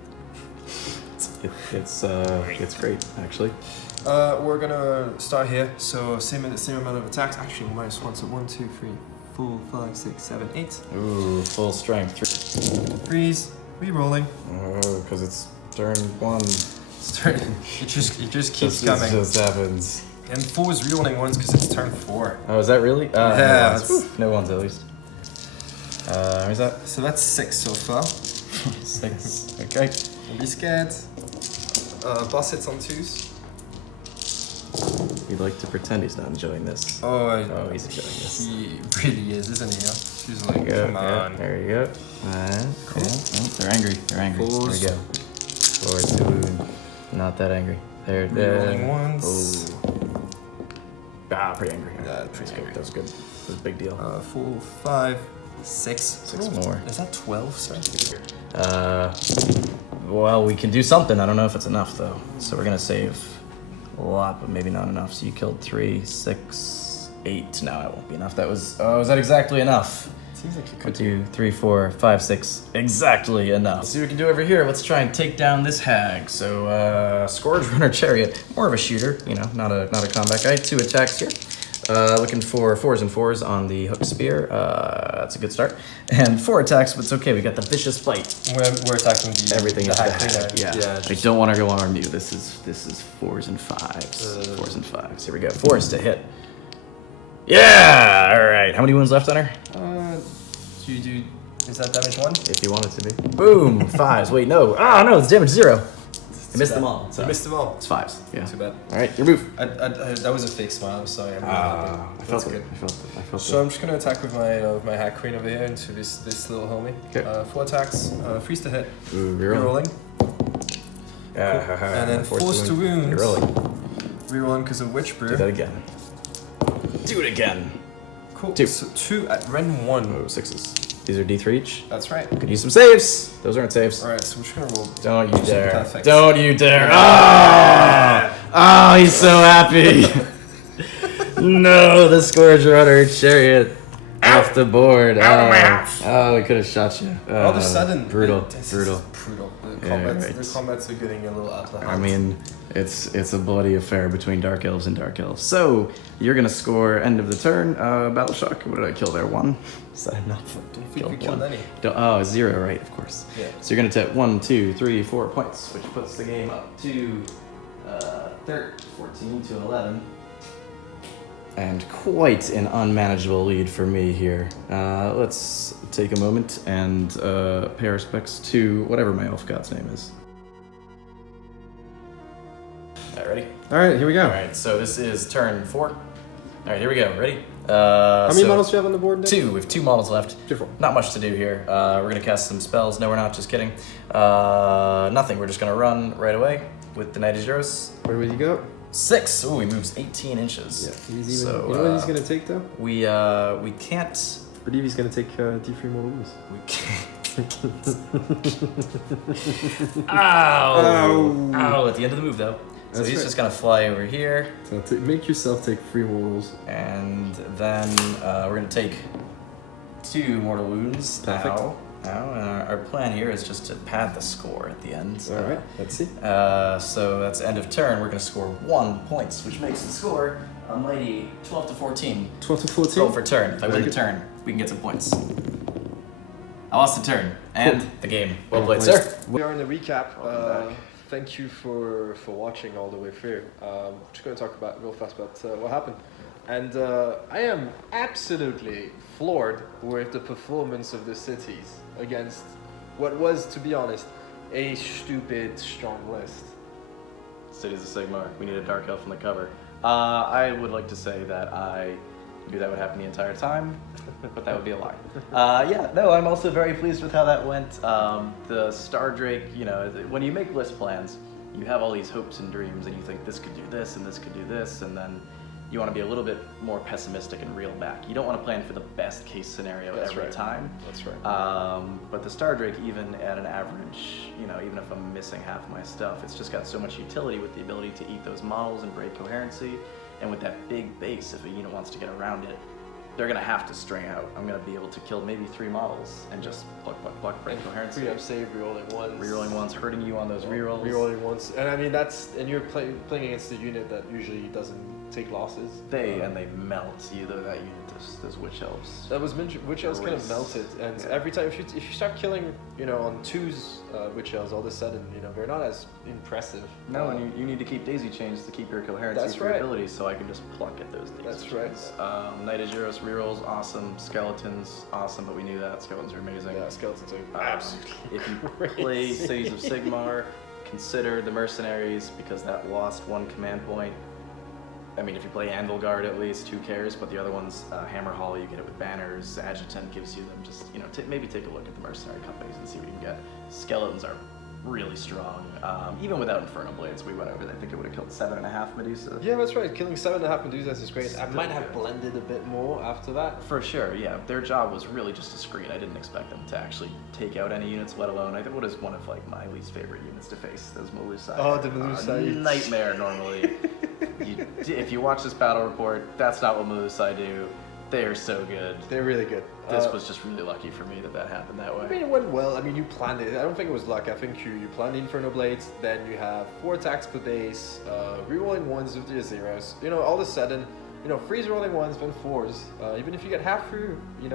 It's great actually. We're gonna start here. So same amount of attacks. Actually, -1. So 1, 2, 3, 4, 5, 6, 7, 8. Ooh, full strength. Freeze. Re-rolling. Oh, because it's turn 1. It just keeps coming. It just happens. And 4 is re-rolling once because it's turn 4. Oh, is that really? Yeah, No ones. No ones at least. Is that So that's 6 so far. 6? Okay. Don't be scared. Boss hits on 2s. He'd like to pretend he's not enjoying this. Oh, He's enjoying this. he really is, isn't he? She's like, There you go. come Yeah, on. there you go. Cool. Yeah. Oh, they're angry. They're angry. Fours. There we go. 4 to wound. Not that angry. They're Re-rolling once. Oh. Pretty angry. Yeah, pretty angry. That was good. That was a big deal. 4, 5, 6. 6 more. Is that 12, sir? Well, we can do something. I don't know if it's enough though. So we're gonna save a lot, but maybe not enough. So you killed 3, 6, 8. No, it won't be enough. That was. Oh, is that exactly enough? Seems like you 1, could 2, 3, 4, 5, 6. Exactly enough. Let's see what we can do over here. Let's try and take down this hag. So, Scourge Runner Chariot, more of a shooter, you know, not a combat guy. 2 attacks here. Looking for 4s and 4s on the hook spear. That's a good start. And 4 attacks, but it's okay. We got the vicious bite. We're attacking the Everything the is the Hagg hag. Narr. Yeah. I don't want to go on our new. This is 4s and 5s. 4s and 5s. Here we go. 4s to hit. Yeah. All right. How many wounds left on her? Do you do? Is that damage 1? If you want it to be. Boom. 5s. Wait, no. Ah, no. It's damage 0. I missed them all. So You missed them all. it's 5s. Yeah. Too bad. All right. Your move. That was a fake smile. I'm sorry. I'm really happy. I That's felt good. it. I felt So I'm just gonna attack with my Hagg Queen over here into this little homie. Okay. 4 attacks. Freeze to hit. it. Ooh, reroll. Rerolling. And then force to wound. Rerolling. Rerolling because of Witch Brew. Do that again. Do it again. Cool. 2. So 2 at Ren 1. Oh, 6s. These are D3 each. That's right. Could use some saves. Those aren't saves. Alright, so we're just gonna roll. Don't you dare. Perfect. Don't you dare. Oh, he's so happy. No, the Scourge Runner Chariot off the board. Oh, we could have shot you. All of a sudden. Brutal. This Brutal. is brutal. The Yeah, combats, right. the combats are getting a little out of the hand. I mean, it's a bloody affair between Dark Elves and Dark Elves. So, you're going to score end of the turn. Battle Shock. What did I kill there? 1? Is that enough? Don't think we killed any. 0, right, of course. Yeah. So you're going to take 1, 2, 3, 4 points, which puts the game up to 14 to 11. And quite an unmanageable lead for me here. Let's take a moment and pay our respects to whatever my elf god's name is. All right, ready? All right, here we go. All right, so this is turn 4. All right, here we go. Ready? How many models do you have on the board, Nick? 2. We have 2 models left. Beautiful. Not much to do here. We're gonna cast some spells. No, we're not. Just kidding. Nothing. We're just gonna run right away with the Knight of Zeros. Where would you go? 6. Ooh, he moves 18 inches. Yeah, he's even. So, you know what he's gonna take though? We can't. I believe he's gonna take D3 more wounds. We can't. Ow! Ow! At the end of the move, though. So That's he's right. just gonna fly over here, So make yourself take 3 more rolls. and then we're gonna take 2 mortal wounds. Perfect. Ow! Ow! And our plan here is just to pad the score at the end. All right, let's see. So that's end of turn. We're gonna score 1 points, which makes the score a mighty 12 to 14. 12 to 14. Roll for turn. If I win Very the good. turn, we can get some points. I lost the turn and the game. Well played, Well sir. We are in the recap. Welcome back. Thank you for watching all the way through. Just going to talk about real fast about what happened. And I am absolutely floored with the performance of the cities against what was, to be honest, a stupid strong list. Cities of Sigmar. We need a dark elf on the cover. I would like to say that I knew that would happen the entire time, but that would be a lie. Yeah, no, I'm also very pleased with how that went. The Star Drake, you know, when you make list plans, you have all these hopes and dreams, and you think this could do this and this could do this, and then you want to be a little bit more pessimistic and reel back. You don't want to plan for the best case scenario That's every right. time. That's right. But the Star Drake, even at an average, you know, even if I'm missing half my stuff, it's just got so much utility with the ability to eat those models and break coherency. And with that big base, if a unit wants to get around it, they're gonna have to string out. I'm gonna be able to kill maybe 3 models and just pluck, break coherency. Free up save, rerolling ones. Rerolling ones, hurting you on those rerolls. Rerolling ones. And I mean, and you're playing against a unit that usually doesn't take losses. They melt either that unit. Those witch elves. That was witch elves kind of melted, and every time if you start killing, on twos witch elves, all of a sudden, they're not as impressive. No, and you need to keep daisy chains to keep your coherency That's for your right. abilities, so I can just pluck at those daisy That's chains. right. Knight of Gyros rerolls, awesome. Skeletons, awesome, but we knew that. Skeletons are amazing. Yeah, skeletons are absolutely If you crazy. play Cities of Sigmar, consider the mercenaries, because that lost one command point. I mean, if you play Anvilguard at least, who cares? But the other ones, Hammer Hall, you get it with banners. Adjutant gives you them. Just, maybe take a look at the mercenary companies and see what you can get. Skeletons are really strong. Even without Infernal Blades, we went over there. I think it would have killed 7.5 Medusa. Yeah, that's right. Killing 7.5 Medusas is great. I Still might have good. blended a bit more after that. For sure, yeah. Their job was really just to screen. I didn't expect them to actually take out any units, let alone. I think what is one of my least favorite units to face, those Melusai. Oh, the Melusai. Nightmare normally. If you watch this battle report, that's not what Melusai do. They are so good. They're really good. This was just really lucky for me that happened that way. I mean, it went well. I mean, you planned it. I don't think it was luck. I think you planned the Infernal Blades, then you have 4 attacks per base, rerolling 1s with your 0s. All of a sudden, freeze rolling 1s, then 4s. Even if you get half through, you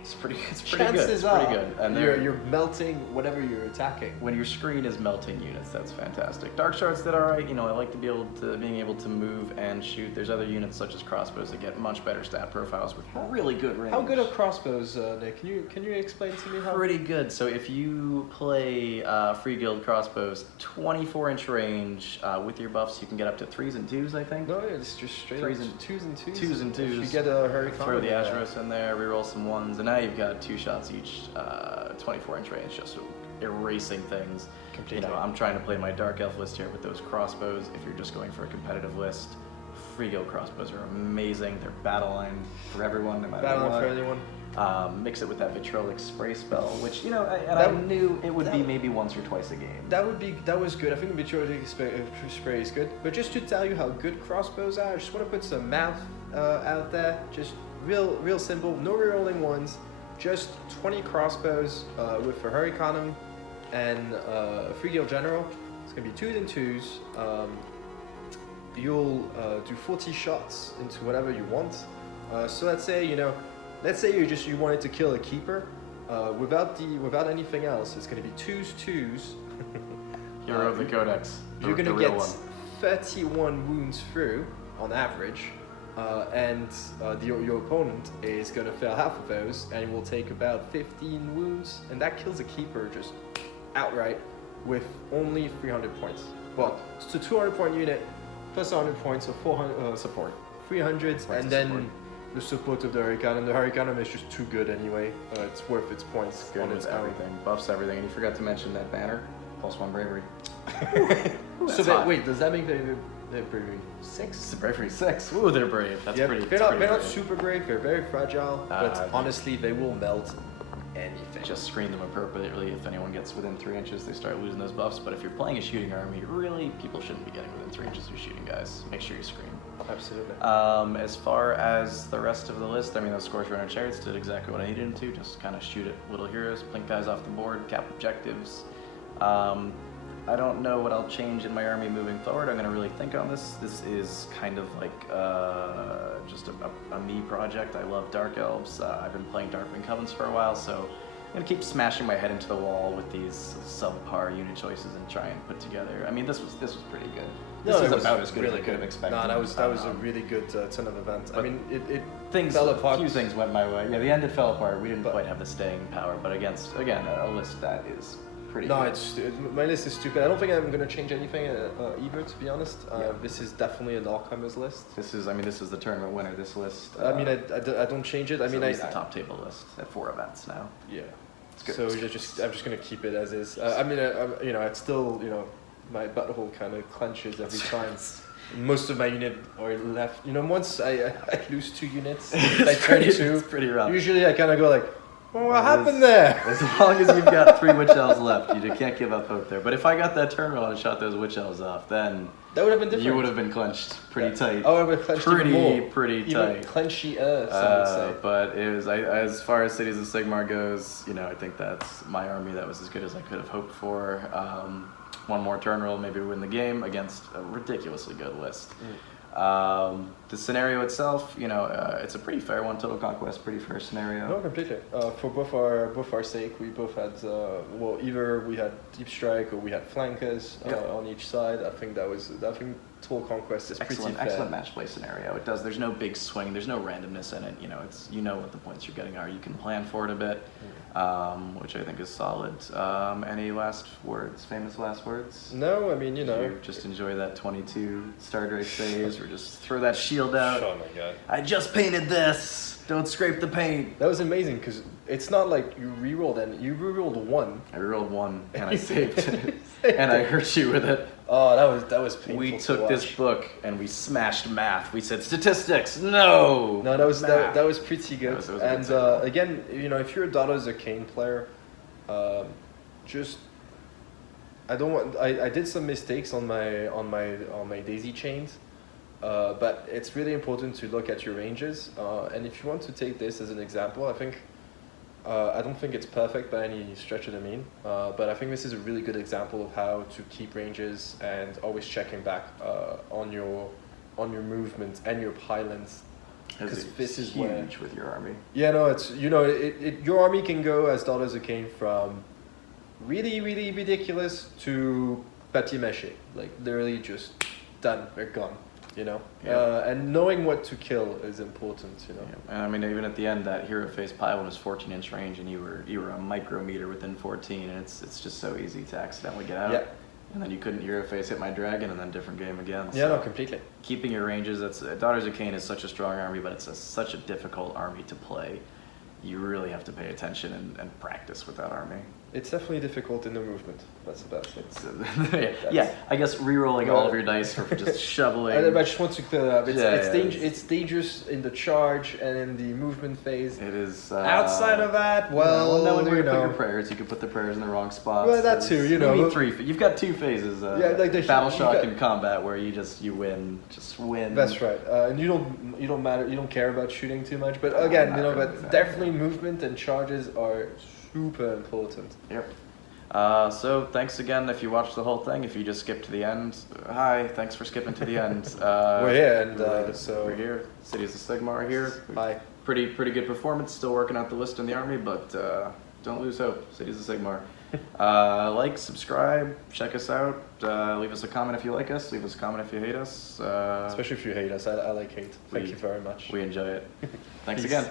It's pretty good. It's chances pretty good. And you're melting whatever you're attacking. when your screen is melting units, that's fantastic. Dark Shards did alright. I like to being able to move and shoot. There's other units such as crossbows that get much better stat profiles with really good range. How good are crossbows, Nick? Can you explain to me how? Pretty good. So if you play Free Guild crossbows, 24-inch range with your buffs, you can get up to 3s and 2s, I think. No, it's just straight Threes up and- 2s and 2s. 2s and 2s. If you get a Hurricane. Throw the Azuros in there, reroll some 1s, and now you've got 2 shots each, 24-inch range, just erasing things. Completely. I'm trying to play my Dark Elf list here with those crossbows. If you're just going for a competitive list, Free Guild crossbows are amazing. They're battle line for everyone, no matter Battle what. for anyone. Mix it with that vitriolic spray spell, which I knew it would be maybe once or twice a game. That was good. I think the Vitriolic spray is good. But just to tell you how good crossbows are, I just want to put some math out there. Just real simple. No rerolling 1s. Just 20 crossbows with a Hurricanum and a Free Guild General. It's gonna be 2s and 2s. You'll do 40 shots into whatever you want. So let's say you wanted to kill a keeper without anything else. It's gonna be 2s. Hero of the Codex. You're the gonna real get one. 31 wounds through on average, and your opponent is gonna fail half of those, and will take about 15 wounds, and that kills a keeper just outright with only 300 points. Well, it's a 200 point unit plus 100 points, so 400 Support. 300, Points and of then support. the support of the Hurricanum. The Hurricanum is just too good anyway. It's worth its points Good on with its own. everything. Buffs everything. And you forgot to mention that banner. +1 bravery. So wait, does that make they're bravery 6? It's bravery 6. Ooh, they're brave. That's Yeah, pretty. they're that's not pretty brave. super brave. They're very fragile, but Uh, honestly, they will melt anything. Just screen them appropriately. If anyone gets within 3 inches, they start losing those buffs. But if you're playing a shooting army, really, people shouldn't be getting within 3 inches of your shooting guys. Make sure you screen. Absolutely. As far as the rest of the list, I mean, those Scorch Runner Chariots did exactly what I needed them to. Just kind of shoot at little heroes, blink guys off the board, cap objectives. I don't know what I'll change in my army moving forward. I'm going to really think on this. This is kind of like just a me project. I love Dark Elves. I've been playing Darkwing Covens for a while, so I'm going to keep smashing my head into the wall with these subpar unit choices and try and put together. I mean, this was pretty good. This is about as good as I could have expected. No, that was a really good turn of events. I but mean, it Things fell apart. A few things went my way. Yeah, the end it fell apart. We didn't But- quite have the staying power, but against again a list that is pretty. No, good. my list is stupid. I don't think I'm going to change anything either, to be honest. Yeah. This is definitely an all-comers list. This is the tournament winner. This list. I mean, I don't change it. I mean, it's the top table list at 4 events now. Yeah. It's good. So I'm just gonna keep it as is. I mean, it's still, my butthole kind of clenches every time. Most of my unit are left. Once I lose 2 units, I turn 2. It's pretty rough. Usually I kind of go like, well, what It happened is- there? As long as you've got 3 witch elves left, you can't give up hope there. But if I got that turn roll and shot those witch elves off, then That would have been different. you would have been clenched pretty tight. Oh, I would have clenched even more. Pretty Even tight. clenchy, some would say. But it was as far as Cities of Sigmar goes, I think that's my army. That was as good as I could have hoped for. One more turn roll, maybe we win the game against a ridiculously good list. The scenario itself, it's a pretty fair one. Total Conquest, pretty fair scenario. No, completely. For both our sake, we both had either we had deep strike or we had flankers on each side. I think Total Conquest is pretty fair. Excellent match play scenario. It does. There's no big swing. There's no randomness in it. It's what the points you're getting are. You can plan for it a bit, which I think is solid. Any last words? Famous last words? No, I mean Did you just enjoy that 22 Star Drake phase, or just throw that shield out? Oh my god! I just painted this. Don't scrape the paint. That was amazing because it's not like you rerolled and you rerolled one. I rerolled one and I saved it, and I hurt you with it. Oh, that was painful. We to took this watch. book and we smashed math. We said statistics. No. No, that was math. pretty good. That was a good And segment. again, if you're a Daughters of Cain player, I did some mistakes on my daisy chains, but it's really important to look at your ranges. And if you want to take this as an example, I don't think it's perfect by any stretch of the mean, but I think this is a really good example of how to keep ranges and always checking back on your movement and your pylons. Because this is huge with your army. Yeah, no, it's your army can go as Daughters of Cain from really, really ridiculous to papier mâché, like literally just done, they're gone. And knowing what to kill is important. Yeah. And I mean, even at the end, that hero face pylon was 14-inch range, and you were a micrometer within 14, and it's just so easy to accidentally get out. Yeah. And then you couldn't hero face hit my dragon, and then different game again. Yeah, so no, completely. keeping your ranges. Daughters of Cain is such a strong army, but it's such a difficult army to play. You really have to pay attention and practice with that army. It's definitely difficult in the movement. That's the best thing. Yeah, I guess re-rolling all of your dice for just shoveling. I just want to clear that up. It's It's dangerous in the charge and in the movement phase. It is. Outside of that, no, when you put your prayers, you can put the prayers in the wrong spots. Well, that too, Maybe three. You've got two phases. like battle shock and combat, where you win, just win. That's right. And you don't care about shooting too much. But again, but definitely movement and charges are super important. Yep. So thanks again if you watched the whole thing. If you just skipped to the end, hi, thanks for skipping to the end. We're here, and we're here. Cities of Sigmar are here. Hi. Pretty good performance. Still working out the list in the army, but don't lose hope. Cities of Sigmar. Like, subscribe, check us out. Leave us a comment if you like us. Leave us a comment if you hate us. Especially if you hate us. I like hate. Thank you very much. We enjoy it. Thanks Peace. again.